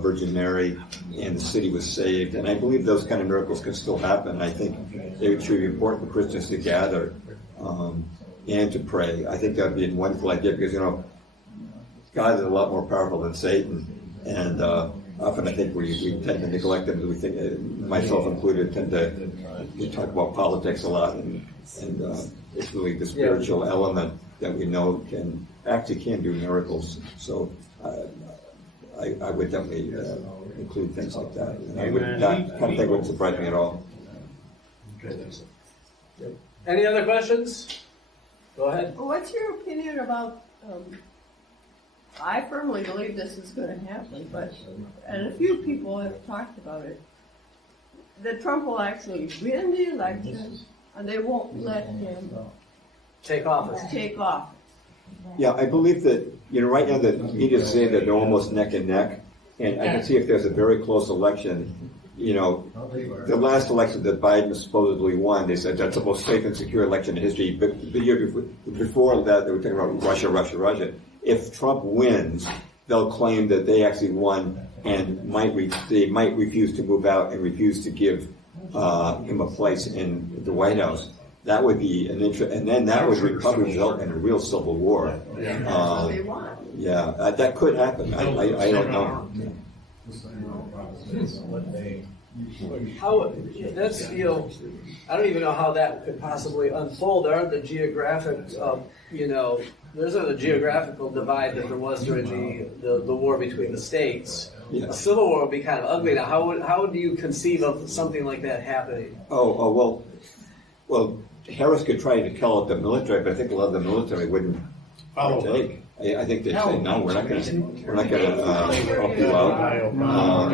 Virgin Mary, and the city was saved. And I believe those kind of miracles can still happen. I think it should be important for Christians to gather and to pray. I think that would be a wonderful idea because, God is a lot more powerful than Satan. And often I think we tend to neglect them. We think, myself included, we talk about politics a lot, and it's really the spiritual element that we know can do miracles. So I would definitely include things like that. And I would that kind of thing wouldn't surprise me at all. Any other questions? Go ahead. What's your opinion about? I firmly believe this is going to happen, and a few people have talked about it, that Trump will actually win the election, and they won't let him take office. Yeah, I believe that, right now the media is saying that they're almost neck and neck, and I can see if there's a very close election, the last election that Biden supposedly won, they said that's the most safe and secure election in history, but the year before that, they were talking about Russia. If Trump wins, they'll claim that they actually won and they might refuse to move out and refuse to give him a place in the White House. That would be an interest, and then that would probably result in a real civil war. That could happen. I don't know. How that's I don't even know how that could possibly unfold. There aren't the geographic there isn't a geographical divide that there was during the war between the states. A civil war would be kind of ugly. Now, how do you conceive of something like that happening? Well, Harris could try to tell it the military, but I think a lot of the military wouldn't partake. I think they'd say, no, we're not going to help you out. What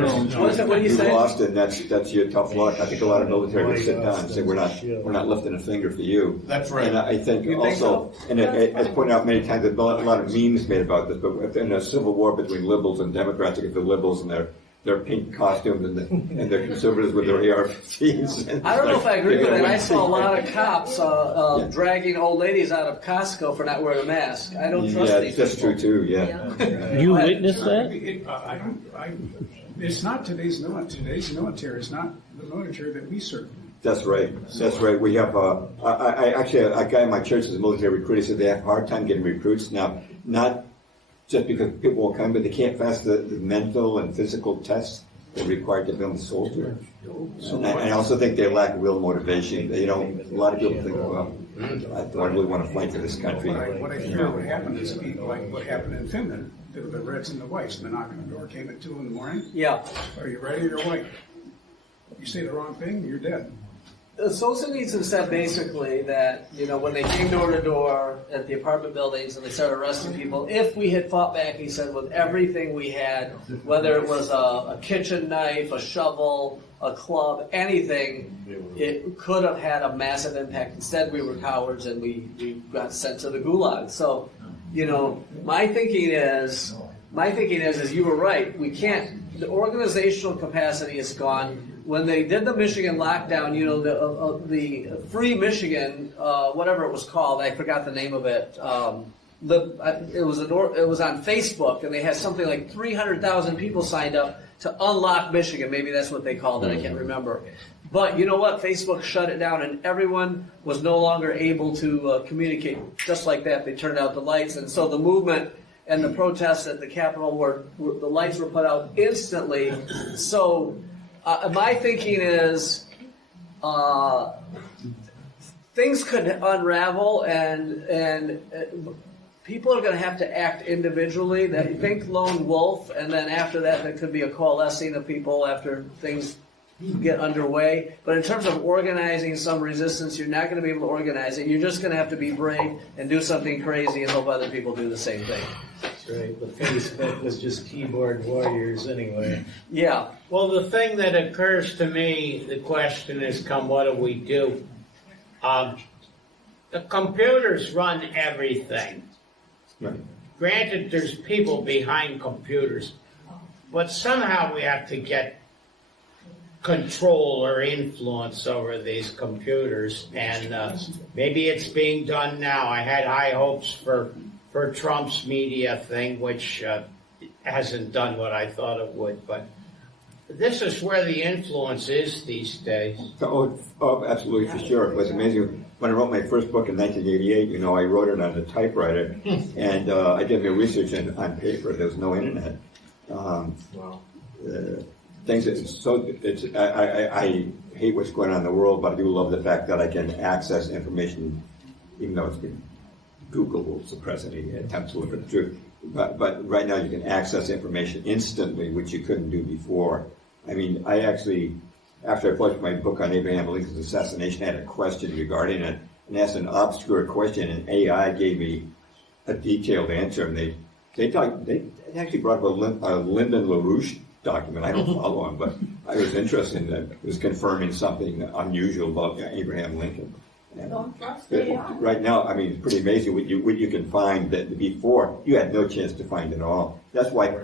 do you say? You lost, and that's your tough luck. I think a lot of military would sit down and say, we're not lifting a finger for you. That's right. And I think also, and as pointed out many times, there's a lot of memes made about this, but in a civil war between liberals and Democrats, against the liberals and their pink costumes and their conservatives with their AR-15s. I don't know if I agree with that. I saw a lot of cops dragging old ladies out of Costco for not wearing a mask. I don't trust these that's people. true too. Yeah. You witnessed that? It's not today's military. Today's military is not the military that we served in. That's right. That's right. We have, actually, a guy in my church is a military recruit. He said they have a hard time getting recruits now, not just because people will come, but they can't pass the mental and physical tests that are required to become a soldier. And I also think they lack real motivation. They don't, a lot of people think, well, I really want to fight for this country. What I fear would happen is people like what happened in Finland, the Reds and the Whites, and the knock on the door came at 2 in the morning. Yeah. Are you ready or white? You say the wrong thing, you're dead. Solzhenitsyn said basically that, when they came door to door at the apartment buildings and they started arresting people, if we had fought back, he said, with everything we had, whether it was a kitchen knife, a shovel, a club, anything, it could have had a massive impact. Instead, we were cowards and we got sent to the gulag. So, my thinking is you were right. We can't, the organizational capacity is gone. When they did the Michigan lockdown, the Free Michigan, whatever it was called, I forgot the name of it. It was on Facebook, and they had something like 300,000 people signed up to unlock Michigan. Maybe that's what they called it. I can't remember. But you know what? Facebook shut it down, and everyone was no longer able to communicate. Just like that, they turned out the lights, and so the movement and the protests at the Capitol the lights were put out instantly. So. My thinking is things could unravel, and people are going to have to act individually. That think lone wolf, and then after that, there could be a coalescing of people after things get underway. But in terms of organizing some resistance, you're not going to be able to organize it. You're just going to have to be brave and do something crazy and hope other people do the same thing. That's right. The Facebook was just keyboard warriors anyway. Yeah. Well, the thing that occurs to me, the question is, what do we do? The computers run everything. Right. Granted, there's people behind computers, but somehow we have to get control or influence over these computers, and maybe it's being done now. I had high hopes for Trump's media thing, which hasn't done what I thought it would, but this is where the influence is these days. Oh, absolutely, for sure. It was amazing. When I wrote my first book in 1988, I wrote it on a typewriter, and I did my research on paper. There was no internet. Wow. I hate what's going on in the world, but I do love the fact that I can access information, even though it's been Google will suppress any attempts to look at the truth. But right now you can access information instantly, which you couldn't do before. I mean, I actually, after I published my book on Abraham Lincoln's assassination, I had a question regarding it, and asked an obscure question, and AI gave me a detailed answer, and they actually brought up a Lyndon LaRouche document. I don't follow him, but I was interested in that. It was confirming something unusual about Abraham Lincoln. Don't trust AI. Right now, I mean, it's pretty amazing what you can find that before you had no chance to find it all. That's why,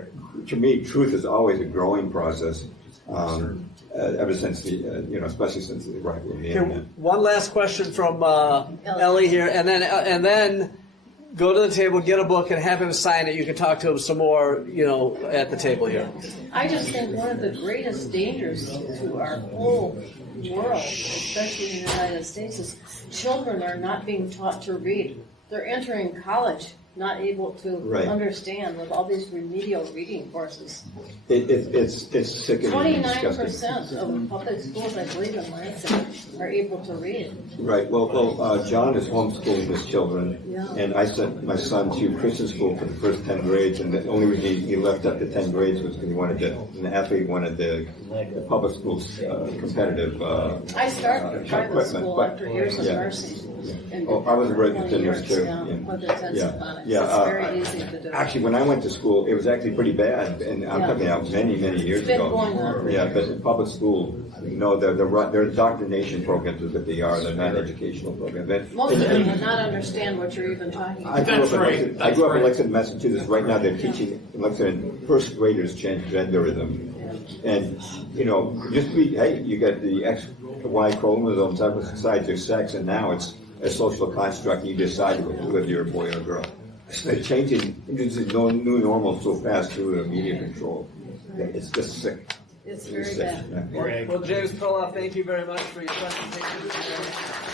to me, truth is always a growing process. Ever since especially since the arrival of the internet. One last question from Ellie here, and then go to the table, get a book, and have him sign it. You can talk to him some more, at the table here. I just think one of the greatest dangers to our whole world, especially in the United States, is children are not being taught to read. They're entering college not able to understand with all these remedial reading courses. It's sickening. 29% of public schools, I believe in Lansing, are able to read. Right. Well, John is homeschooling his children, and I sent my son to Christian school for the first 10 grades, and the only reason he left after 10 grades was because he wanted an athlete wanted the public schools competitive. I started private school after years of nursing. I was a registered nurse too. It's very easy to do. Actually, when I went to school, it was actually pretty bad, and I'm talking about many years ago. But in public school, their indoctrination programs is what they are. They're not educational programs. Most of them would not understand what you're even talking about. I grew up in Lexington, Massachusetts. Right now, they're teaching in Lexington first graders transgenderism, and you get the X, Y chromosomes besides your sex, and now it's a social construct. You decide whether you're a boy or a girl. They're changing into new normal so fast through the media control. It's just sick. It's very bad. Greg. Well, James Perloff, thank you very much for your presentation.